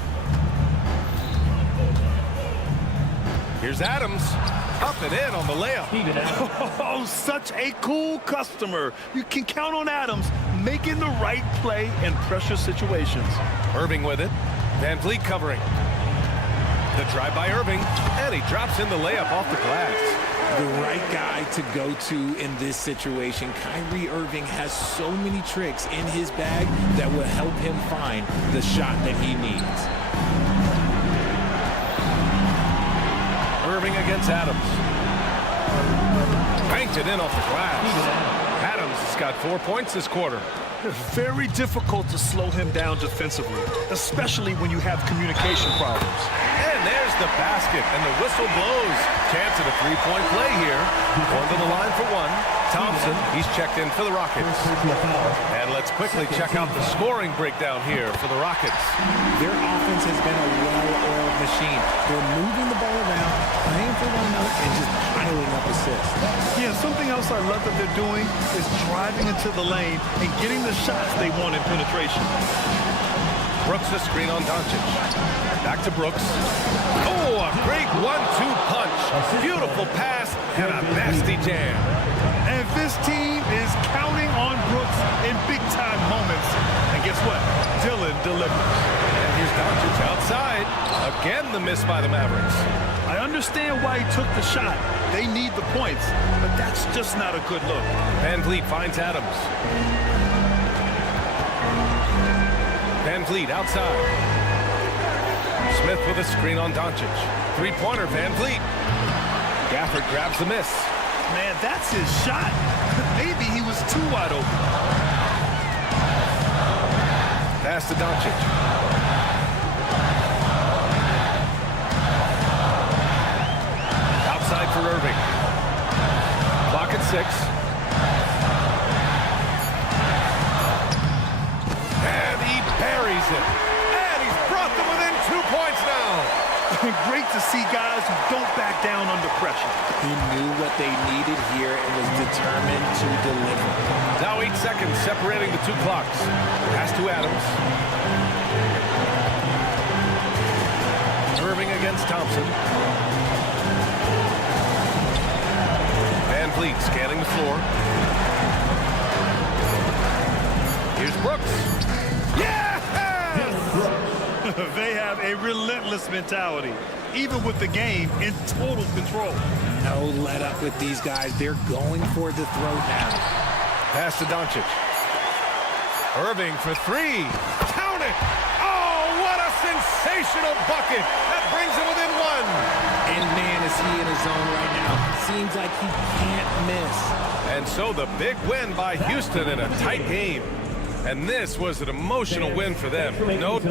Here's Adams. Up and in on the layup. Oh, such a cool customer. You can count on Adams making the right play in pressure situations. Irving with it. Van Vliet covering. The drive by Irving, and he drops in the layup off the glass. The right guy to go to in this situation. Kyrie Irving has so many tricks in his bag that will help him find the shot that he needs. Irving against Adams. Banked it in off the glass. Adams has got 4 points this quarter. Very difficult to slow him down defensively, especially when you have communication problems. And there's the basket, and the whistle blows. Chance at a three-point play here. Going to the line for one. Thompson, he's checked in for the Rockets. And let's quickly check out the scoring breakdown here for the Rockets. Their offense has been a well-oiled machine. They're moving the ball around, playing for one another, and just piling up assists. Yeah, something else I love that they're doing is driving into the lane and getting the shots they want in penetration. Brooks a screen on Doncic. Back to Brooks. Oh, a great 1-2 punch. Beautiful pass and a nasty jam. And this team is counting on Brooks in big-time moments. And guess what? Dillon delivers. And here's Doncic outside. Again, the miss by the Mavericks. I understand why he took the shot. They need the points, but that's just not a good look. Van Vliet finds Adams. Van Vliet outside. Smith with a screen on Doncic. Three-pointer, Van Vliet. Gafford grabs the miss. Man, that's his shot. Maybe he was too wide open. Pass to Doncic. Outside for Irving. Clock at 6. And he buries it. And he's brought them within 2 points now. Great to see guys who don't back down under pressure. He knew what they needed here and was determined to deliver. Now 8 seconds separating the two clocks. Pass to Adams. Irving against Thompson. Van Vliet scanning the floor. Here's Brooks. Yeah! They have a relentless mentality, even with the game in total control. No let up with these guys. They're going for the throat now. Pass to Doncic. Irving for three. Count it! Oh, what a sensational bucket! That brings him within one. And man, is he in his zone right now. Seems like he can't miss. And so the big win by Houston in a tight game. And this was an emotional win for them. No.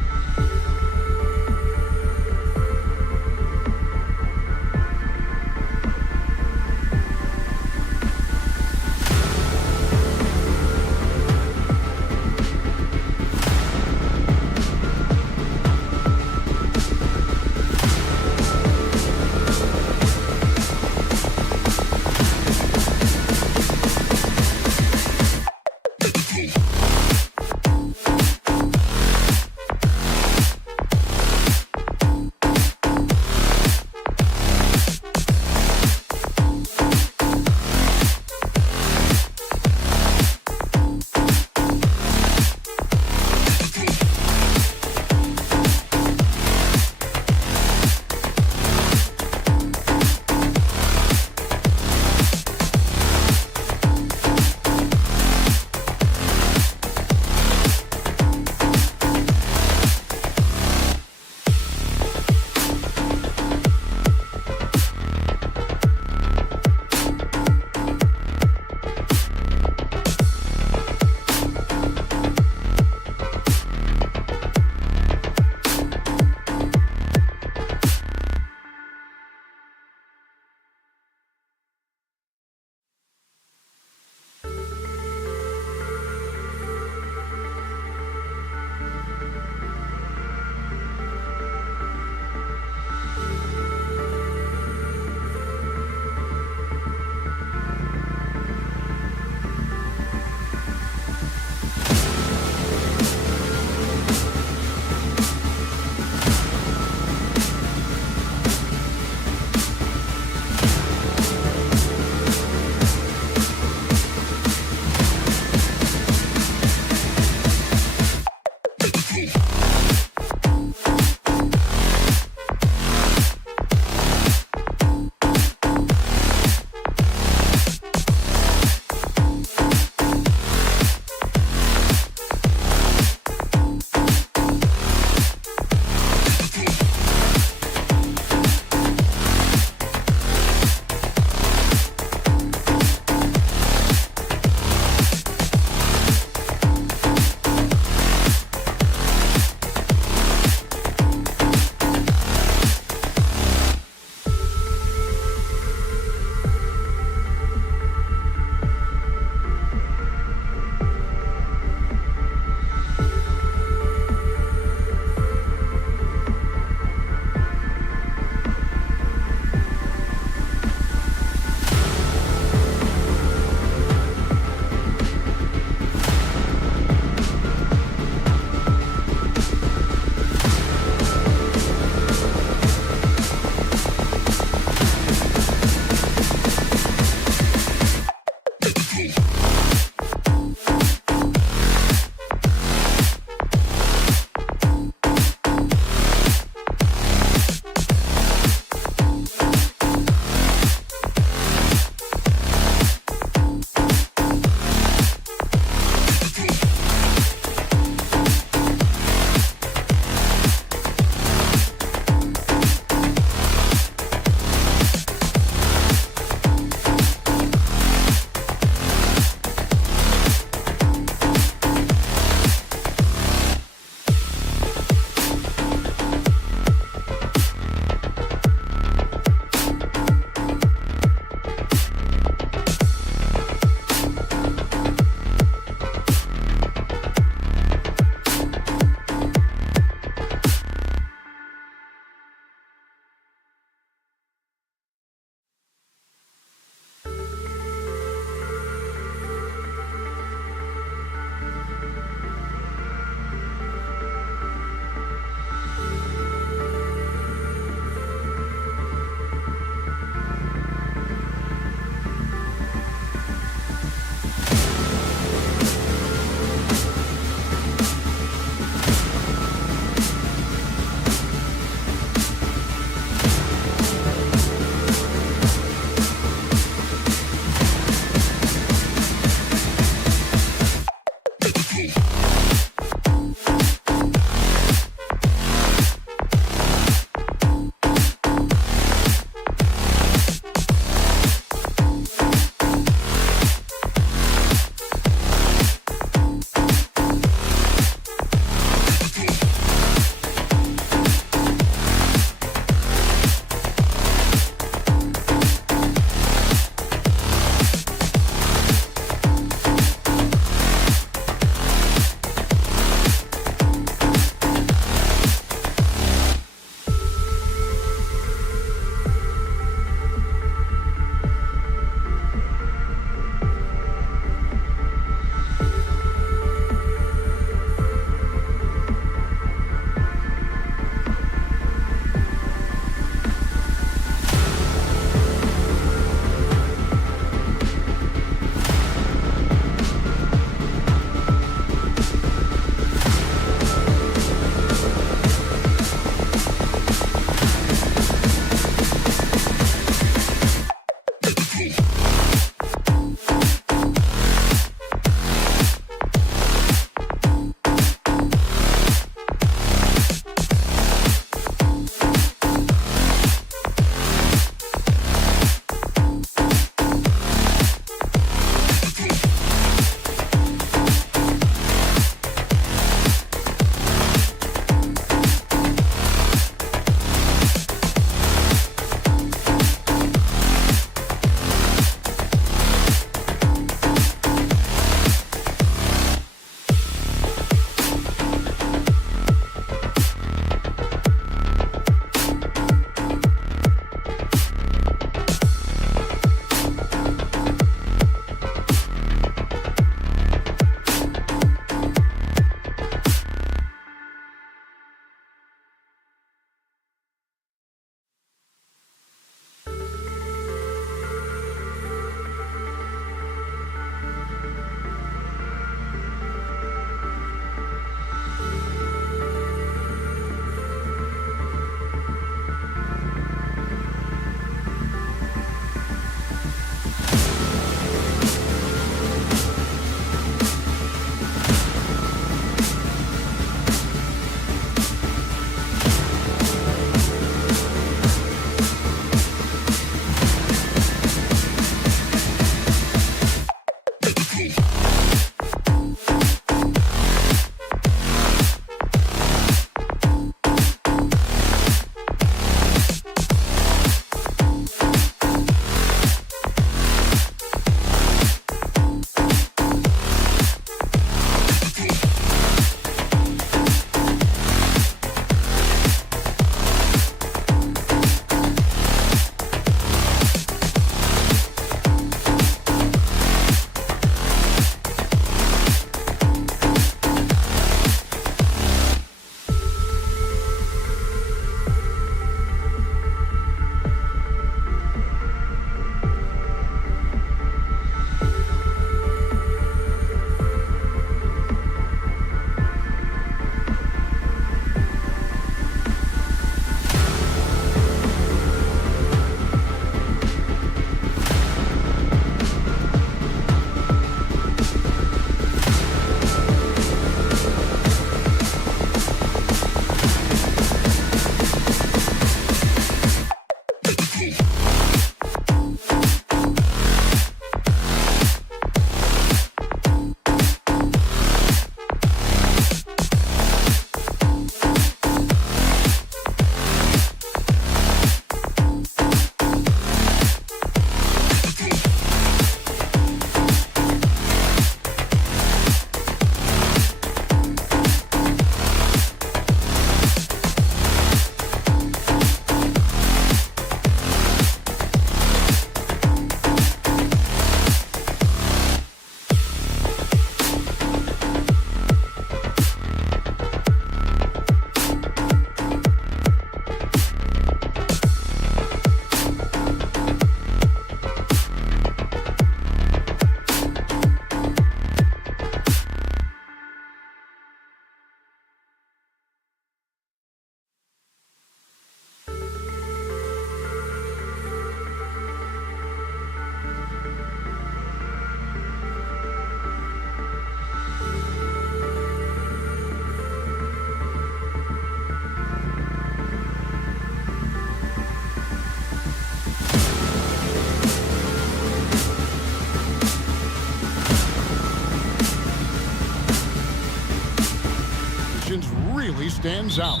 operations really stands out.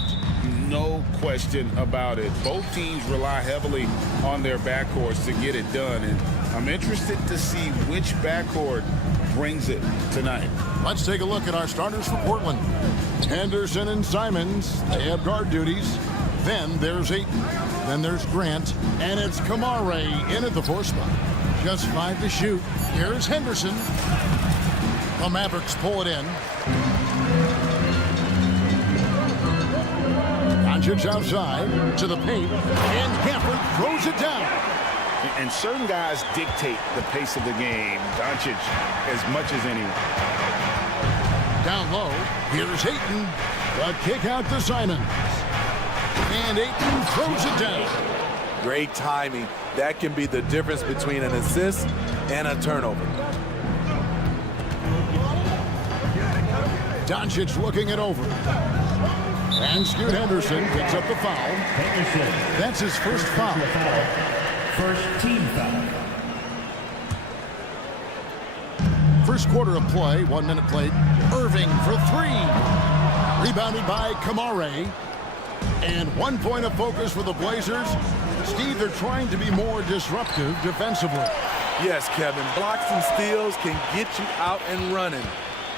No question about it. Both teams rely heavily on their backcourts to get it done, and I'm interested to see which backcourt brings it tonight. Let's take a look at our starters for Portland. Henderson and Simons, they have guard duties. Then there's Ayton. Then there's Grant. And it's Kamare in at the 4 spot. Just 5 to shoot. Here's Henderson. The Mavericks pull it in. Doncic outside to the paint. And Gafford throws it down. And certain guys dictate the pace of the game. Doncic as much as anyone. Down low, here's Ayton. The kick out to Simons. And Ayton throws it down. Great timing. That can be the difference between an assist and a turnover. Doncic looking it over. And Scoot Henderson picks up the foul. That's his first foul. First team foul. First quarter of play, 1 minute played. Irving for 3. Rebounded by Kamare. And 1 point of focus for the Blazers. Steve, they're trying to be more disruptive defensively. Yes, Kevin. Blocks and steals can get you out and running.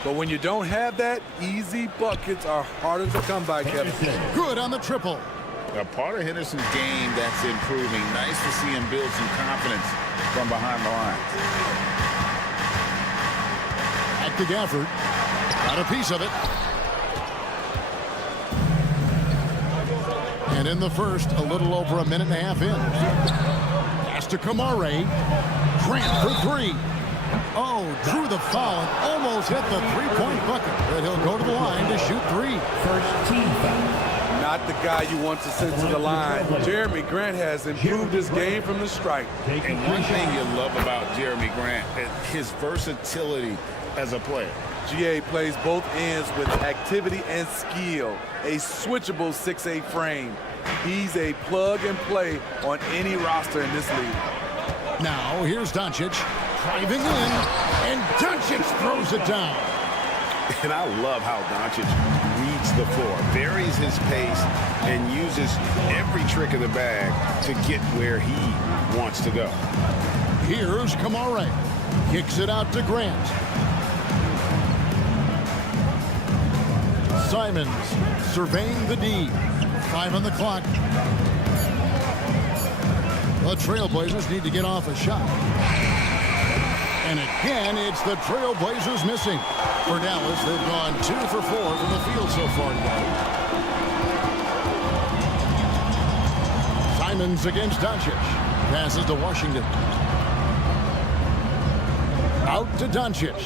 But when you don't have that, easy buckets are harder to come by, Kevin. Good on the triple. A part of Henderson's game that's improving. Nice to see him build some confidence from behind the line. Back to Gafford. Got a piece of it. And in the first, a little over a minute and a half in. Pass to Kamare. Grant for 3. Oh, drew the foul and almost hit the 3-point bucket. But he'll go to the line to shoot 3. First team foul. Not the guy you want to send to the line. Jeremy Grant has improved his game from the stripe. And one thing you love about Jeremy Grant is his versatility as a player. GA plays both ends with activity and skill. A switchable 6'8" frame. He's a plug and play on any roster in this league. Now here's Doncic driving in, and Doncic throws it down. And I love how Doncic reads the floor, varies his pace, and uses every trick of the bag to get where he wants to go. Here's Kamare. Kicks it out to Grant. Simons surveying the D. 5 on the clock. The Trailblazers need to get off a shot. And again, it's the Trailblazers missing. For Dallas, they've gone 2 for 4 from the field so far today. Simons against Doncic. Passes to Washington. Out to Doncic.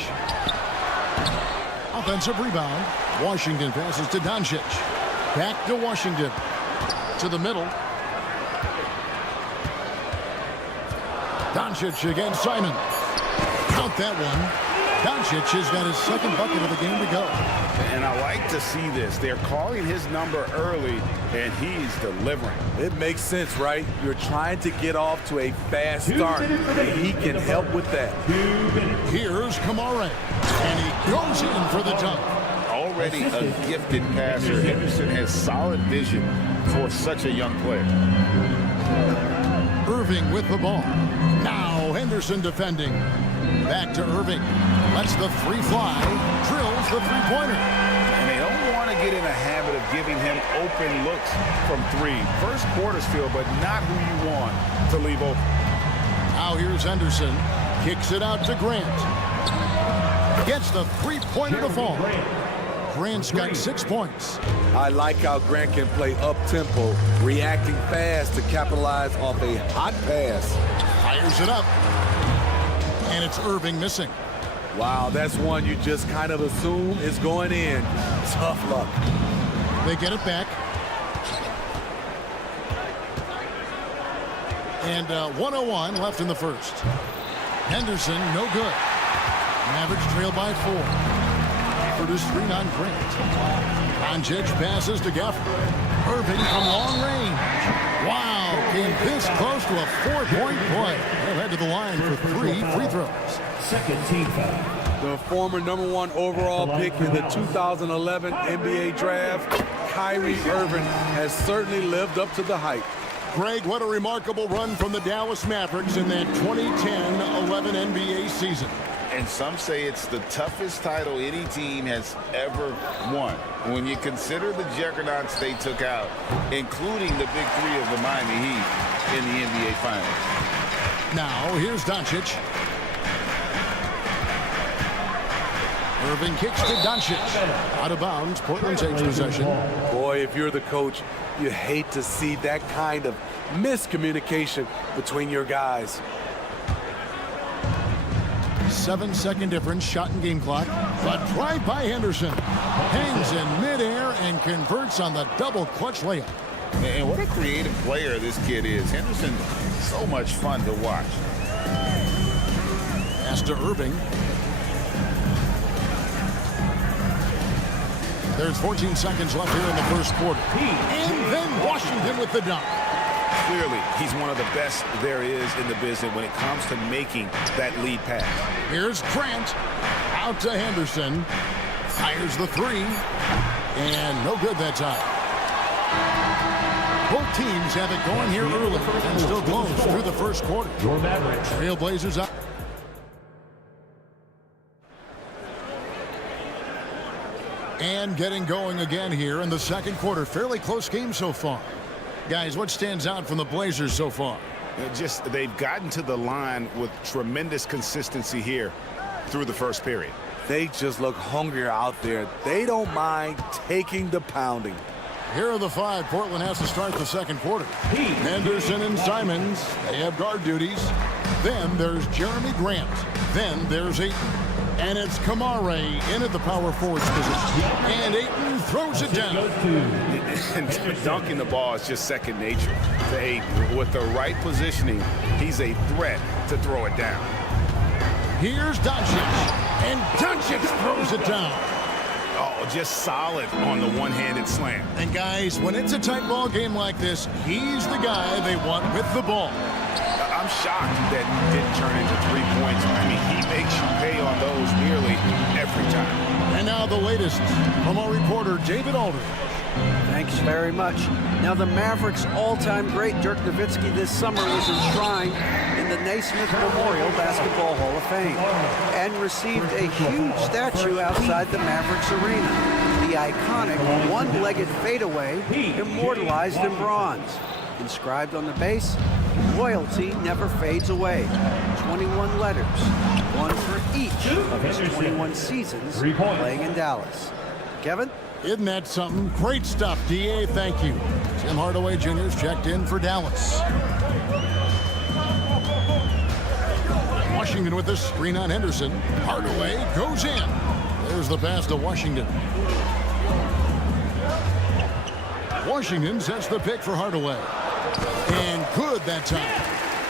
Offensive rebound. Washington passes to Doncic. Back to Washington. To the middle. Doncic against Simon. Count that one. Doncic has got his second bucket of the game to go. And I like to see this. They're calling his number early, and he's delivering. It makes sense, right? You're trying to get off to a fast start, and he can help with that. Here's Kamare, and he goes in for the dunk. Already a gifted passer, Henderson has solid vision for such a young player. Irving with the ball. Now Henderson defending. Back to Irving. Lets the 3 fly. Drills the 3-pointer. And they don't want to get in a habit of giving him open looks from 3. First quarter still, but not who you want to leave open. Now here's Henderson. Kicks it out to Grant. Gets the 3-pointer to fall. Grant's got 6 points. I like how Grant can play up-tempo, reacting fast to capitalize off a hot pass. Fires it up. And it's Irving missing. Wow, that's one you just kind of assume is going in. Tough luck. They get it back. And 1:01 left in the first. Henderson, no good. Mavericks trail by 4. For this screen on Grant. Doncic passes to Gafford. Irving from long range. Wow, came this close to a 4-point play. They'll head to the line for 3 free throws. Second team foul. The former #1 overall pick in the 2011 NBA draft, Kyrie Irving, has certainly lived up to the hype. Greg, what a remarkable run from the Dallas Mavericks in that 2010-11 NBA season. And some say it's the toughest title any team has ever won. When you consider the juggernauts they took out, including the big three of the Miami Heat in the NBA Finals. Now, here's Doncic. Irving kicks to Doncic. Out of bounds, Portland takes possession. Boy, if you're the coach, you hate to see that kind of miscommunication between your guys. 7-second difference, shot and game clock. But drive by Henderson. Hangs in midair and converts on the double clutch layup. And what a creative player this kid is. Henderson, so much fun to watch. Pass to Irving. There's 14 seconds left here in the first quarter. And then Washington with the dunk. Clearly, he's one of the best there is in the business when it comes to making that lead pass. Here's Grant. Out to Henderson. Fires the three. And no good that time. Both teams have it going here early and still close through the first quarter. Your Mavericks. Trailblazers up. And getting going again here in the second quarter. Fairly close game so far. Guys, what stands out from the Blazers so far? They've gotten to the line with tremendous consistency here through the first period. They just look hungrier out there. They don't mind taking the pounding. Here are the five Portland has to start the second quarter. Henderson and Simons, they have guard duties. Then there's Jeremy Grant. Then there's Ayton. And it's Kamare in at the power forwards position. And Ayton throws it down. And dunking the ball is just second nature to Ayton. With the right positioning, he's a threat to throw it down. Here's Doncic. And Doncic throws it down. Oh, just solid on the one-handed slam. And guys, when it's a tight ball game like this, he's the guy they want with the ball. I'm shocked that didn't turn into 3 points. I mean, he makes you pay on those nearly every time. And now the latest from our reporter, David Aldridge. Thanks very much. Now the Mavericks' all-time great Dirk Nowitzki this summer was enshrined in the Naismith Memorial Basketball Hall of Fame and received a huge statue outside the Mavericks arena. The iconic one-legged fadeaway immortalized in bronze. Inscribed on the base, loyalty never fades away. 21 letters, one for each of his 21 seasons playing in Dallas. Kevin? Isn't that something? Great stuff, D.A. Thank you. Tim Hardaway Jr.'s checked in for Dallas. Washington with the screen on Henderson. Hardaway goes in. There's the pass to Washington. Washington sets the pick for Hardaway. And good that time.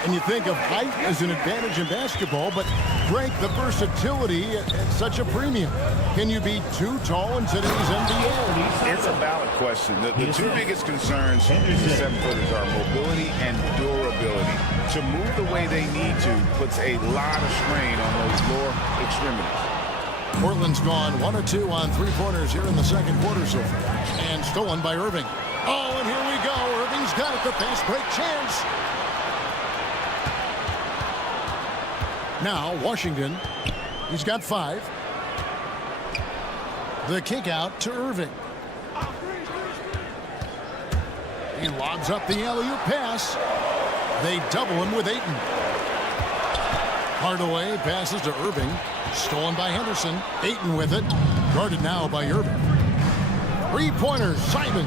And you think of height as an advantage in basketball, but Greg, the versatility at such a premium. Can you be too tall in today's NBA? It's a valid question. The two biggest concerns for the seven-footers are mobility and durability. To move the way they need to puts a lot of strain on those lower extremities. Portland's gone 1 of 2 on three-pointers here in the second quarter so far. And stolen by Irving. Oh, and here we go. Irving's got it, the fast break chance. Now, Washington, he's got 5. The kick out to Irving. He lobs up the alley-oop pass. They double him with Ayton. Hardaway passes to Irving. Stolen by Henderson. Ayton with it. Guarded now by Irving. Three-pointer, Simon.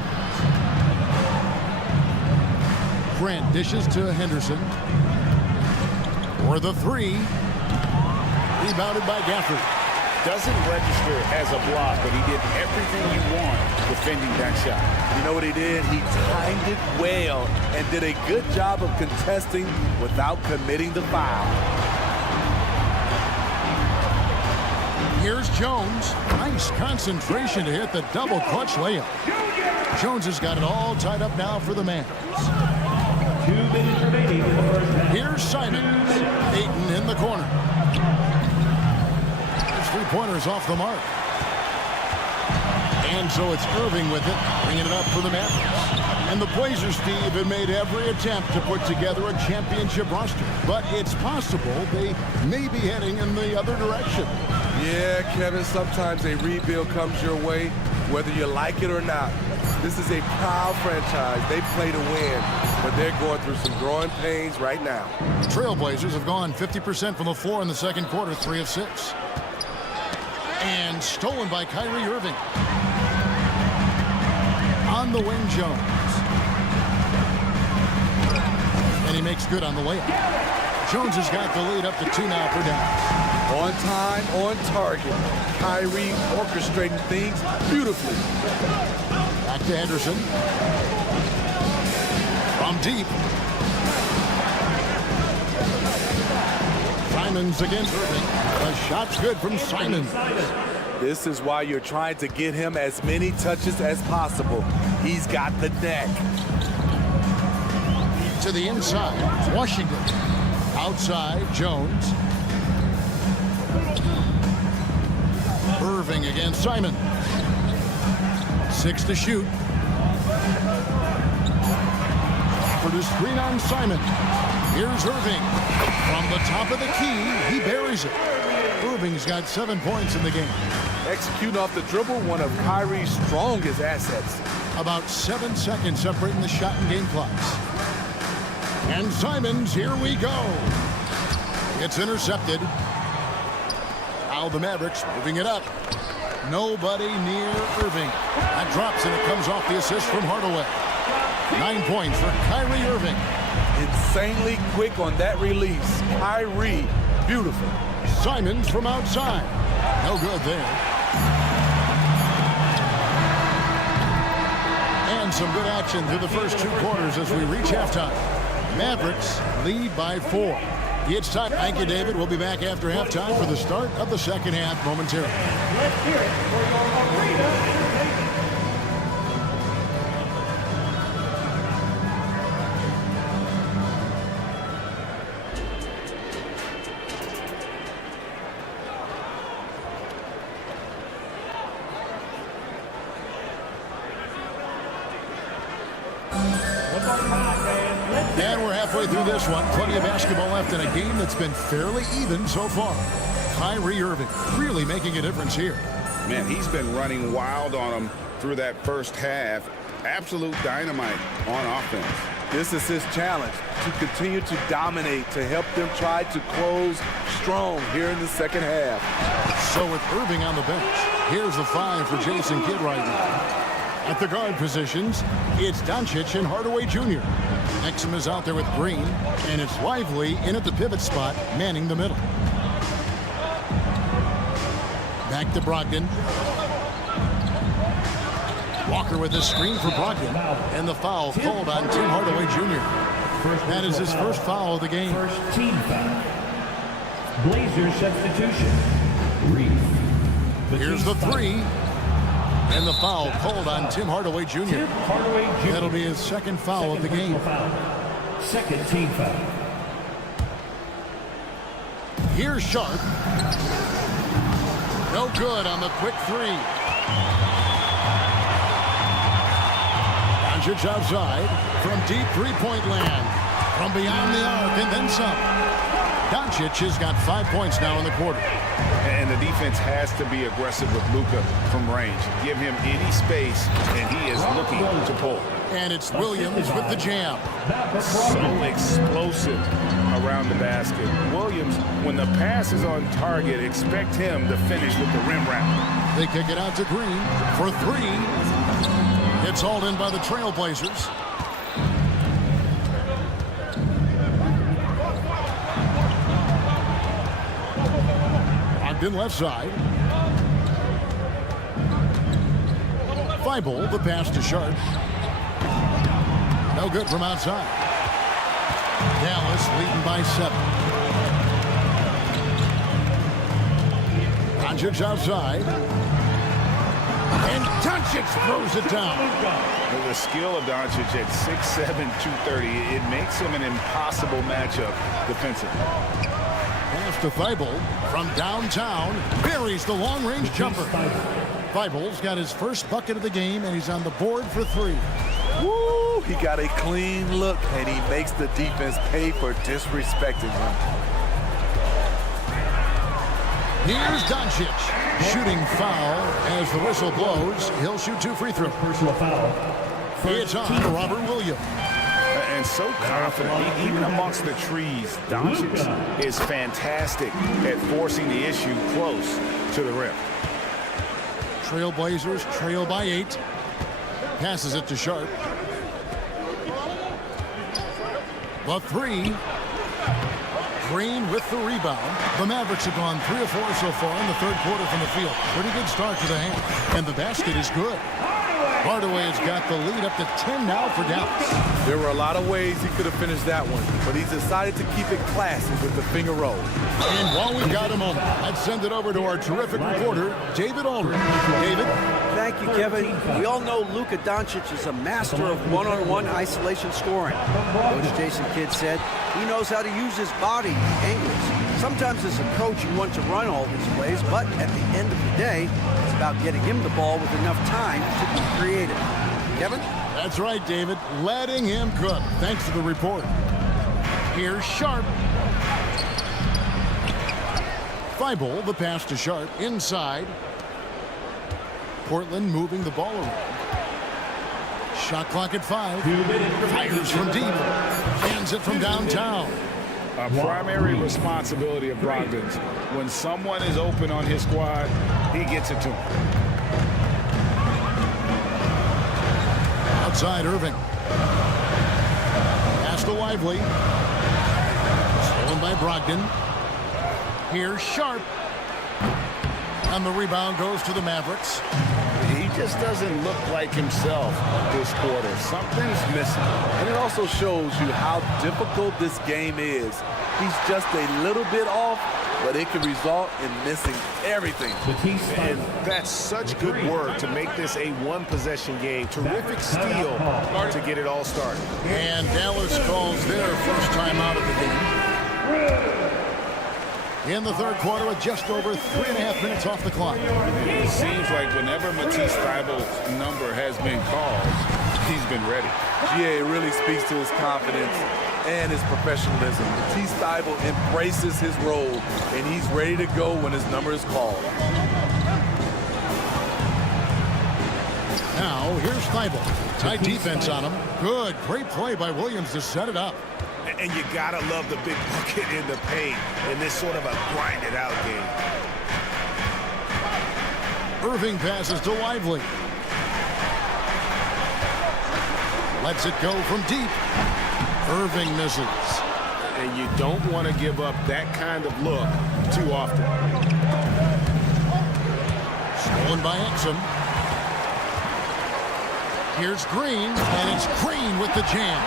Grant dishes to Henderson. For the three. Rebounded by Gafford. Doesn't register as a block, but he did everything you want defending that shot. You know what he did? He timed it well and did a good job of contesting without committing the foul. Here's Jones. Nice concentration to hit the double clutch layup. Jones has got it all tied up now for the Mavs. 2 minutes remaining in the first half. Here's Simons. Ayton in the corner. It's three-pointers off the mark. And so it's Irving with it, bringing it up for the Mavericks. And the Blazers, Steve, have made every attempt to put together a championship roster. But it's possible they may be heading in the other direction. Yeah, Kevin, sometimes a rebuild comes your way, whether you like it or not. This is a proud franchise. They play to win, but they're going through some growing pains right now. The Trailblazers have gone 50% from the floor in the second quarter, 3 of 6. And stolen by Kyrie Irving. On the wing, Jones. And he makes good on the layup. Jones has got the lead up to 2 now for Dallas. On time, on target. Kyrie orchestrating things beautifully. Back to Henderson. From deep. Simons against Irving. The shot's good from Simons. This is why you're trying to get him as many touches as possible. He's got the neck. To the inside, Washington. Outside, Jones. Irving against Simon. 6 to shoot. For the screen on Simon. Here's Irving. From the top of the key, he buries it. Irving's got 7 points in the game. Executing off the dribble, one of Kyrie's strongest assets. About 7 seconds separating the shot and game clocks. And Simons, here we go. It's intercepted. Now the Mavericks moving it up. Nobody near Irving. That drops and it comes off the assist from Hardaway. 9 points for Kyrie Irving. Insanely quick on that release. Kyrie, beautiful. Simons from outside. No good there. And some good action through the first 2 quarters as we reach halftime. Mavericks lead by 4. It's time. Thank you, David. We'll be back after halftime for the start of the second half momentarily. Let's hear it for your arena entertainment. And we're halfway through this one. Plenty of basketball left in a game that's been fairly even so far. Kyrie Irving really making a difference here. Man, he's been running wild on them through that first half. Absolute dynamite on offense. This is his challenge, to continue to dominate, to help them try to close strong here in the second half. So with Irving on the bench, here's the 5 for Jason Kidd right now. At the guard positions, it's Doncic and Hardaway Jr. Exum is out there with Green, and it's Lively in at the pivot spot, manning the middle. Back to Brogdon. Walker with the screen for Brogdon, and the foul called on Tim Hardaway Jr. That is his first foul of the game. First team foul. Blazers substitution. Reef. Here's the 3. And the foul called on Tim Hardaway Jr. That'll be his second foul of the game. Second team foul. Here's Sharp. No good on the quick 3. Doncic outside from deep three-point land. From beyond the arc and then some. Doncic has got 5 points now in the quarter. And the defense has to be aggressive with Luka from range. Give him any space, and he is looking to pull. And it's Williams with the jam. So explosive around the basket. Williams, when the pass is on target, expect him to finish with the rim wrap. They kick it out to Green for 3. It's hauled in by the Trailblazers. In left side. Thibault, the pass to Sharp. No good from outside. Dallas leading by 7. Doncic outside. And Doncic throws it down. The skill of Doncic at 6'7", 230, it makes him an impossible matchup defensively. Pass to Thibault from downtown. Buries the long-range jumper. Thibault's got his first bucket of the game, and he's on the board for 3. Woo! He got a clean look, and he makes the defense pay for disrespecting him. Here's Doncic. Shooting foul as the whistle blows. He'll shoot 2 free throws. Personal foul. It's on to Robert Williams. And so confident, even amongst the trees, Doncic is fantastic at forcing the issue close to the rim. Trailblazers trail by 8. Passes it to Sharp. The 3. Green with the rebound. The Mavericks have gone 3 of 4 so far in the third quarter from the field. Pretty good start to the half. And the basket is good. Hardaway has got the lead up to 10 now for Dallas. There were a lot of ways he could have finished that one, but he's decided to keep it classy with the finger roll. And while we've got a moment, let's send it over to our terrific reporter, David Aldridge. David? Thank you, Kevin. We all know Luka Doncic is a master of one-on-one isolation scoring. Coach Jason Kidd said he knows how to use his body angles. Sometimes as a coach you want to run all these plays, but at the end of the day, it's about getting him the ball with enough time to be creative. Kevin? That's right, David. Letting him cook. Thanks for the report. Here's Sharp. Thibault, the pass to Sharp. Inside. Portland moving the ball around. Shot clock at 5. Fires from deep. Hands it from downtown. A primary responsibility of Brogdon's. When someone is open on his squad, he gets it to him. Outside Irving. Pass to Lively. Stolen by Brogdon. Here's Sharp. And the rebound goes to the Mavericks. He just doesn't look like himself this quarter. Something's missing. And it also shows you how difficult this game is. He's just a little bit off, but it can result in missing everything. And that's such good work to make this a one-possession game. Terrific steal to get it all started. And Dallas calls their first time out of the game. In the third quarter with just over 3.5 minutes off the clock. It seems like whenever Matisse Thybulle's number has been called, he's been ready. GA really speaks to his confidence and his professionalism. Matisse Thybulle embraces his role, and he's ready to go when his number is called. Now, here's Thybulle. Tight defense on him. Good, great play by Williams to set it up. And you gotta love the big bucket in the paint in this sort of a grinded-out game. Irving passes to Lively. Lets it go from deep. Irving misses. And you don't want to give up that kind of look too often. Stolen by Exum. Here's Green, and it's Green with the jam.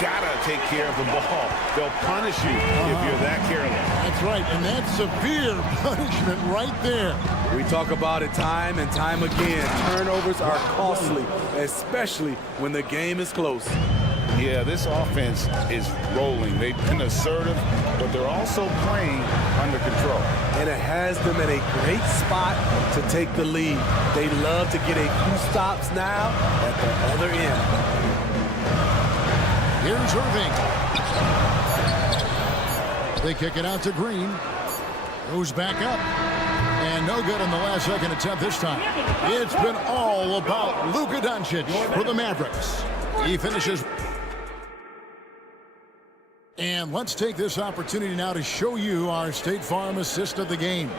Gotta take care of the ball. They'll punish you if you're that careless. That's right, and that's severe punishment right there. We talk about it time and time again. Turnovers are costly, especially when the game is close. Yeah, this offense is rolling. They've been assertive, but they're also playing under control. And it has them in a great spot to take the lead. They love to get a few stops now at the other end. Here's Irving. They kick it out to Green. Goes back up. And no good in the last second attempt this time. It's been all about Luka Doncic for the Mavericks. He finishes. And let's take this opportunity now to show you our State Farm assist of the game.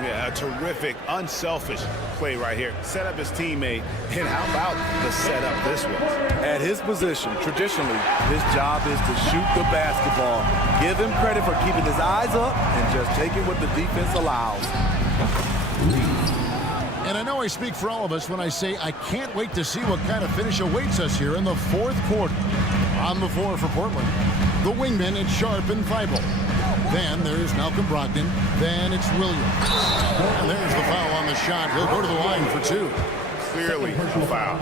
Yeah, a terrific, unselfish play right here. Set up his teammate, and how about the setup this was? At his position, traditionally, his job is to shoot the basketball. Give him credit for keeping his eyes up and just taking what the defense allows. And I know I speak for all of us when I say I can't wait to see what kind of finish awaits us here in the fourth quarter. On the floor for Portland, the wingmen, it's Sharp and Thybulle. Then there's Malcolm Brogdon. Then it's Williams. And there's the foul on the shot. He'll go to the line for 2. Clearly a foul.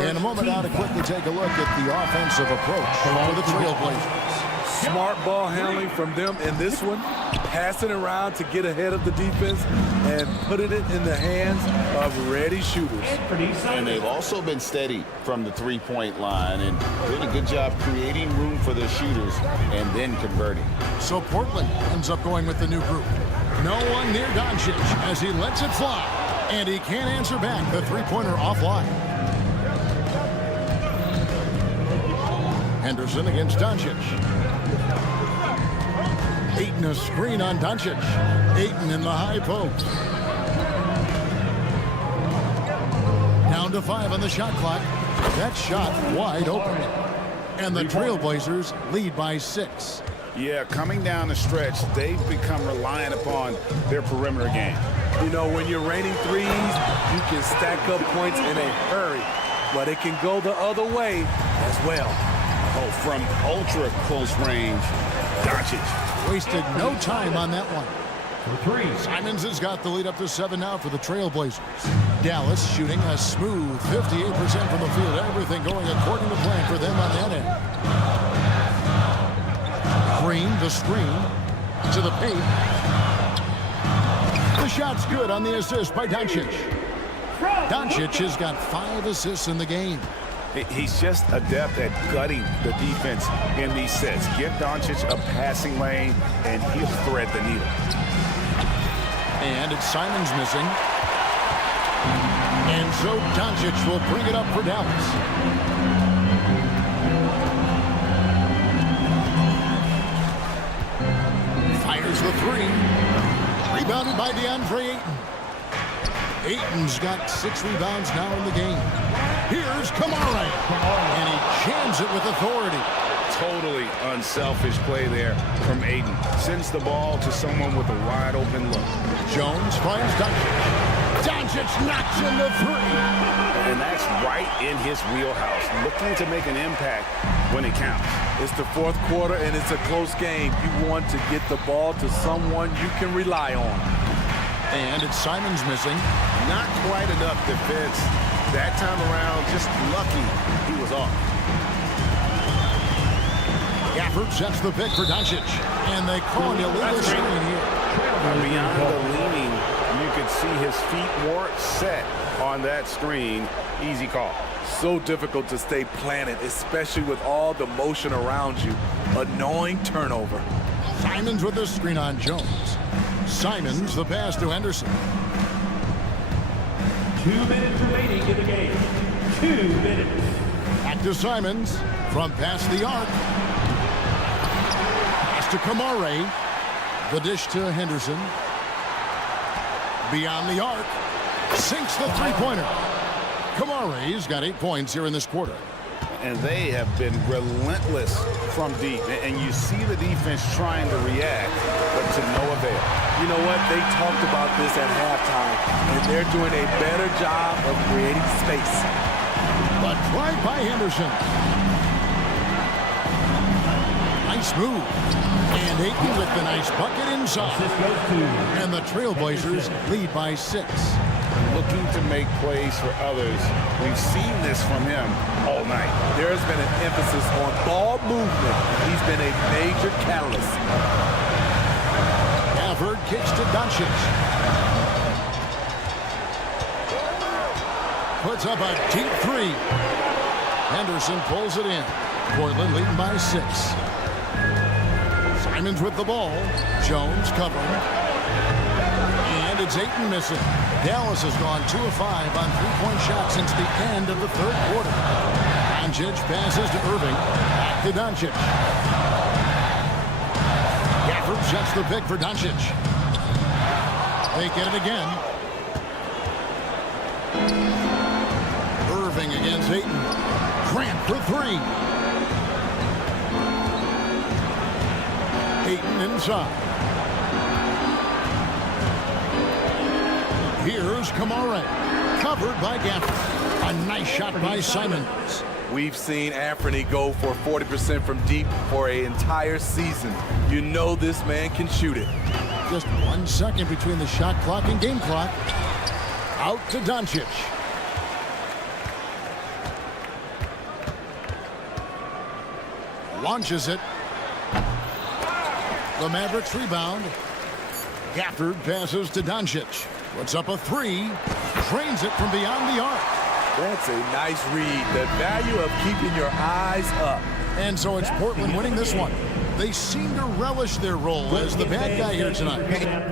In a moment now to quickly take a look at the offensive approach for the Trailblazers. Smart ball handling from them in this one. Passing around to get ahead of the defense and putting it in the hands of ready shooters. And they've also been steady from the three-point line and doing a good job creating room for their shooters and then converting. So Portland ends up going with the new group. No one near Doncic as he lets it fly. And he can't answer back the three-pointer offline. Henderson against Doncic. Ayton a screen on Doncic. Ayton in the high post. Down to 5 on the shot clock. That shot wide open. And the Trailblazers lead by 6. Yeah, coming down the stretch, they've become reliant upon their perimeter game. You know, when you're raining threes, you can stack up points in a hurry. But it can go the other way as well. Oh, from ultra close range, Doncic wasted no time on that one. For 3, Simons has got the lead up to 7 now for the Trailblazers. Dallas shooting a smooth 58% from the field. Everything going according to plan for them on that end. Green, the screen, to the paint. The shot's good on the assist by Doncic. Doncic has got 5 assists in the game. He's just adept at gutting the defense in these sets. Give Doncic a passing lane, and he'll thread the needle. And it's Simons missing. And so Doncic will bring it up for Dallas. Fires the 3. Rebounded by DeAndre Ayton. Ayton's got 6 rebounds now in the game. Here's Kamara. And he jams it with authority. Totally unselfish play there from Ayton. Sends the ball to someone with a wide open look. Jones finds Doncic. Doncic knocks in the 3. And that's right in his wheelhouse. Looking to make an impact when it counts. It's the 4th quarter and it's a close game. You want to get the ball to someone you can rely on. And it's Simons missing. Not quite enough defense. That time around, just lucky he was off. Gafford sets the pick for Doncic. And they call an illegal screen here. Beyond the leaning, you could see his feet weren't set on that screen. Easy call. So difficult to stay planted, especially with all the motion around you. Annoying turnover. Simons with the screen on Jones. Simons the pass to Henderson. 2 minutes remaining in the game. 2 minutes. Back to Simons from past the arc. Pass to Kamara. The dish to Henderson. Beyond the arc. Sinks the three-pointer. Kamara's got 8 points here in this quarter. And they have been relentless from deep. And you see the defense trying to react, but to no avail. You know what? They talked about this at halftime, and they're doing a better job of creating space. But tried by Henderson. Nice move. And Ayton with the nice bucket inside. And the Trailblazers lead by 6. Looking to make plays for others. We've seen this from him all night. There's been an emphasis on ball movement. He's been a major catalyst. Gafford kicks to Doncic. Puts up a deep 3. Henderson pulls it in. Portland leading by 6. Simons with the ball. Jones covering. And it's Ayton missing. Dallas has gone 2 of 5 on three-point shots since the end of the 3rd quarter. Doncic passes to Irving. Back to Doncic. Gafford sets the pick for Doncic. They get it again. Irving against Ayton. Grant for 3. Ayton inside. Here's Kamara. Covered by Gafford. A nice shot by Simons. We've seen Anthony go for 40% from deep for an entire season. You know this man can shoot it. Just 1 second between the shot clock and game clock. Out to Doncic. Launches it. The Mavericks rebound. Gafford passes to Doncic. Puts up a three. Drains it from beyond the arc. That's a nice read. The value of keeping your eyes up. And so it's Portland winning this one. They seem to relish their role as the bad guy here tonight.